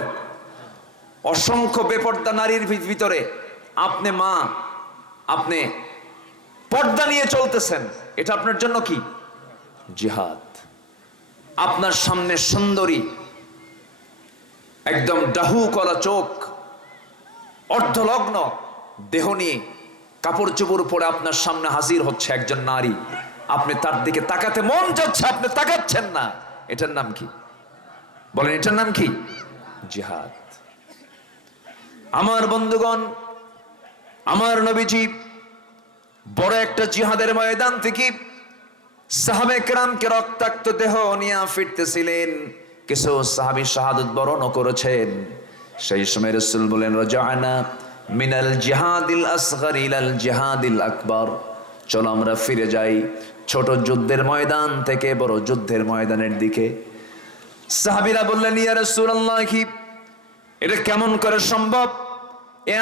অসংখ্য বেপর্দা নারীর ভিতরে আপনি মা, আপনি পর্দা নিয়ে চলতেছেন, এটা আপনার জন্য কি? জিহাদ। আপনার সামনে সুন্দরী, একদম ডাহু করা চোখ, অর্ধলগ্ন দেহ নিয়ে কাপড় চোপড় পরে আপনার সামনে হাজির হচ্ছে একজন নারী, আপনি তার দিকে তাকাতে মন যাচ্ছে, আপনি তাকাচ্ছেন না, এটার নাম কি বলেন? এটার নাম কি? জিহাদ। আমার বন্ধুগণ, আমার নবীজি বড় একটা জিহাদের ময়দান থেকে সাহাবে কেরামকে রক্তাক্ত দেহ নিয়ে ফিরতেছিলেন। কিছু সাহাবী শাহাদাত বরণ করেছেন। সেই সময় রাসূল বলেন, রাজানা মিনাল জিহাদিল আসগর ইলাল জিহাদিল আকবার। চলো আমরা ফিরে যাই ছোট যুদ্ধের ময়দান থেকে বড় যুদ্ধের ময়দানের দিকে। সাহাবীরা বললেন, ইয়া রাসূলুল্লাহ, কি এটা কেমন করে সম্ভব?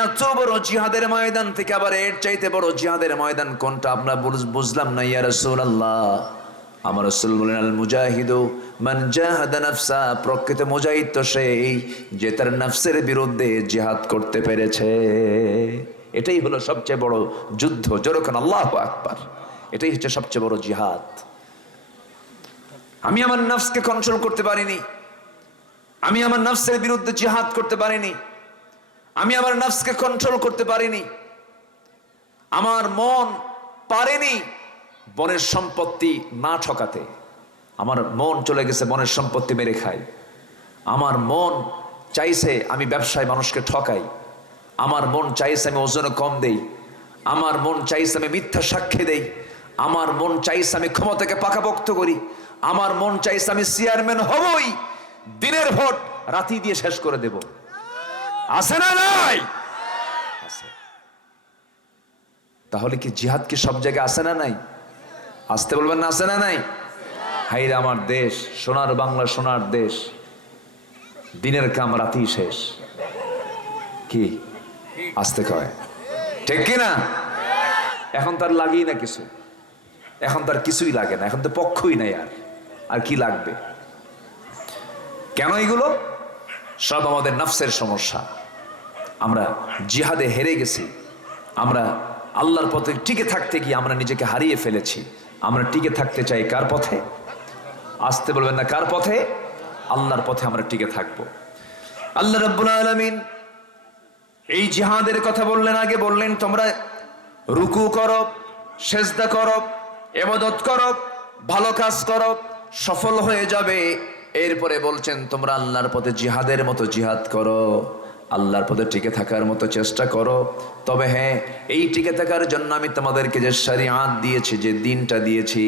এত বড় জিহাদের ময়দান থেকে আবার এর চাইতে বড় জিহাদের ময়দান কোনটা? আমরা বুঝলাম না ইয়া রাসূলুল্লাহ। আমার রাসূল বলেন, আল মুজাহিদু মান জাহাদা নাফসা, প্রকৃত মুজাহিদ তো সেই যে তার নফসের বিরুদ্ধে জিহাদ করতে পেরেছে। এটাই হলো সবচেয়ে বড় যুদ্ধ। যেরকম আল্লাহু আকবার, এটাই হচ্ছে সবচেয়ে বড় জিহাদ। আমি আমার নফসকে কন্ট্রোল করতে পারিনি, আমি আমার নফসের বিরুদ্ধে জিহাদ করতে পারিনি, আমি আমার নফসকে কন্ট্রোল করতে পারিনি, আমার মন পারেনি বনের সম্পত্তি না ঠকাতে। আমার মন চলে গেছে বনের সম্পত্তি মেরে খাই। আমার মন চাইছে আমি ব্যবসায় মানুষকে ঠকাই। আমার মন চাইছে আমি ওজনে কম দেই। আমার মন চাইছে আমি মিথ্যা সাক্ষ্য দেই। আমার মন চাইছে আমি ক্ষমতাকে পাকাপোক্ত করি। আমার মন চাইছে আমি চেয়ারম্যান হবই, দিনের ভোট রাতি দিয়ে শেষ করে দেব। আছে না নাই? আছে। তাহলে কি জিহাদ কি সব জায়গায় আছে না নাই? আসতে বলবেন না, আছে না নাই? হাইরে আমার দেশ, সোনার বাংলা, সোনার দেশ, দিনের কাম রাতি শেষ। কি আসতে কয়, ঠিক কিনা? এখন তার লাগেই না কিছু, এখন তার কিছুই লাগে না, এখন তো পক্ষই নাই। আর কি লাগবে? কেন এগুলো? সব আমাদের নফসের সমস্যা। আমরা জিহাদে হেরে গেছি। আমরা আল্লাহর পথে টিকে থাকতে গিয়ে আমরা নিজেকে হারিয়ে ফেলেছি। আমরা টিকে থাকতে চাই কার পথে? আসতে বলবেন না, কার পথে? আল্লাহর পথে আমরা টিকে থাকবো। আল্লাহ রাব্বুল আলামিন এই জিহাদের কথা বললেন, আগে বললেন তোমরা রুকু করো, সেজদা করো, ইবাদত করো, ভালো কাজ করো, সফল হয়ে যাবে। এরপরে বলছেন তোমরা আল্লাহর পথে জিহাদের মতো জিহাদ করো, আল্লাহর পথে টিকে থাকার মতো চেষ্টা করো। তবে হ্যাঁ, এই টিকে থাকার জন্য আমি তোমাদেরকে যে শরিয়াত দিয়েছি, যে দিনটা দিয়েছি,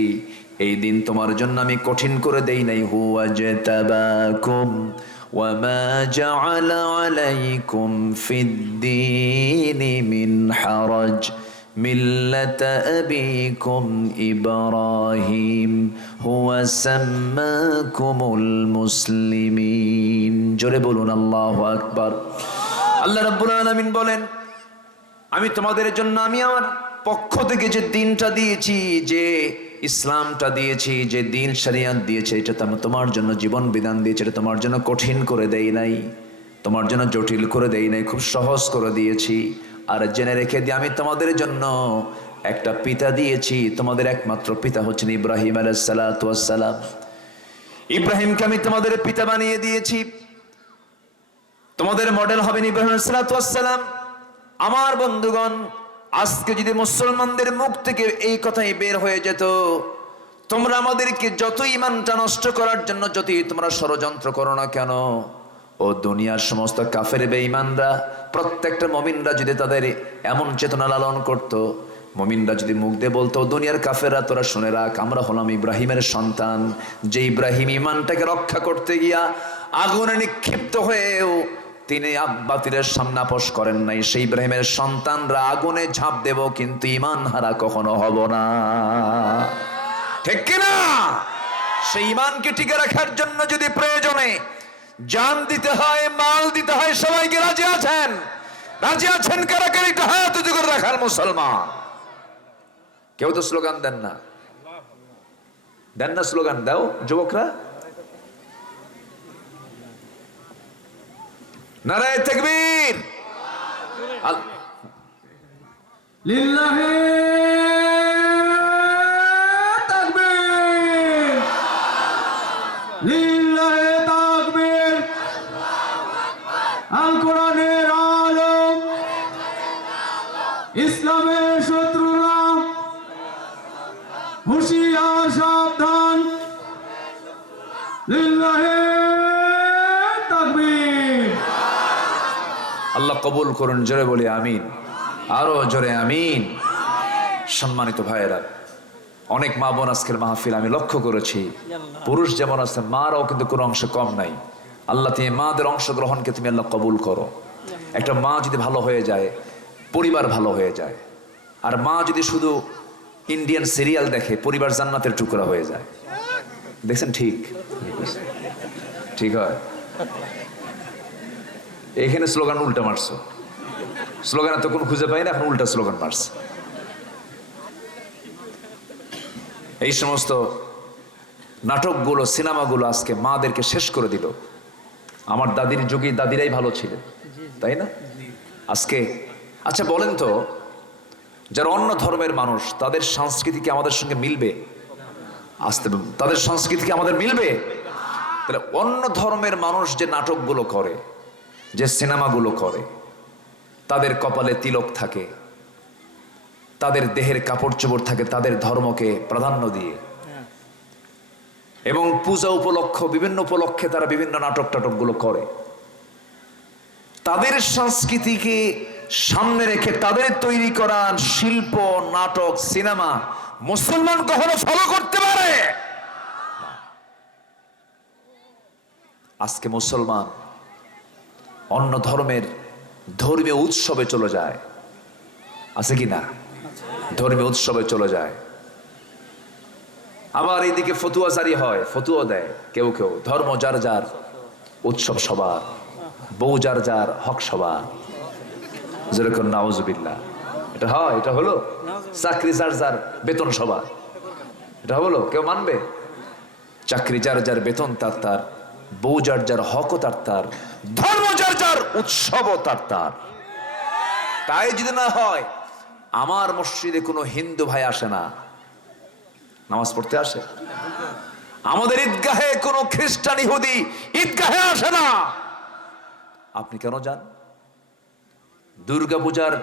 এই দিন তোমার জন্য আমি কঠিন করে দেই নাই। হুয়া জাতাবাকুম ওয়া মা জাআলা আলাইকুম ফিদ-দীনি মিন হারাজ মিল্লাতা আবিকুম ইব্রাহিম হুয়া সাম্মাকুমুল মুসলিমিন। জোরে বলুন আল্লাহু আকবার। আল্লাহ রাব্বুল আলামিন বলেন, আমি তোমাদের জন্য আমি আমার পক্ষ থেকে যে দিনটা দিয়েছি, যে ইসলামটা দিয়েছি, যে দিন শরিয়াত দিয়েছে, এটা তোমার জন্য জীবন বিধান দিয়েছে, এটা তোমার জন্য কঠিন করে দেই নাই, তোমার জন্য জটিল করে দেই নাই, খুব সহজ করে দিয়েছি। আর জেনে রেখে দিয়ে আমি তোমাদের জন্য একটা পিতা দিয়েছি। তোমাদের একমাত্র পিতা হচ্ছেন ইব্রাহিম আলাইহিস সালাতু ওয়াস সালাম। ইব্রাহিমকে আমি তোমাদের পিতা বানিয়ে দিয়েছি। তোমাদের মডেল হবেন ইব্রাহিম আলাইহিস সালাতু ওয়াস সালাম। আমার বন্ধুগণ, আজকে যদি মুসলমানদের মুখ থেকে এই কথাই বের হয়ে যেত, তোমরা আমাদেরকে যত ঈমানটা নষ্ট করার জন্য যতই তোমরা ষড়যন্ত্র করো না কেন, ও দুনিয়ার সমস্ত কাফের বেঈমানরা, প্রত্যেকটা মুমিনরা যদি তাদের এমন চেতনা লালন করত, মুমিনরা যদি মুখ দিয়ে বলতো, দুনিয়ার কাফেররা তোরা শুনে রাখ, আমরা হলাম ইব্রাহিমের সন্তান, যে ইব্রাহিম ঈমানটাকে রক্ষা করতে গিয়া আগুনে নিক্ষিপ্ত হয়েও তিনি বাতিলের সামনে আপোষ করেন নাই। সেই ইব্রাহিমের সন্তানরা আগুনে ঝাঁপ দেব, কিন্তু ঈমান হারা কখনো হব না। ঠিক কিনা? সেই ঈমানকে টিকে রাখার জন্য যদি প্রয়োজনে জান দিতে হয়, মাল দিতে হয়, সবাইকে রাজি আছেন? রাজি আছেন কারা কারা? একটু হাত উঁচু করে রাখার মুসলমান। কেউ তো স্লোগান দেন না, দেন না স্লোগান? দাও যুবকরা, নারায়ে তাকবীর, লিল্লাহি তাকবীর, লিল্লাহি তাকবীর। আল কোরআনের আলম, ইসলামের শত্রুরা হুঁশিয়ার, সাবধান। লিল্লাহি তাকবীর। আল্লাহ কবুল করুন। জোরে বলি আমিন, আরো জোরে আমিন। সম্মানিত ভাইয়েরা, অনেক মা বোন আজকের মাহফিল আমি লক্ষ্য করেছি, পুরুষ যেমন আছে, মারাও কিন্তু কোনো অংশ কম নাই। আল্লাহ তুমি মাদের অংশগ্রহণকে তুমি আল্লাহ কবুল করো। একটা মা যদি ভালো হয়ে যায়, পরিবার ভালো হয়ে যায়। আর মা যদি শুধু ইন্ডিয়ান সিরিয়াল দেখে, পরিবার জান্নাতের টুকরা হয়ে যায়। দেখছেন? ঠিক ঠিক হয়। এখানে স্লোগান উল্টা মারছো, স্লোগান এত কোন খুঁজে পাই না, এখন উল্টা স্লোগান মারছে। এই সমস্ত নাটকগুলো, সিনেমাগুলো আজকে মাদেরকে শেষ করে দিল। আমার দাদির যুগে দাদিরাই ভালো ছিলেন, তাই না? আজকে আচ্ছা বলেন তো, যারা অন্য ধর্মের মানুষ, তাদের সংস্কৃতি কি আমাদের সঙ্গে মিলবে? আসতে তাদের সংস্কৃতি কি আমাদের মিলবে? তাহলে অন্য ধর্মের মানুষ যে নাটকগুলো করে, যে সিনেমাগুলো করে, তাদের কপালে তিলক থাকে, তাদের দেহের কাপড় চোপড় থাকে তাদের ধর্মকে প্রাধান্য দিয়ে, এবং পূজা উপলক্ষ, বিভিন্ন উপলক্ষে তারা বিভিন্ন নাটকগুলো করে। তাদের সংস্কৃতিকে সামনে রেখে তাদের তৈরি করা শিল্প, নাটক, সিনেমা মুসলমান কখনো ফলো করতে পারে? আজকে মুসলমান অন্য ধর্মের ধর্মীয় উৎসবে চলে যায়, আছে কি না? ধর্মীয় উৎসবে চলে যায়। আবার এইদিকে ফতুয়া জারি হয়, ফতুয়া দেয় কেউ কেউ, ধর্ম যার যার, উৎসব সবার, বউ যার যার, হক সবার। যেরকম নাউজুবিল্লাহ, এটা হয়, এটা হলো। চাকরি যার যার, বেতন সবার, এটা হলো। কেউ মানবে? চাকরি যার যার, বেতন তার তার, বউ যার যার, হকও তার তার, ধর্ম যার যার, উৎসবও তার তার। তাই যদি না হয়, আমার মসজিদে কোনো হিন্দু ভাই আসে না, নামাজ পড়তে আসে। আমাদের ঈদগাহে কোনো খ্রিস্টান ইহুদি ঈদগাহে আসে না। আপনি কেন যান? দুর্গা পূজার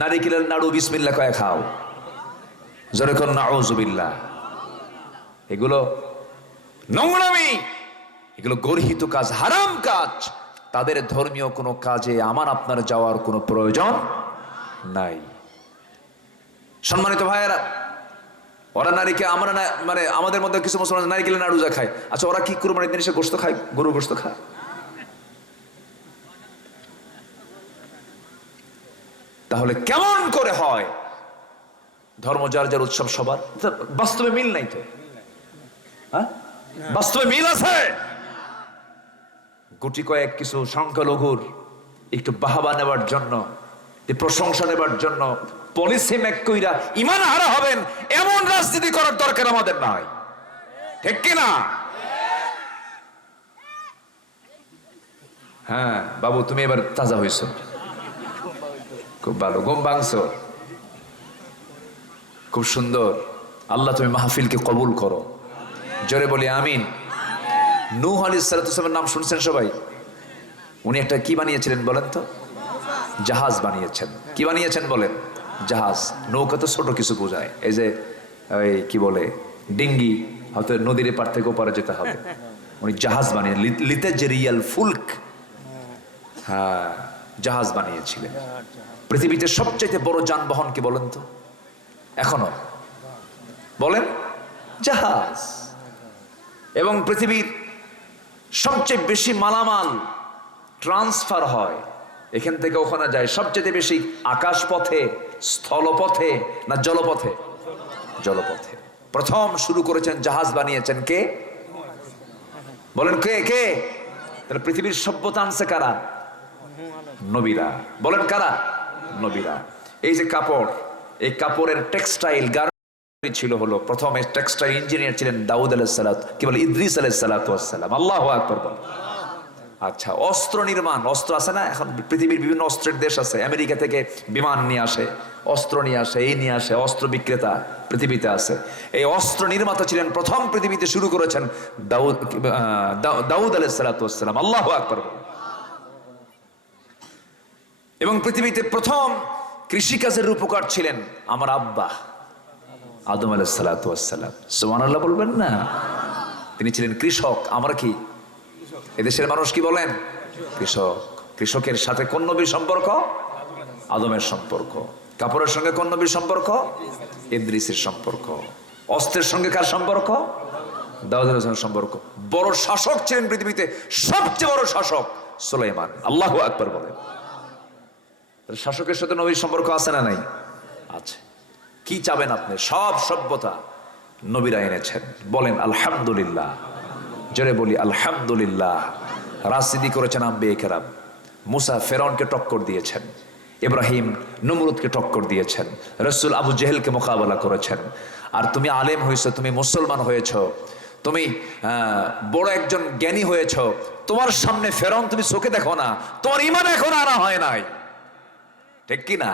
নারিকেলের নাড়ু বিসমিল্লাহ কয়ে খাও, যেরকম নাউজুবিল্লাহ। এগুলো নোংরামি, এগুলো গর্হিত কাজ, হারাম কাজ। তাদের ধর্মীয় কোনো কাজে আমার আপনার যাওয়ার কোনো প্রয়োজন নাই। সম্মানিত ভাইয়েরা, ওরা নারীকে, আমরা না, মানে আমাদের মধ্যে কিছু মুসলমান নারিকেলের নাড়ু যা খায়। আচ্ছা, ওরা কি কুরবানির দিন এসে গোশত খায়? গরু গোশত খায়? তাহলে কেমন করে হয়? ধর্ম যার যার, উৎসব সবার। বাস্তবে মিল নাই তো, হ্যাঁ? বাস্তবে মিল আছে। গুটি কয়েক কিছু সংখ্যালঘুর একটু বাহাবা নেবার জন্য, প্রশংসা নেবার জন্য পলিসি মেক কইরা ইমান হারা হবেন, এমন রাজনীতি করার দরকার আমাদের নাই। ঠিক কিনা? হ্যাঁ বাবু, তুমি এবার তাজা হইছো, খুব ভালো, ঘুম ভাঙছো, খুব সুন্দর। আল্লাহ তুমি মাহফিলকে কবুল করো, জোরে বলি আমিন। নূহ আলাইহিস সালামের নাম শুনছেন সবাই? উনি একটা কি বানিয়েছিলেন বলেন তো? জাহাজ বানিয়েছেন। কি বানিয়েছেন বলেন? জাহাজ। নৌকা তো ছোট কিছু বোঝায়, এই যে ওই কি বলে ডিঙ্গি, হয়তো নদীর পার থেকে ওপারে যেতে হবে। উনি জাহাজ বানিয়ে, লিতাজরিয়াল ফুলক, হ্যাঁ জাহাজ বানিয়েছিলেন। পৃথিবীতে সবচেয়ে বড় যানবাহন কি বলেন তো এখনো? বলেন, জাহাজ। এবং পৃথিবীর সবচেয়ে বেশি মালামাল ট্রান্সফার হয়, এখান থেকে ওখানে যায় সবচেয়ে বেশি আকাশ পথে, স্থলপথে না জলপথে? জলপথে। প্রথম শুরু করেছেন, জাহাজ বানিয়েছেন কে? বলেন কে? কে? তাহলে পৃথিবীর সভ্যতা আনছে কারা? নবীরা। বলেন কারা? নবীরা। এই যে কাপড়, এই কাপড়ের টেক্সটাইল গার্মেন্ট ছিল হলো, প্রথমে টেক্সটাইল ইঞ্জিনিয়ার ছিলেন দাউদ আলাইহিস সালাত, কি বলে ইদ্রিস আলাইহিস সালাতু ওয়াস সালাম। আল্লাহু আকবার বল। আচ্ছা, অস্ত্র নির্মাণ, অস্ত্র আছে না এখন পৃথিবীর বিভিন্ন অস্ত্রের দেশ আছে, আমেরিকা থেকে বিমান নিয়ে আসে, অস্ত্র নিয়ে আসে, এই নিয়ে আসে, অস্ত্র বিক্রেতা পৃথিবীতে আছে। এই অস্ত্র নির্মাতা ছিলেন প্রথম, পৃথিবীতে শুরু করেছেন দাউদ আলাইহিস সালাতু ওয়াস সালাম। আল্লাহু আকবার। এবং পৃথিবীতে প্রথম কৃষিকাজের রূপকার ছিলেন আমার আব্বা আদম আলাইহিস সালাতু ওয়াস সালাম। সুবহানাল্লাহ বলবেন না? তিনি ছিলেন কৃষক। আমরা কি এদেশের মানুষ কি বলেন? কৃষক। কৃষকের সাথে কোন নবীর সম্পর্ক? আদমের সম্পর্ক। কাপড়ের সঙ্গে কোন নবীর সম্পর্ক? ইদ্রিসের সম্পর্ক। অস্ত্রের সঙ্গে কার সম্পর্ক? দাউদ আলাইহিস সালামের সম্পর্ক। বড় শাসক ছিলেন পৃথিবীতে, সবচেয়ে বড় শাসক সুলাইমান। আল্লাহু আকবার বলেন। শাসকের সাথে নবীর সম্পর্ক আছে না নাই? আছে। কি চাবেন আপনি? সব সভ্যতা নবীরা এনেছেন। বলেন আলহামদুলিল্লাহ, জোরে বলি আলহামদুলিল্লাহ। রাজনীতি করেছেন আম্বিয়া কেরাম। মুসা ফেরাউনকে টক্কর দিয়েছেন, ইব্রাহিম নমরুদকে টক্কর দিয়েছেন, রসুল আবু জেহেলকে মোকাবেলা করেছেন। আর তুমি আলেম হয়েছ, তুমি মুসলমান হয়েছ, তুমি বড় একজন জ্ঞানী হয়েছ, তোমার সামনে ফেরাউন তুমি চোখে দেখো না, তোমার ঈমান এখন আনা হয় নাই, ঠিক কি না?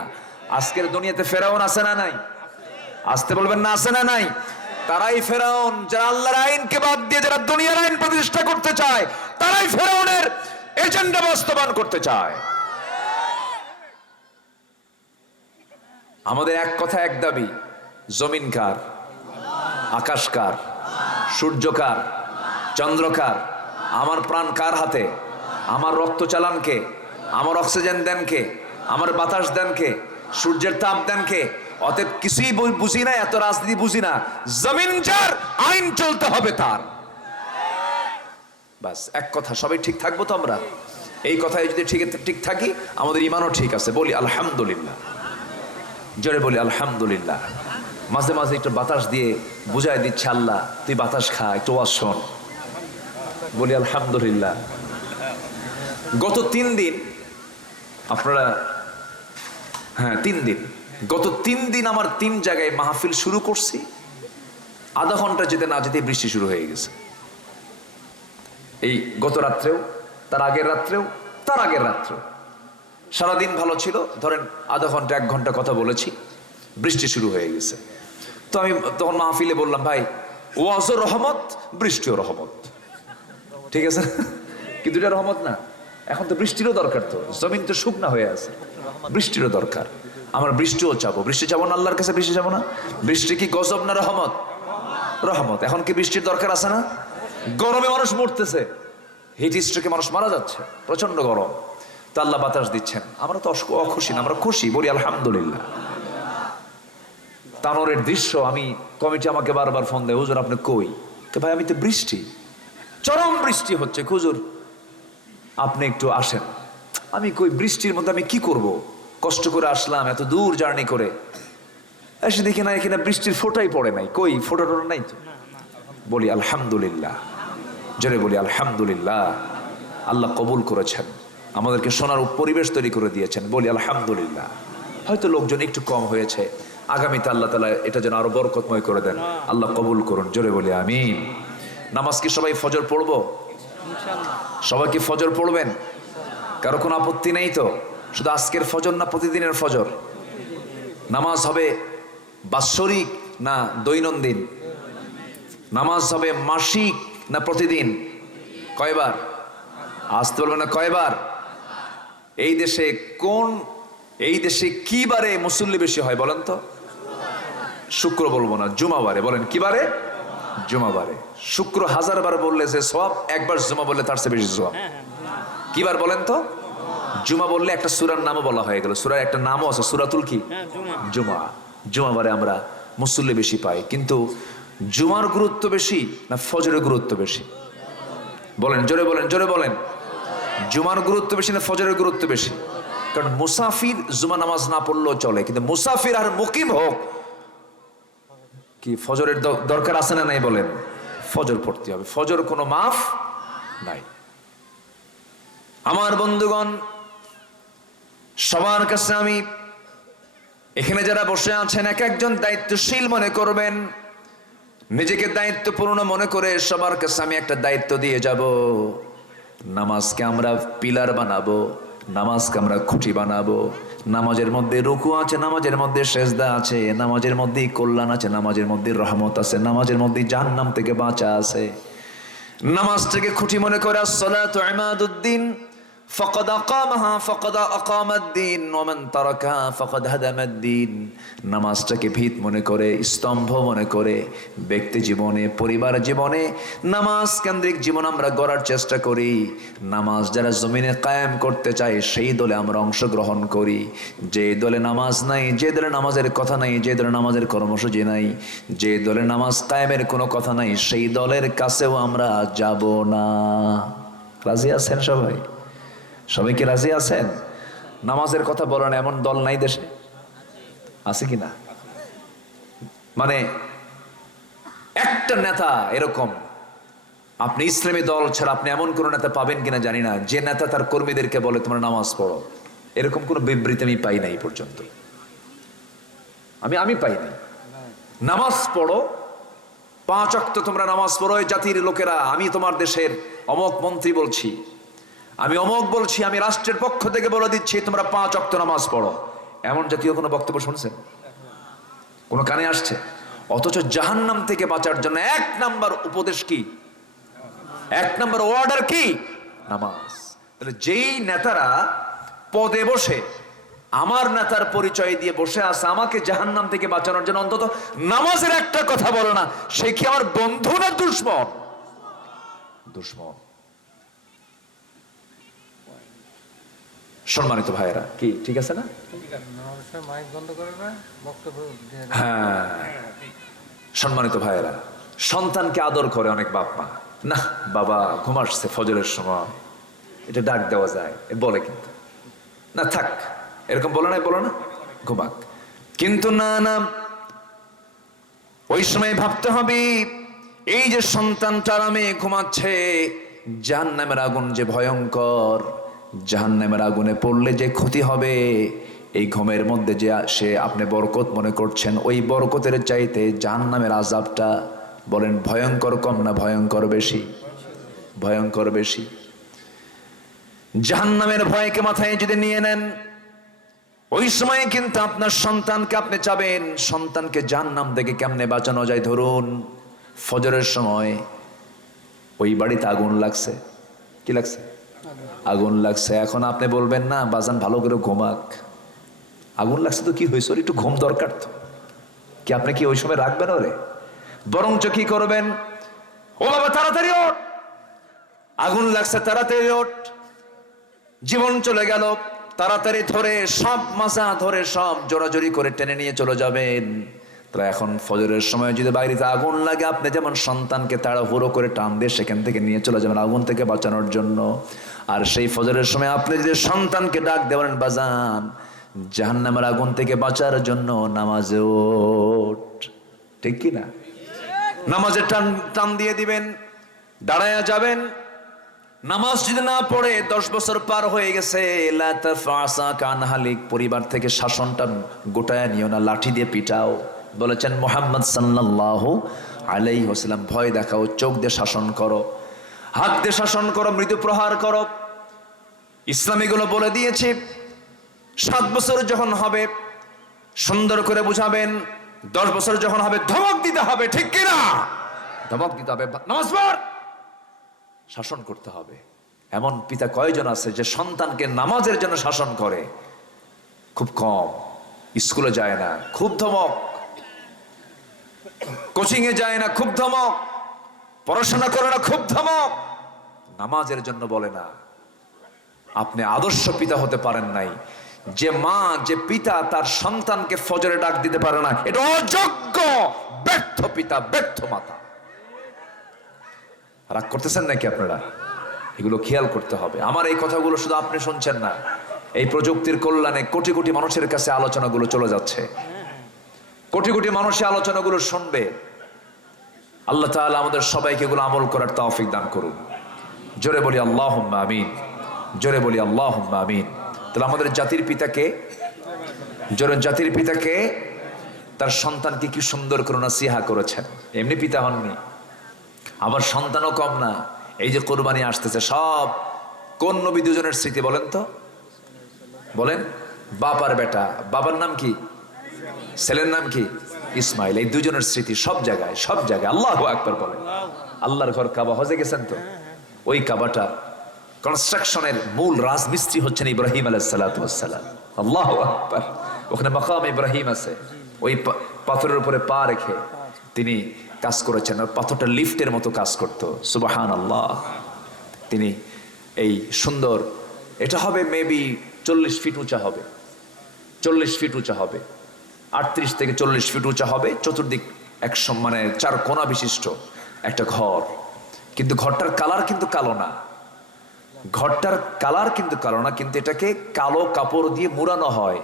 আজকের দুনিয়াতে ফেরাউন আছে না নাই? আসতে বলবেন না, আছে না নাই? তারাই ফেরাউন যারা আল্লাহর আইনকে বাদ দিয়ে যারা দুনিয়ার আইন প্রতিষ্ঠা করতে চায়, তারাই ফেরাউনের এজেন্ডা বাস্তবায়ন করতে চায়। আমাদের এক কথা এক দাবি, জমিন কার, আকাশ কার, সূর্য কার, চন্দ্র কার, আমার প্রাণ কার হাতে, আমার রক্ত চালান কে, আমার অক্সিজেন দেন কে, আমার বাতাস দেন কে, সূর্যের তাপ দেন কে? অতএব কিছুই বুঝি না, এত রাজনীতি বুঝি না, জমিন যার, আইন চলতে হবে তার। বাস এক কথা, সবাই ঠিক থাকবো তো আমরা? এই কথায় যদি ঠিক থাকি, আমাদের ঈমানও ঠিক আছে। বলি আলহামদুলিল্লাহ, জোরে বলি আলহামদুলিল্লাহ। মাঝে মাঝে একটু বাতাস দিয়ে বুঝাই দিচ্ছে আল্লাহ, তুই বাতাস খা, একটু ওয়াজ শোন। বলি আলহামদুলিল্লাহ। গত 3 দিন আপনারা, হ্যাঁ 3 দিন, গত 3 দিন আমার 3 জায়গায় মাহফিল শুরু করছি, আধা ঘন্টা যেতে না যেতে বৃষ্টি শুরু হয়ে গেছে। এই গত রাত্রেও, তার আগের রাত্রেও, তার আগের রাত্রেও সারাদিন ভালো ছিল, ধরেন আধা ঘন্টা 1 ঘন্টা কথা বলেছি, বৃষ্টি শুরু হয়ে গেছে। তো আমি তখন মাহফিলে বললাম, ভাই ওয়াজও রহমত, বৃষ্টিও রহমত, ঠিক আছে? কিন্তু এটা রহমত না, এখন তো বৃষ্টিরও দরকার, তো জমিন তো শুকনা হয়ে আছে, বৃষ্টিরও দরকার। আমরা বৃষ্টিও চাবো, বৃষ্টি চাবো না আল্লাহর কাছে? বৃষ্টি চাবো না? বৃষ্টি কি গজব না রহমত? রহমত। এখন কি বৃষ্টির দরকার আছে না? গরমে মানুষ মরতেছে, হিট স্ট্রোকে মানুষ মারা যাচ্ছে, প্রচন্ড গরম, তো আল্লাহ বাতাস দিচ্ছেন। আমরা তো অখুশি না, আমরা খুশি, বলি আলহামদুলিল্লাহ। তানোরের দৃশ্য, আমি কমিটি আমাকে বারবার ফোন দেয়, হুজুর আপনি কই? তো ভাই আমি তো বৃষ্টি, চরম বৃষ্টি হচ্ছে, হুজুর আপনি একটু আসেন। আমি কই বৃষ্টির মধ্যে আমি কি করব? কষ্ট করে আসলাম, এত দূর জার্নি করে এসে দেখি না এখানে বৃষ্টির ফোঁটাই পড়ে নাই। কই ফোঁটা টোটা নাই তো? বলি আলহামদুলিল্লাহ, জোরে বলি আলহামদুলিল্লাহ। আল্লাহ কবুল করেছেন, আমাদেরকে শোনার পরিবেশ তৈরি করে দিয়েছেন, বলি আলহামদুলিল্লাহ। হয়তো লোকজন একটু কম হয়েছে, আগামীতে আল্লাহ তাআলা এটা যেন আরো বরকতময় করে দেন, আল্লাহ কবুল করুন, জোরে বলি আমিন। নামাজ কি সবাই ফজর পড়বো? সবাই কি ফজর পড়বেন? কারো কোনো আপত্তি নেই তো? শুধু আজকের ফজর না প্রতিদিনের ফজর? নামাজ হবে বাৎসরিক না দৈনন্দিন? নামাজ হবে মাসিক না প্রতিদিন? কয়বার? আসতে বলবেন না, কয়বার? এই দেশে কি বারে মুসল্লি বেশি হয় বলেন তো? শুক্র বলবো না, জুমাবারে। বলেন কি বারে? জুমাবারে। শুক্র 1000 বার বললে যে সওয়াব, একবার জুমা বললে তার চেয়ে বেশি সওয়াব। কি বার বলেন তো? জুমা বললে একটা সূরার নামও বলা হয়ে গেল, সূরার একটা নামও আছে, সূরাতুল কি? জুমা। জুমাবারে আমরা মুসল্লি বেশি পাই। কিন্তু জুমার গুরুত্ব বেশি না ফজরের গুরুত্ব বেশি? বলেন, জোরে বলেন, জোরে বলেন। জুমার গুরুত্ব বেশি না ফজরের গুরুত্ব বেশি? কারণ মুসাফির জুমা নামাজ না পড়লেও চলে, কিন্তু মুসাফির আর মুকিম হোক, কি ফজরের দরকার আছে না নাই? বলেন, ফজর পড়তে হবে, ফজর কোনো মাফ নাই। আমার বন্ধুগণ, সবার কাছে আমি, এখানে যারা বসে আছেন এক একজন দায়িত্বশীল মনে করবেন, নিজেকে দায়িত্বপূর্ণ মনে করে সবার কাছে আমি একটা দায়িত্ব দিয়ে যাব। নামাজকে আমরা পিলার বানাবো, নামাজকে আমরা খুঁটি বানাবো। নামাজের মধ্যে রুকু আছে, নামাজের মধ্যে সেজদা আছে, নামাজের মধ্যে কল্যাণ আছে, নামাজের মধ্যে রহমত আছে, নামাজের মধ্যে জাহান্নাম থেকে বাঁচা আছে। নামাজটাকে খুঁটি মনে করে আসসালাতু ইমাদুদ্দিন, ফাকাদ আকামাহা ফাকাদ আকামাদ্দিন ওয়া মান তারাকাহা ফাকাদ হাদামাদ্দিন। নামাজটাকে ভিত মনে করে, স্তম্ভ মনে করে ব্যক্তি জীবনে, পরিবার জীবনে নামাজ কেন্দ্রিক জীবন আমরা গড়ার চেষ্টা করি। নামাজ যারা জমিনে কায়েম করতে চায় সেই দলে আমরা অংশগ্রহণ করি। যে দলে নামাজ নাই, যে দলে নামাজের কথা নাই, যে দলে নামাজের কর্মসূচি নাই, যে দলে নামাজ কায়েমের কোনো কথা নাই, সেই দলের কাছেও আমরা যাব না। রাজি আছেন সবাই? সবাই কি রাজি আছেন? নামাজের কথা বলেন এমন দল নাই দেশে, আছে কি না? মানে একটা নেতা এরকম, আপনি ইসলামী দল ছাড়া আপনি এমন কোন নেতা পাবেন কিনা জানি না, যে নেতা তার কর্মীদেরকে বলে তোমরা নামাজ পড়ো। এরকম কোন বিবৃতি আমি পাই নাই পর্যন্ত, আমি পাই নাই। নামাজ পড়ো, 5 ওয়াক্ত তোমরা নামাজ পড়ো এই জাতির লোকেরা, আমি তোমার দেশের অমক মন্ত্রী বলছি, আমি অমক বলছি, আমি রাষ্ট্রের পক্ষ থেকে বলে দিচ্ছি তোমরা 5 ওয়াক্ত নামাজ পড়ো। এমন জাতীয় কোনো বক্তব্য শুনছেন? কোনো কানে আসছে? অথচ জাহান্নাম থেকে বাঁচার জন্য 1 নাম্বার উপদেশ কি, 1 নাম্বার অর্ডার কি? নামাজ। তাহলে যেই নেতারা পদে বসে আমার নেতার পরিচয় দিয়ে বসে আছে, আমাকে জাহান্নাম থেকে বাঁচানোর জন্য অন্তত নামাজের একটা কথা বলো না, সে কি আমার বন্ধু না দুশমন? দুশমন। সম্মানিত ভাইয়েরা, কি ঠিক আছে না? হ্যাঁ, সম্মানিত ভাইয়েরা, সন্তানকে আদর করে অনেক বাপ মা, না বাবা ঘুম আসছে ফজরের সময়, এটা ডাক দেওয়া যায় বলে, কিন্তু না থাক এরকম বলে না, ঘুমাক। কিন্তু না না, ওই সময় ভাবতে হবে এই যে সন্তানটা আরামে ঘুমাচ্ছে, জাহান্নামের আগুন যে ভয়ঙ্কর, জাহান্নামের আগুনে পড়লে যে ক্ষতি হবে, এই ঘুমের মধ্যে যে সে আপনি বরকত মনে করছেন, ওই বরকতের চাইতে জাহান্নামের আযাবটা বলেন ভয়ঙ্কর কম না ভয়ঙ্কর বেশি? ভয়ঙ্কর বেশি। জাহান্নামের ভয়কে মাথায় যদি নিয়ে নেন, ওই সময় কিন্তু আপনার সন্তানকে আপনি চাবেন, সন্তানকে জাহান্নাম থেকে কেমনে বাঁচানো যায়। ধরুন ফজরের সময় ওই বাড়িতে আগুন লাগছে, কি লাগছে? আগুন লাগছে। এখন আপনি বলবেন না বাজান ভালো করে ঘুমাক, আগুন লাগছে তো কি হয়েছে, একটু ঘুম দরকার তো, কি আপনি কি ওই সময় রাখবেন ওরে? বরঞ্চ কি করবেন, ও বাবা তাড়াতাড়ি ওঠ, আগুন লাগছে তাড়াতাড়ি ওঠ, জীবন চলে গেল, তাড়াতাড়ি ধরে সব মাজা ধরে সব জোরাজোরি করে টেনে নিয়ে চলে যাবেন। তাহলে এখন ফজরের সময় যদি বাড়িতে আগুন লাগে, আপনি যেমন সন্তানকে তাড়াহুড়ো করে টান দিয়ে সেখান থেকে নিয়ে চলে যাবেন আগুন থেকে বাঁচানোর জন্য, আর সেই ফজরের সময় আপনি যদি সন্তানকে ডাক দেবেন বাজান জাহান্নামের আগুন থেকে বাঁচার জন্য নামাজে ওঠ, ঠিক কি না? নামাজের টান দিয়ে দিবেন, দাঁড়ায়া যাবেন। নামাজ যদি না পড়ে 10 বছর পার হয়ে গেছে, পরিবার থেকে শাসনটা গোটায় নিও না, লাঠি দিয়ে পিটাও। বলেছেন মুহাম্মদ সাল্লাল্লাহু আলাইহি ওয়াসাল্লাম, ভয় দেখাও, চোখ দিয়ে শাসন করো, হাত দিয়ে শাসন করো, মৃদু প্রহার করো। ইসলামীগুলো বলে দিয়েছে 7 বছর যখন হবে সুন্দর করে বুঝাবেন, 10 বছর যখন হবে ধমক দিতে হবে, ঠিক কিনা? ধমক দিতে হবে, নামাজ পড়, শাসন করতে হবে। এমন পিতা কয়জন আছে যে সন্তানকে নামাজের জন্য শাসন করে? খুব কম। স্কুলে যায় না, খুব ধমক, কোচিং এ যায় না, খুব ধমক, পড়াশোনা করে না, খুব ধমক, নামাজের জন্য বলে না। আপনি আদর্শ পিতা হতে পারেন নাই। যে মা যে পিতা তার সন্তানকে ফজরে ডাক দিতে পারে না, এটা অযোগ্য, ব্যর্থ পিতা, ব্যর্থ মাতা। রাগ করতেছেন নাকি আপনারা? এগুলো খেয়াল করতে হবে। আমার এই কথাগুলো শুধু আপনি শুনছেন না, এই প্রযুক্তির কল্যাণে কোটি কোটি মানুষের কাছে আলোচনাগুলো চলে যাচ্ছে, কোটি কোটি মানুষের আলোচনাগুলো শুনবে। আল্লাহ তাআলা আমাদের সবাইকে এগুলো আমল করার তৌফিক দান করুন। জোরে বলি আল্লাহুম্মা আমিন, জোরে বলি আল্লাহুম্মা আমিন। তাহলে আমাদের জাতির পিতাকে, জোরে জাতির পিতাকে তার সন্তানকে কি সুন্দর করে নাসিহা করেছেন। এমনি পিতা হননি, আবার সন্তানও কম না। এই যে কোরবানি আসতেছে, সব কোন নবী দুজনের স্মৃতি বলেন তো? বলেন। বাপ আর বেটা, বাবার নাম কি, ছেলের নাম কি? ইসমাইল। এই দুজনের স্মৃতি সব জায়গায়, সব জায়গায়। আল্লাহু আকবার বলেন। আল্লাহর ঘর কাবা, হজে গেছেন তো? ওই কাবাটা কনস্ট্রাকশনের মূল রাজমিস্ত্রি হচ্ছেন ইব্রাহিম আলাইহিস সালাতু ওয়াস সালাম। আল্লাহু আকবার। ওখানে মাকাম ইব্রাহিম আছে, ওই পাথরের উপরে পা রেখে তিনি কাজ করেছেন। আর পাথরটা লিফটের মতো কাজ করতো, সুবহানাল্লাহ। তিনি এই সুন্দর, এটা হবে মেবি 40 ফিট উঁচা হবে, 40 ফিট উঁচা হবে, 38 থেকে 40 ফিট উঁচা হবে। চতুর্দিক 100 মানে 4 কোণা বিশিষ্ট একটা ঘর। কিন্তু ঘরটার কালার কিন্তু কালো না, ঘরটার কালার কিন্তু কালো না, কিন্তু এটাকে কালো কাপড় দিয়ে মুড়ানো হয়,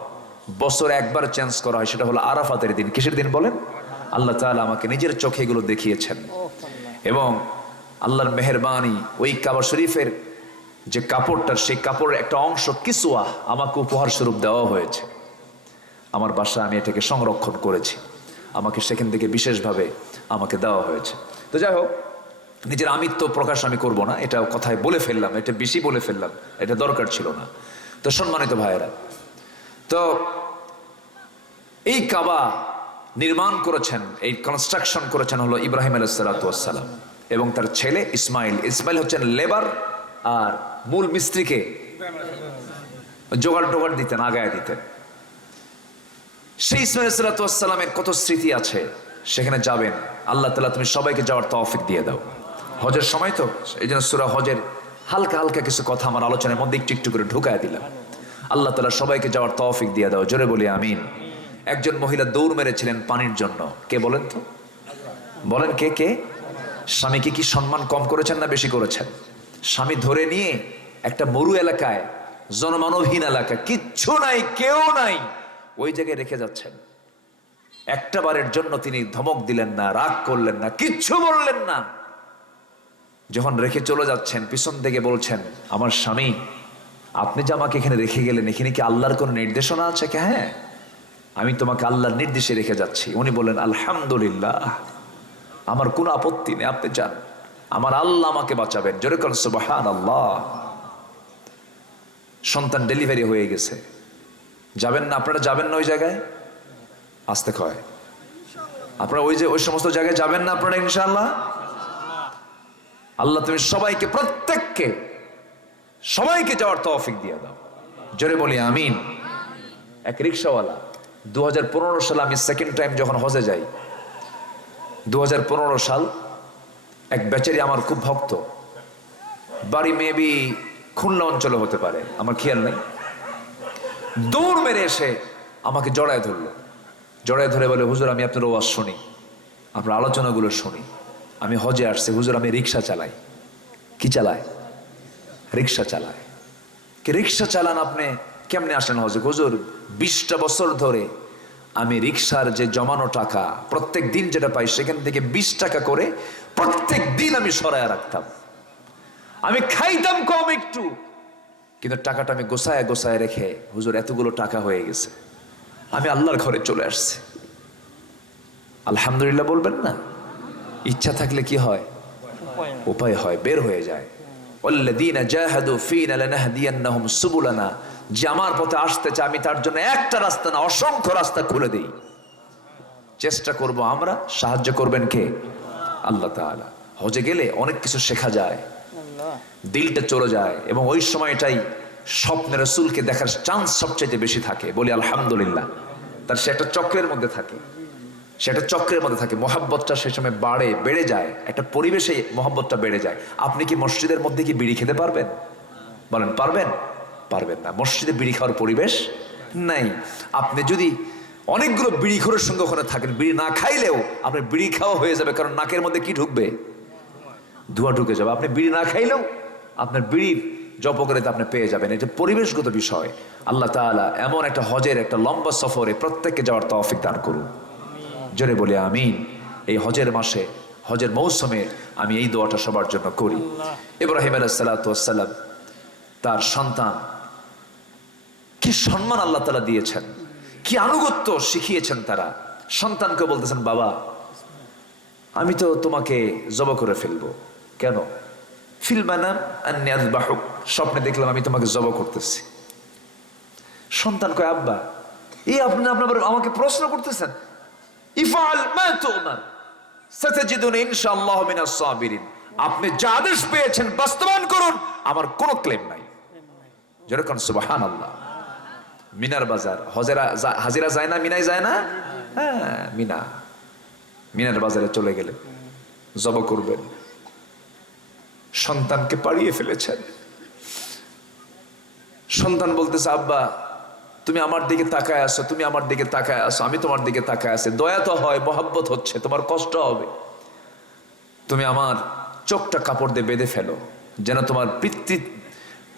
বছরে একবার চেঞ্জ করা হয়। সেটা হলো আরাফাতের দিন। কিসের দিন বলেন? আল্লাহ তাআলা আমাকে নিজের চোখে এগুলো দেখিয়েছেন। এবং আল্লাহর মেহেরবানি, ওই কাবা শরীফের যে কাপড়টা, সেই কাপড়ের একটা অংশ কিসওয়া আমাকে উপহার স্বরূপ দেওয়া হয়েছে। আমার বাসায় আমি এটাকে সংরক্ষণ করেছি, আমাকে সেখান থেকে বিশেষভাবে আমাকে দেওয়া হয়েছে। তো যাই হোক, নিজের আমিত্ব প্রকাশ আমি করব না, এটা কথায় বলে ফেললাম, এটা বেশি বলে ফেললাম, এটা দরকার ছিল না। তো সম্মানিত ভাইয়েরা, তো এই কাবা নির্মাণ করেছেন, এই কনস্ট্রাকশন করেছেন হলো ইব্রাহিম আলাইহিস সালাতু ওয়াস সালাম এবং তার ছেলে ইসমাইল। ইসমাইল হচ্ছেন লেবার, আর মূল মিস্ত্রিকে জোগাড় টোগাড় দিতেন, আগায় দিতেন। সেই ইসমাইল আলাইহিস সালাতু ওয়াস সালামের কত স্মৃতি আছে, সেখানে যাবেন। আল্লাহ তাআলা তুমি সবাইকে যাওয়ার তৌফিক দিয়ে দাও। হজের সময় তো, এই জন্য সূরা হজের হালকা হালকা কিছু কথা আমার আলোচনার মধ্যে একটু একটু করে ঢুকায় দিলাম। আল্লাহ তাআলা সবাইকে যাওয়ার তৌফিক দিয়ে দাও, জোরে বলি আমিন। একজন মহিলা দৌড় মেরেছিলেন পানির জন্য। কে বলেন তো? বলেন কে কে? স্বামীকে কি সম্মান কম করেছেন না বেশি করেছেন? স্বামী ধরে নিয়ে একটা মরু এলাকায়, জনমানবহীন এলাকা, কিচ্ছু নাই, কেউ নাই, ওই জায়গায় রেখে যাচ্ছেন। একটা বারের জন্য তিনি ধমক দিলেন না, রাগ করলেন না, কিচ্ছু বললেন না। যখন রেখে চলে যাচ্ছেন, পিছন থেকে বলছেন, আমার স্বামী, আপনি যে আমাকে এখানে রেখে গেলেন, এখানে কি আল্লাহর কোনো নির্দেশনা আছে? কি? হ্যাঁ, আমি তোমাকে আল্লাহর নির্দেশে রেখে যাচ্ছি। উনি বললেন, আলহামদুলিল্লাহ, আমার কোনো আপত্তি নেই, আপনি যান, আমার আল্লাহ আমাকে বাঁচাবেন। জোরে করেন সুবহানাল্লাহ। সন্তান ডেলিভারি হয়ে গেছে, যাবেন না? আপনারা যাবেন না ওই জায়গায়? আসতে কয়, আপনারা ওই সমস্ত জায়গায় যাবেন না আপনারা ইনশাআল্লাহ? আল্লাহ তুমি সবাইকে, প্রত্যেককে, সবাইকে যাওয়ার তৌফিক দিয়ে দাও, জোরে বলি আমিন। এক রিক্সাওয়ালা, 2015 সালে আমি সেকেন্ড টাইম যখন হজে যাই, 2015 সাল, এক বেচারি আমার খুব ভক্ত, বাড়ি মেবি খুলনা অঞ্চলে হতে পারে, আমার খেয়াল নেই, দৌড় মেরে এসে আমাকে জড়ায় ধরলো। জড়ায় ধরে বলে, হুজুর আমি আপনার ওয়াজ শুনি, আপনার আলোচনাগুলো শুনি, আমি হজে আসছি হুজুর, আমি রিক্সা চালাই। কি চালায়? রিক্সা চালায়। কি রিক্সা চালান আপনি? কেমনে আসেন হজে? হুজুর 20টা বছর ধরে আমি রিক্সার যে জমানো টাকা, প্রত্যেক দিন যেটা পাই, সেখান থেকে 20 টাকা করে প্রত্যেক দিন আমি সরায় রাখতাম। আমি খাইতাম কম একটু, কিন্তু টাকাটা আমি গোছায় গোছায় রেখে, হুজুর এতগুলো টাকা হয়ে গেছে, আমি আল্লাহর ঘরে চলে আসছি। আলহামদুলিল্লাহ বলবেন না? ইচ্ছা থাকলে কি হয়? উপায় হয়, বের হয়ে যায়। ওয়াল্লাযীনা জাহাদু ফীনা লানাহদিয়ান্নাহুম সুবুলানা, যে আমার পথে আসতে চায়, আমি তার জন্য একটা রাস্তা না, অসংখ্য রাস্তা খুলে দেই। চেষ্টা করব আমরা, সাহায্য করবেন কে? আল্লাহ তাআলা। হজে গেলে অনেক কিছু শেখা যায়, দিলটা চলে যায়, এবং ওই সময়টাই স্বপ্নে রাসূলকে দেখার চান্স সবচেয়ে বেশি থাকে। বলি আলহামদুলিল্লাহ। তার সে একটা চক্রের মধ্যে থাকে, সেটা চক্রের মধ্যে থাকে, মহাব্বতটা সে সময় বেড়ে যায়, একটা পরিবেশে মহাব্বতটা বেড়ে যায়। আপনি কি মসজিদের মধ্যে কি বিড়ি খেতে পারবেন? বলেন পারবেন? পারবেন না। মসজিদে বিড়ি খাওয়ার পরিবেশ নাই। আপনি যদি অনেকগুলো বিড়িখোরের সঙ্গে ওখানে থাকেন, বিড়ি না খাইলেও আপনার বিড়ি খাওয়া হয়ে যাবে, কারণ নাকের মধ্যে কি ঢুকবে? ধোঁয়া ঢুকে যাবে। আপনি বিড়ি না খাইলেও আপনার বিড়ির জপকারিতা আপনি পেয়ে যাবেন। এটা পরিবেশগত বিষয়। আল্লাহ তাআলা এমন একটা হজের একটা লম্বা সফরে প্রত্যেককে যাওয়ার তৌফিক দান করুন, জোরে বলি আমিন। এই হজের মাসে, হজের মৌসুমে আমি এই দোয়াটা সবার জন্য করি। ইব্রাহিম আলাইহিস সালাতু ওয়াস সালাম, তার সন্তান, কি সম্মান আল্লাহ তাআলা দিয়েছেন, কি আনুগত্য শিখিয়েছেন তারা। সন্তানকে বলতেছেন, বাবা আমি তো তোমাকে জবাই করে ফেলবো। কেন? ফিল মানাম আন্নী আযবাহুক, স্বপ্নে দেখলাম আমি তোমাকে জবাই করতেছি। সন্তান কয়, আব্বা এই আপনি আমাকে প্রশ্ন করতেছেন? ইফআল মা তু'মার সাতাজিদুনি ইনশাআল্লাহু মিনাস সাবিরিন। আপনি যা আদেশ পেয়েছেন বাস্তবায়ন করুন, আমার কোনো ক্লেম নাই। যেরকম সুবহানাল্লাহ। মিনার বাজার, হাজিরা যায় না, মিনায় যায় না? হ্যাঁ, মিনার বাজারে চলে গেলেন, জবাই করবেন। সন্তানকে পাড়িয়ে ফেলেছেন। সন্তান বলতেছে, আব্বা তুমি আমার দিকে তাকায় আসো, তুমি আমার দিকে তাকায় আসো, আমি তোমার দিকে তাকায় আসি, দয়া তো হয়, মহব্বত হচ্ছে, তোমার কষ্ট হবে, তুমি আমার চোখটা কাপড় দিয়ে বেঁধে ফেলো, যেন তোমার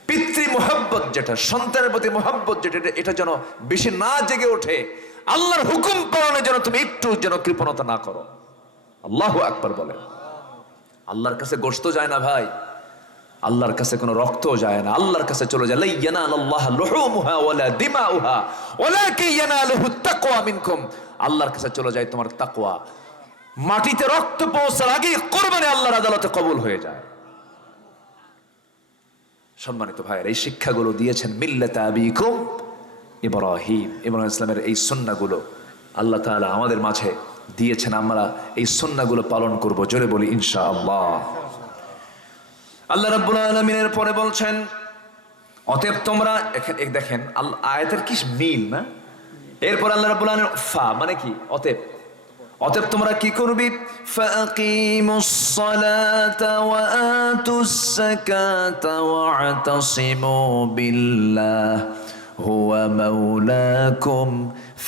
পিতৃ মোহাব্বত যেটা, সন্তানের প্রতি মোহাব্বত যেটা, এটা যেন বেশি না জেগে ওঠে। আল্লাহর হুকুম পালনে যেন তুমি একটু যেন কৃপণতা না করো। আল্লাহু আকবার বলেন। আল্লাহর কাছে গোশত যায় না ভাই, আল্লাহর কাছে কোনো রক্তও যায় না, আল্লাহর কাছে চলে যায় লা ইয়ানালাল্লাহু লুহুমুহা ওয়ালা দিমাউহা ওয়ালাকিন ইয়ানালুহুত তাকওয়া মিনকুম। আল্লাহর কাছে চলে যায় তোমার তাকওয়া। মাটিতে রক্ত পৌঁছার আগে কুরবানি আল্লাহর আদালতে কবুল হয়ে যায়। সম্মানিত ভাইয়েরা, এই শিক্ষাগুলো দিয়েছেন মিল্লাতা আবিকুম ইব্রাহিম। ইব্রাহিম ইসলামের এই সুন্নাহগুলো আল্লাহ তাআলা আমাদের মাঝে দিয়েছেন। আমরা এই সুন্নাহগুলো পালন করব, জোরে বলি ইনশাআল্লাহ। আল্লাহ রাব্বুল আলামিনের পরে বলছেন, অতএব তোমরা, দেখেন আয়াতের কি মিল না। এরপর আল্লাহ রাব্বুল আলামিন ফা মানে কি, অতএব, অতএব তোমরা কি করবি, ফাকিমুস সালাতা ওয়া আতুস যাকাতা ওয়া'তাসিমু বিল্লাহ হুয়া মাওলাকুম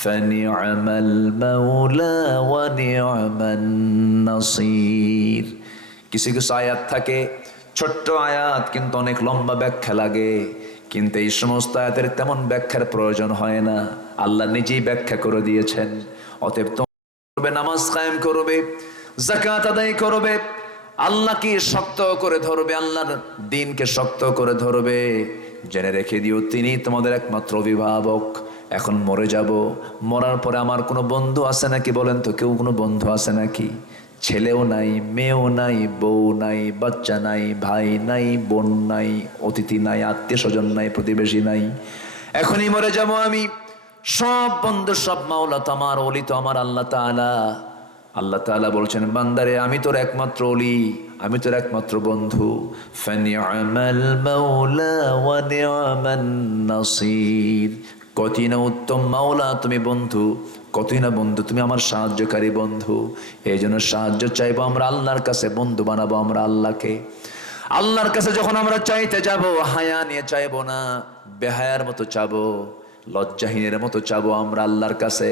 ফানি'মাল মাওলা ওয়া নি'মান নাসির। কিছু কিছু আয়াত থাকে ছোট্ট আয়াত, কিন্তু অনেক লম্বা ব্যাখ্যা লাগে, কিন্তু এই সমস্ত আয়াতের তেমন ব্যাখ্যার প্রয়োজন হয় না, আল্লাহ নিজেই ব্যাখ্যা করে দিয়েছেন। অতএব তোমরা নামাজ কায়েম করবে, যাকাত আদায় করবে, আল্লাহকে শক্ত করে ধরবে, আল্লাহর দ্বীনকে শক্ত করে ধরবে। জেনে রেখে দিও তিনি তোমাদের একমাত্র অভিভাবক। এখন মরে যাব, মরার পরে আমার কোনো বন্ধু আছে নাকি বলেন তো? কেউ কোনো বন্ধু আছে নাকি? ছেলেও নাই, মেয়েও নাই, বউ নাই, বাচ্চা নাই, ভাই নাই, বোন নাই, অতিথি নাই, আত্মীয় স্বজন নাই, প্রতিবেশী নাই। এখনই মরে যাব আমি। সব বন্ধু, সব মাওলা তো আমার, ওলি তো আমার আল্লাহ তাআলা। আল্লাহ তাআলা বলছেন, বান্দারে আমি তোর একমাত্র ওলি, আমি তোর একমাত্র বন্ধু। ফানি'মাল মাওলা ওয়া নি'মান নাসির। কতই না উত্তম মাওলা তুমি বন্ধু, কতই না বন্ধু তুমি আমার সাহায্যকারী বন্ধু। এই জন্য সাহায্য চাইবো আমরা আল্লাহর কাছে, বন্ধু বানাবো আমরা আল্লাহকে। আল্লাহর কাছে যখন আমরা চাইতে যাব, হায়া নিয়ে চাইবো না, বেহায়ার মতো চাবো, লজ্জাহীনের মতো চাবো আমরা আল্লাহর কাছে।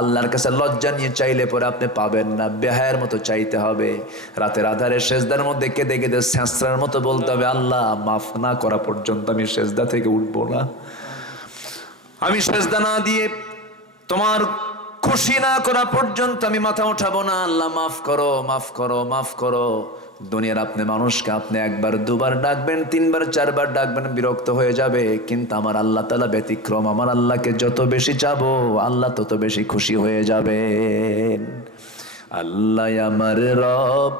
আল্লাহর কাছে লজ্জা নিয়ে চাইলে পরে আপনি পাবেন না, বেহায়ার মতো চাইতে হবে। রাতের আধারে সেজদার মধ্যে কেঁদে কেঁদে স্যাঁচড়ার মতো বলতে হবে, আল্লাহ মাফ না করা পর্যন্ত আমি সেজদা থেকে উঠবো না। আমি সেজদা না দিয়ে তোমার খুশি না করা পর্যন্ত আমি মাথা উঠাবো না। আল্লাহ মাফ করো, মাফ করো, মাফ করো। দুনিয়ার আপনি মানুষকে আপনি একবার দুবার ডাকবেন, তিনবার চারবার ডাকবেন, বিরক্ত হয়ে যাবে, কিন্তু আমার আল্লাহ তাআলা ব্যতিক্রম। আমার আল্লাহকে যত বেশি চাবো আল্লাহ তত বেশি খুশি হয়ে যাবেন। আল্লাহ আমার রব,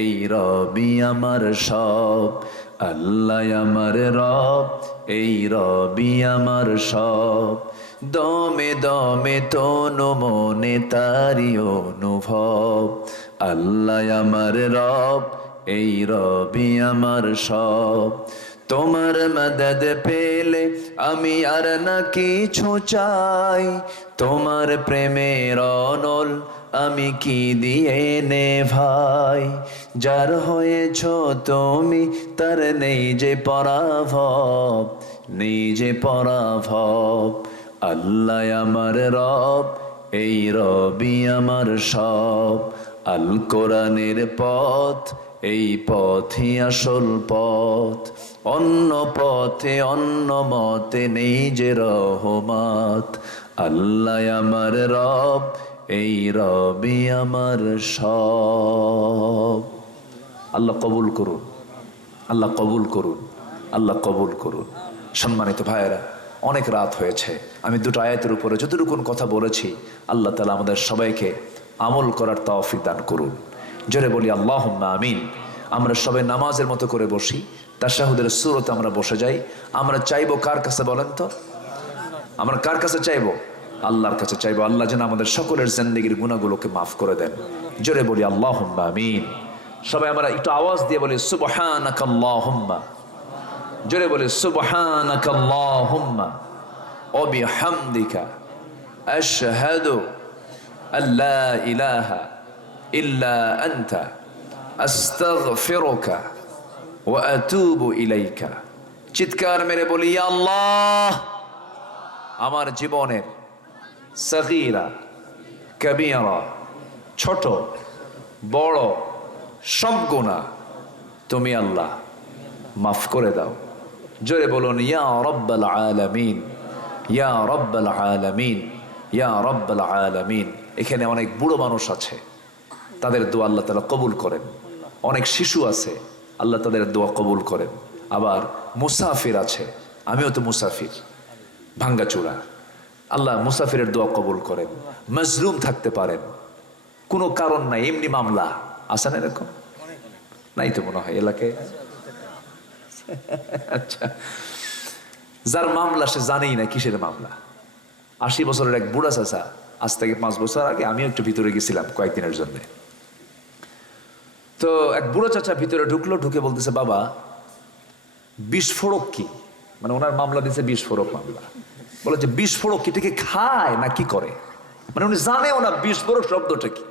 এই রবি আমার সব। আল্লাহ আমার রব, এই রবি আমার সব। দমে দমে তনু মনে তারি অনুভব। আল্লাহ আমার রব, এই রবি আমার সব। তোমার মদদ পেলে আমি আর না কিছু চাই, তোমার প্রেমের অনল আমি কি দিয়ে নে ভাই। যার হয়েছ তুমি তার নেই যে পরাভব, নেই যে পরাভব। আল্লাহ আমার রব, এই রবি আমার সব। আল কোরআনের পথ, এই পথই আসল পথ। অন্য পথে অন্য মতে নেই যে রহমত। আল্লাহ আমার রব, এই রবি আমার সব। আল্লাহ কবুল করুন, আল্লাহ কবুল করুন, আল্লাহ কবুল করুন। সম্মানিত ভাইয়েরা, অনেক রাত হয়েছে। আমি দুটো আয়াতের উপরে যতটুকু কথা বলেছি, আল্লাহ তাআলা আমাদের সবাইকে আমল করার তৌফিক দান করুন। জোরে বলি আল্লাহুম্মা আমিন। আমরা সবাই নামাজের মতো করে বসি, তাশাহুদের সূরতে আমরা বসে যাই। আমরা চাইবো কার কাছে বলেন তো? আমরা কার কাছে চাইবো? আল্লাহর কাছে চাইবো। আল্লাহ যেন আমাদের সকলের জিন্দেগির গুনাহগুলোকে মাফ করে দেন। জোরে বলি আল্লাহুম্মা আমিন। সবাই আমরা একটু আওয়াজ দিয়ে বলি সুবহানাকাল্লাহুম্মা। জোরে বলি সুবহানাকাল্লাহুম্মা ওয়া বিহামদিকা আশহাদু আল্লা ইলাহা ইল্লা আনতা আস্তাগফিরুকা ওয়া আতুবু ইলাইকা। চিৎকার মেরে বলি, ইয়া আল্লাহ, আমার জীবনের সগীরা কবিরা, ছোট বড় সব গুনাহ তুমি আল্লাহ মাফ করে দাও, জোরে বলুন ইয়া রব্বাল আলামিন, ইয়া রব্বাল আলামিন, ইয়া রব্বাল আলামিন। এখানে অনেক বুড়ো মানুষ আছে, তাদের দোয়া আল্লাহ তাআলা কবুল করেন। অনেক শিশু আছে, আল্লাহ তাদের দোয়া কবুল করেন। আবার মুসাফির আছে, আমিও তো মুসাফির, ভাঙ্গাচোরা, আল্লাহ মুসাফিরের দোয়া কবুল করেন। মজলুম থাকতে পারেন, কোনো কারণ নাই, এমনি মামলা আছে না এরকম? নাই তো মনে হয় এলাকায়। আচ্ছা, যার মামলা সে জানেই না কিসের মামলা। 80 বছরের এক বুড়া চাচা, আজ থেকে 5 বছর আগে আমিও একটু ভিতরে গেছিলাম কয়েকদিনের জন্য। তো এক বুড়ো চাচা ভিতরে ঢুকলো, ঢুকে বলতেছে বাবা বিস্ফোরক কি? মানে ওনার মামলা দিয়েছে বিস্ফোরক মামলা। বলেছে বিস্ফোরক কি, এটাকে খায় না কি করে? মানে উনি জানেও না বিস্ফোরক শব্দটা কি।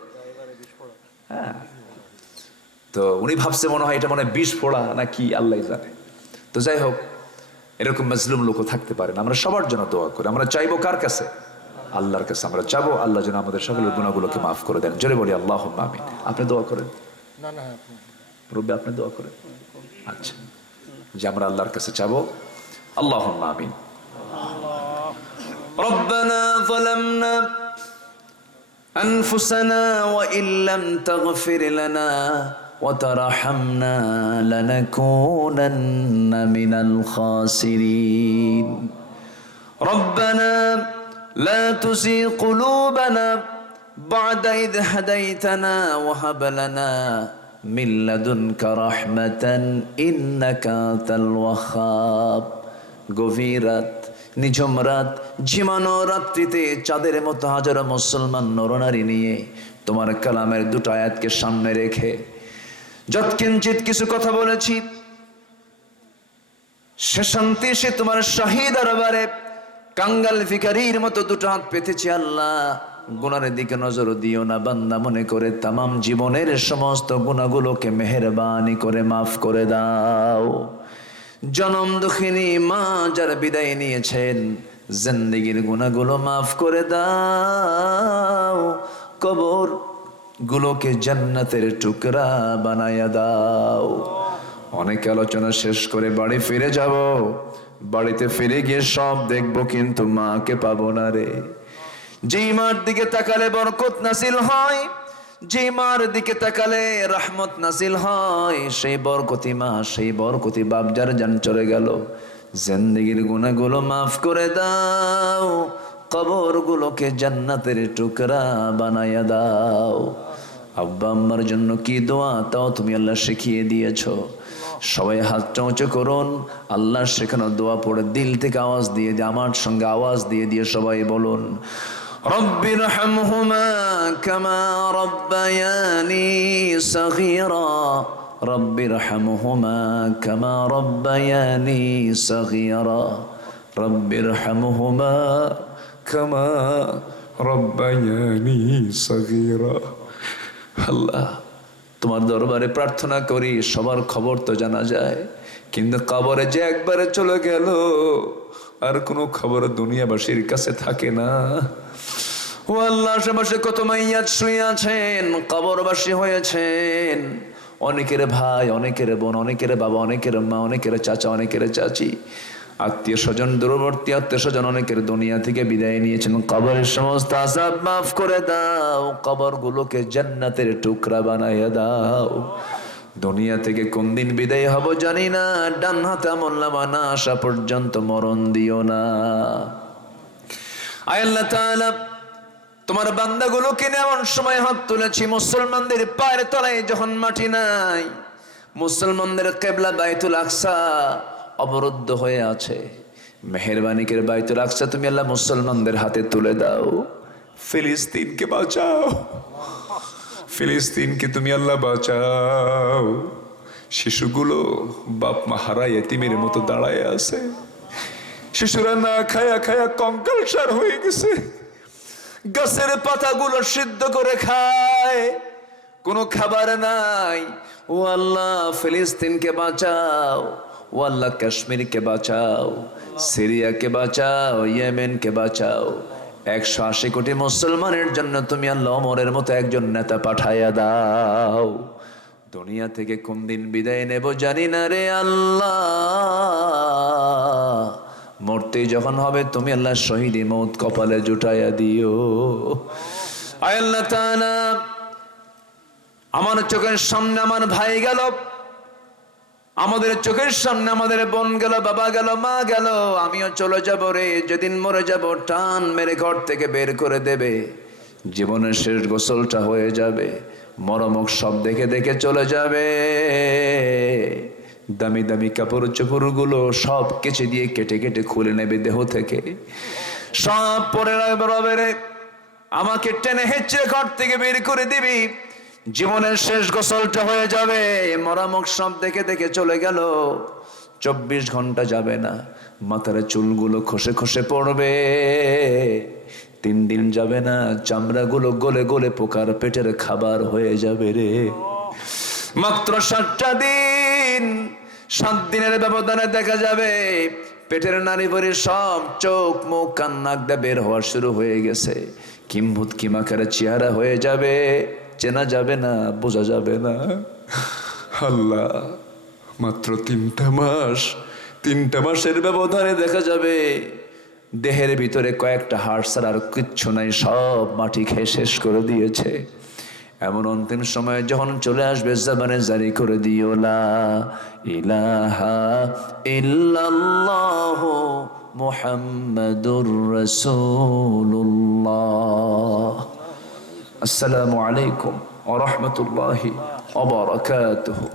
হ্যাঁ, তো উনি ভাবছে মনে হয় এটা মনে হয় বিস্ফোড়া না কি, আল্লাহ জানে। তো যাই হোক, এরকম মাজলুম লোকও থাকতে পারেন। আমরা সবার জন্য দোয়া করি। আমরা চাইবো কার কাছে? আল্লাহর কাছে আমরা চাবো আল্লাহ যেন আমাদের সকলের গুনাহগুলোকে মাফ করে দেন। জোরে বলি আল্লাহুম্মা আমিন। আপনি দোয়া করেন। রব্বি আপনি দোয়া করেন। আচ্ছা, যে আমরা আল্লাহর কাছে চাবো আল্লাহুম্মা আমিন। রব্বানা যালামনা أنفسنا وإن لم تغفر لنا وترحمنا لنكونن من الخاسرين ربنا لا تزغ قلوبنا بعد إذ هديتنا وهب لنا من لدنك رحمة إنك أنت الوهاب গভীর রাত, নিঝুম রাত, ঝিমানো রাত্রিতে চাঁদের মতো হাজারো মুসলমান নরনারী নিয়ে তোমার কালামের দুটো আয়াতকে সামনে রেখে যৎকিঞ্চিত কিছু কথা বলেছি, সে শান্তি সে তোমার শাহী দরবারে কাঙ্গাল ভিখারির মতো দুটো হাত পেতেছি। আল্লাহ গুনার দিকে নজর দিও না, বান্দা মনে করে তামাম জীবনের সমস্ত গুনাহগুলোকে মেহেরবানি করে মাফ করে দাও। জনম দুঃখিনী মা যারা বিদায় নিয়েছেন, জিন্দেগির গুনাহগুলো মাফ করে দাও। কবর গুলোকে জান্নাতের টুকরা বানায়া দাও। অনেক আলোচনা শেষ করে বাড়ি ফিরে যাব, বাড়িতে ফিরে গিয়ে সব দেখবো কিন্তু মাকে পাবো না রে। যেই মার দিকে তাকালে বরকত নাসিল হয়, যে মার দিকে তাকালে রহমত নাসিল হয়, সেই বরকতি মা, সেই বরকতি বাপ যার জান চলে গেল। জিন্দেগির গুনাহগুলো মাফ করে দাও, কবর গুলোকে জান্নাতের টুকরা বানায়া দাও। আব্বা আম্মার জন্য কি দোয়া তাও তুমি আল্লাহ শিখিয়ে দিয়েছো। সবাই হাতটা উঁচু করুন, আল্লাহ শেখানো দোয়া পড়ে দিল থেকে আওয়াজ দিয়ে দিয়ে আমার সঙ্গে আওয়াজ দিয়ে দিয়ে সবাই বলুন রব্বি রহমহুমা কামা রব্বায়ানি সগীরা, রব্বি রহমহুমা কামা রব্বায়ানি সগীরা, রব্বি রহমহুমা কামা রব্বায়ানি সগীরা। আল্লাহ তোমার দরবারে প্রার্থনা করি, সবার খবর তো জানা যায়, কিন্তু কবরে যে একবারে চলে গেল আর কোনো খবর দুনিয়াবাসীর কাছে থাকে না। ও আল্লাহ, আশেপাশে কত মাইয়াত শুয়ে আছেন, কবরবাসী হয়েছেন। অনেকের ভাই, অনেকের বোন, অনেকের বাবা, অনেকের মা, অনেকের চাচা, অনেকের চাচি, আত্মীয় স্বজন, দূরবর্তী আত্মীয় স্বজন অনেকের দুনিয়া থেকে বিদায় নিয়েছেন। কবরের সমস্ত আযাব মাফ করে দাও, কবর গুলোকে জান্নাতের টুকরা বানাইয়া দাও। দুনিয়া থেকে কোন দিন বিদায় হব জানি না, ডান হাতে আমলনামা না আসা পর্যন্ত মরণ দিও না। আয় আল্লাহ তাআলা, তোমার বান্দাগুলোকে এমন সময় হাত তুলেছি মুসলমানদের পায়ের তলায় যখন মাটি নাই, মুসলমানদের কিবলা বাইতুল আকসা অবরুদ্ধ হয়ে আছে। মেহেরবানি করে বাইতুল আকসা তুমি আল্লাহ মুসলমানদের হাতে তুলে দাও। ফিলিস্তিনকে বাঁচাও, ফিলিস্তিনকে তুমি আল্লাহ বাঁচাও। শিশুগুলো বাপ মা হারা এতিমের মতো দাঁড়ায় আছে, শিশুরা না খায়া খায়া কঙ্কালসার হয়ে গেছে, গাছের পাতাগুলো সিদ্ধ করে খায়, কোনো খাবার নাই। ও আল্লাহ ফিলিস্তিনকে বাঁচাও, ও আল্লাহ কাশ্মীরকে বাঁচাও, সিরিয়াকে বাঁচাও, ইয়েমেনকে বাঁচাও। 180 কোটি মুসলমানের জন্য তুমি আল্লাহ ওমরের মতো একজন নেতা পাঠাইয়া দাও। দুনিয়া থেকে কোন দিন বিদায় নেব জানি না রে আল্লাহ। মরতে যখন হবে তুমি আল্লাহ শহীদি মৌত কপালে জুটাইয়া দিও। আয় আল্লাহ তাআলা, আমার চোখের সামনে আমার ভাই গেল, আমাদের চোখের সামনে আমাদের বোন গেল, বাবা গেল, মা গেল, আমিও চলে যাব রে। যেদিন মরে যাব টান মেরে ঘর থেকে বের করে দেবে, জীবনের শেষ গোসলটা হয়ে যাবে, মরমক সব দেখে দেখে চলে যাবে। দামি দামি কাপড় চোপড় গুলো সব কেচে দিয়ে কেটে কেটে খুলে নেবে দেহ থেকে, সব পরে রাখবে রে। আমাকে টেনে হেঁচড়ে ঘর থেকে বের করে দিবি, জীবনের শেষ গোসলটা হয়ে যাবে, মরামক সব দেখে দেখে চলে গেল। 24 ঘন্টা যাবে না, মাথার চুলগুলো খসে খসে পড়বে। 3 দিন যাবে না, চামড়াগুলো গলে গলে পোকার পেটের খাবার হয়ে যাবে রে। মাত্র 7টা দিন, 7 দিনের ব্যবধানে দেখা যাবে পেটের নারী ভরি সব চোখ মুখ কান নাক দিয়ে বের হওয়া শুরু হয়ে গেছে। কিম্ভূত কিমাকার চেহারা হয়ে যাবে, চেনা যাবে না, বোঝা যাবে না। আল্লাহ, মাত্র 3টা মাস, 3টা মাসের ব্যবধানে দেখা যাবে দেহের ভিতরে কয়েকটা হাড় ছাড়া আর কিচ্ছু নাই, সব মাটি খেয়ে শেষ করে দিয়েছে। এমন অন্তিম সময় যখন চলে আসবে, জবানে জারি করে দিও লা ইলাহা ইল্লাল্লাহ মুহাম্মাদুর রাসূলুল্লাহ। আসসালামু আলাইকুম ওয়া রাহমাতুল্লাহি ওয়া বারাকাতুহু।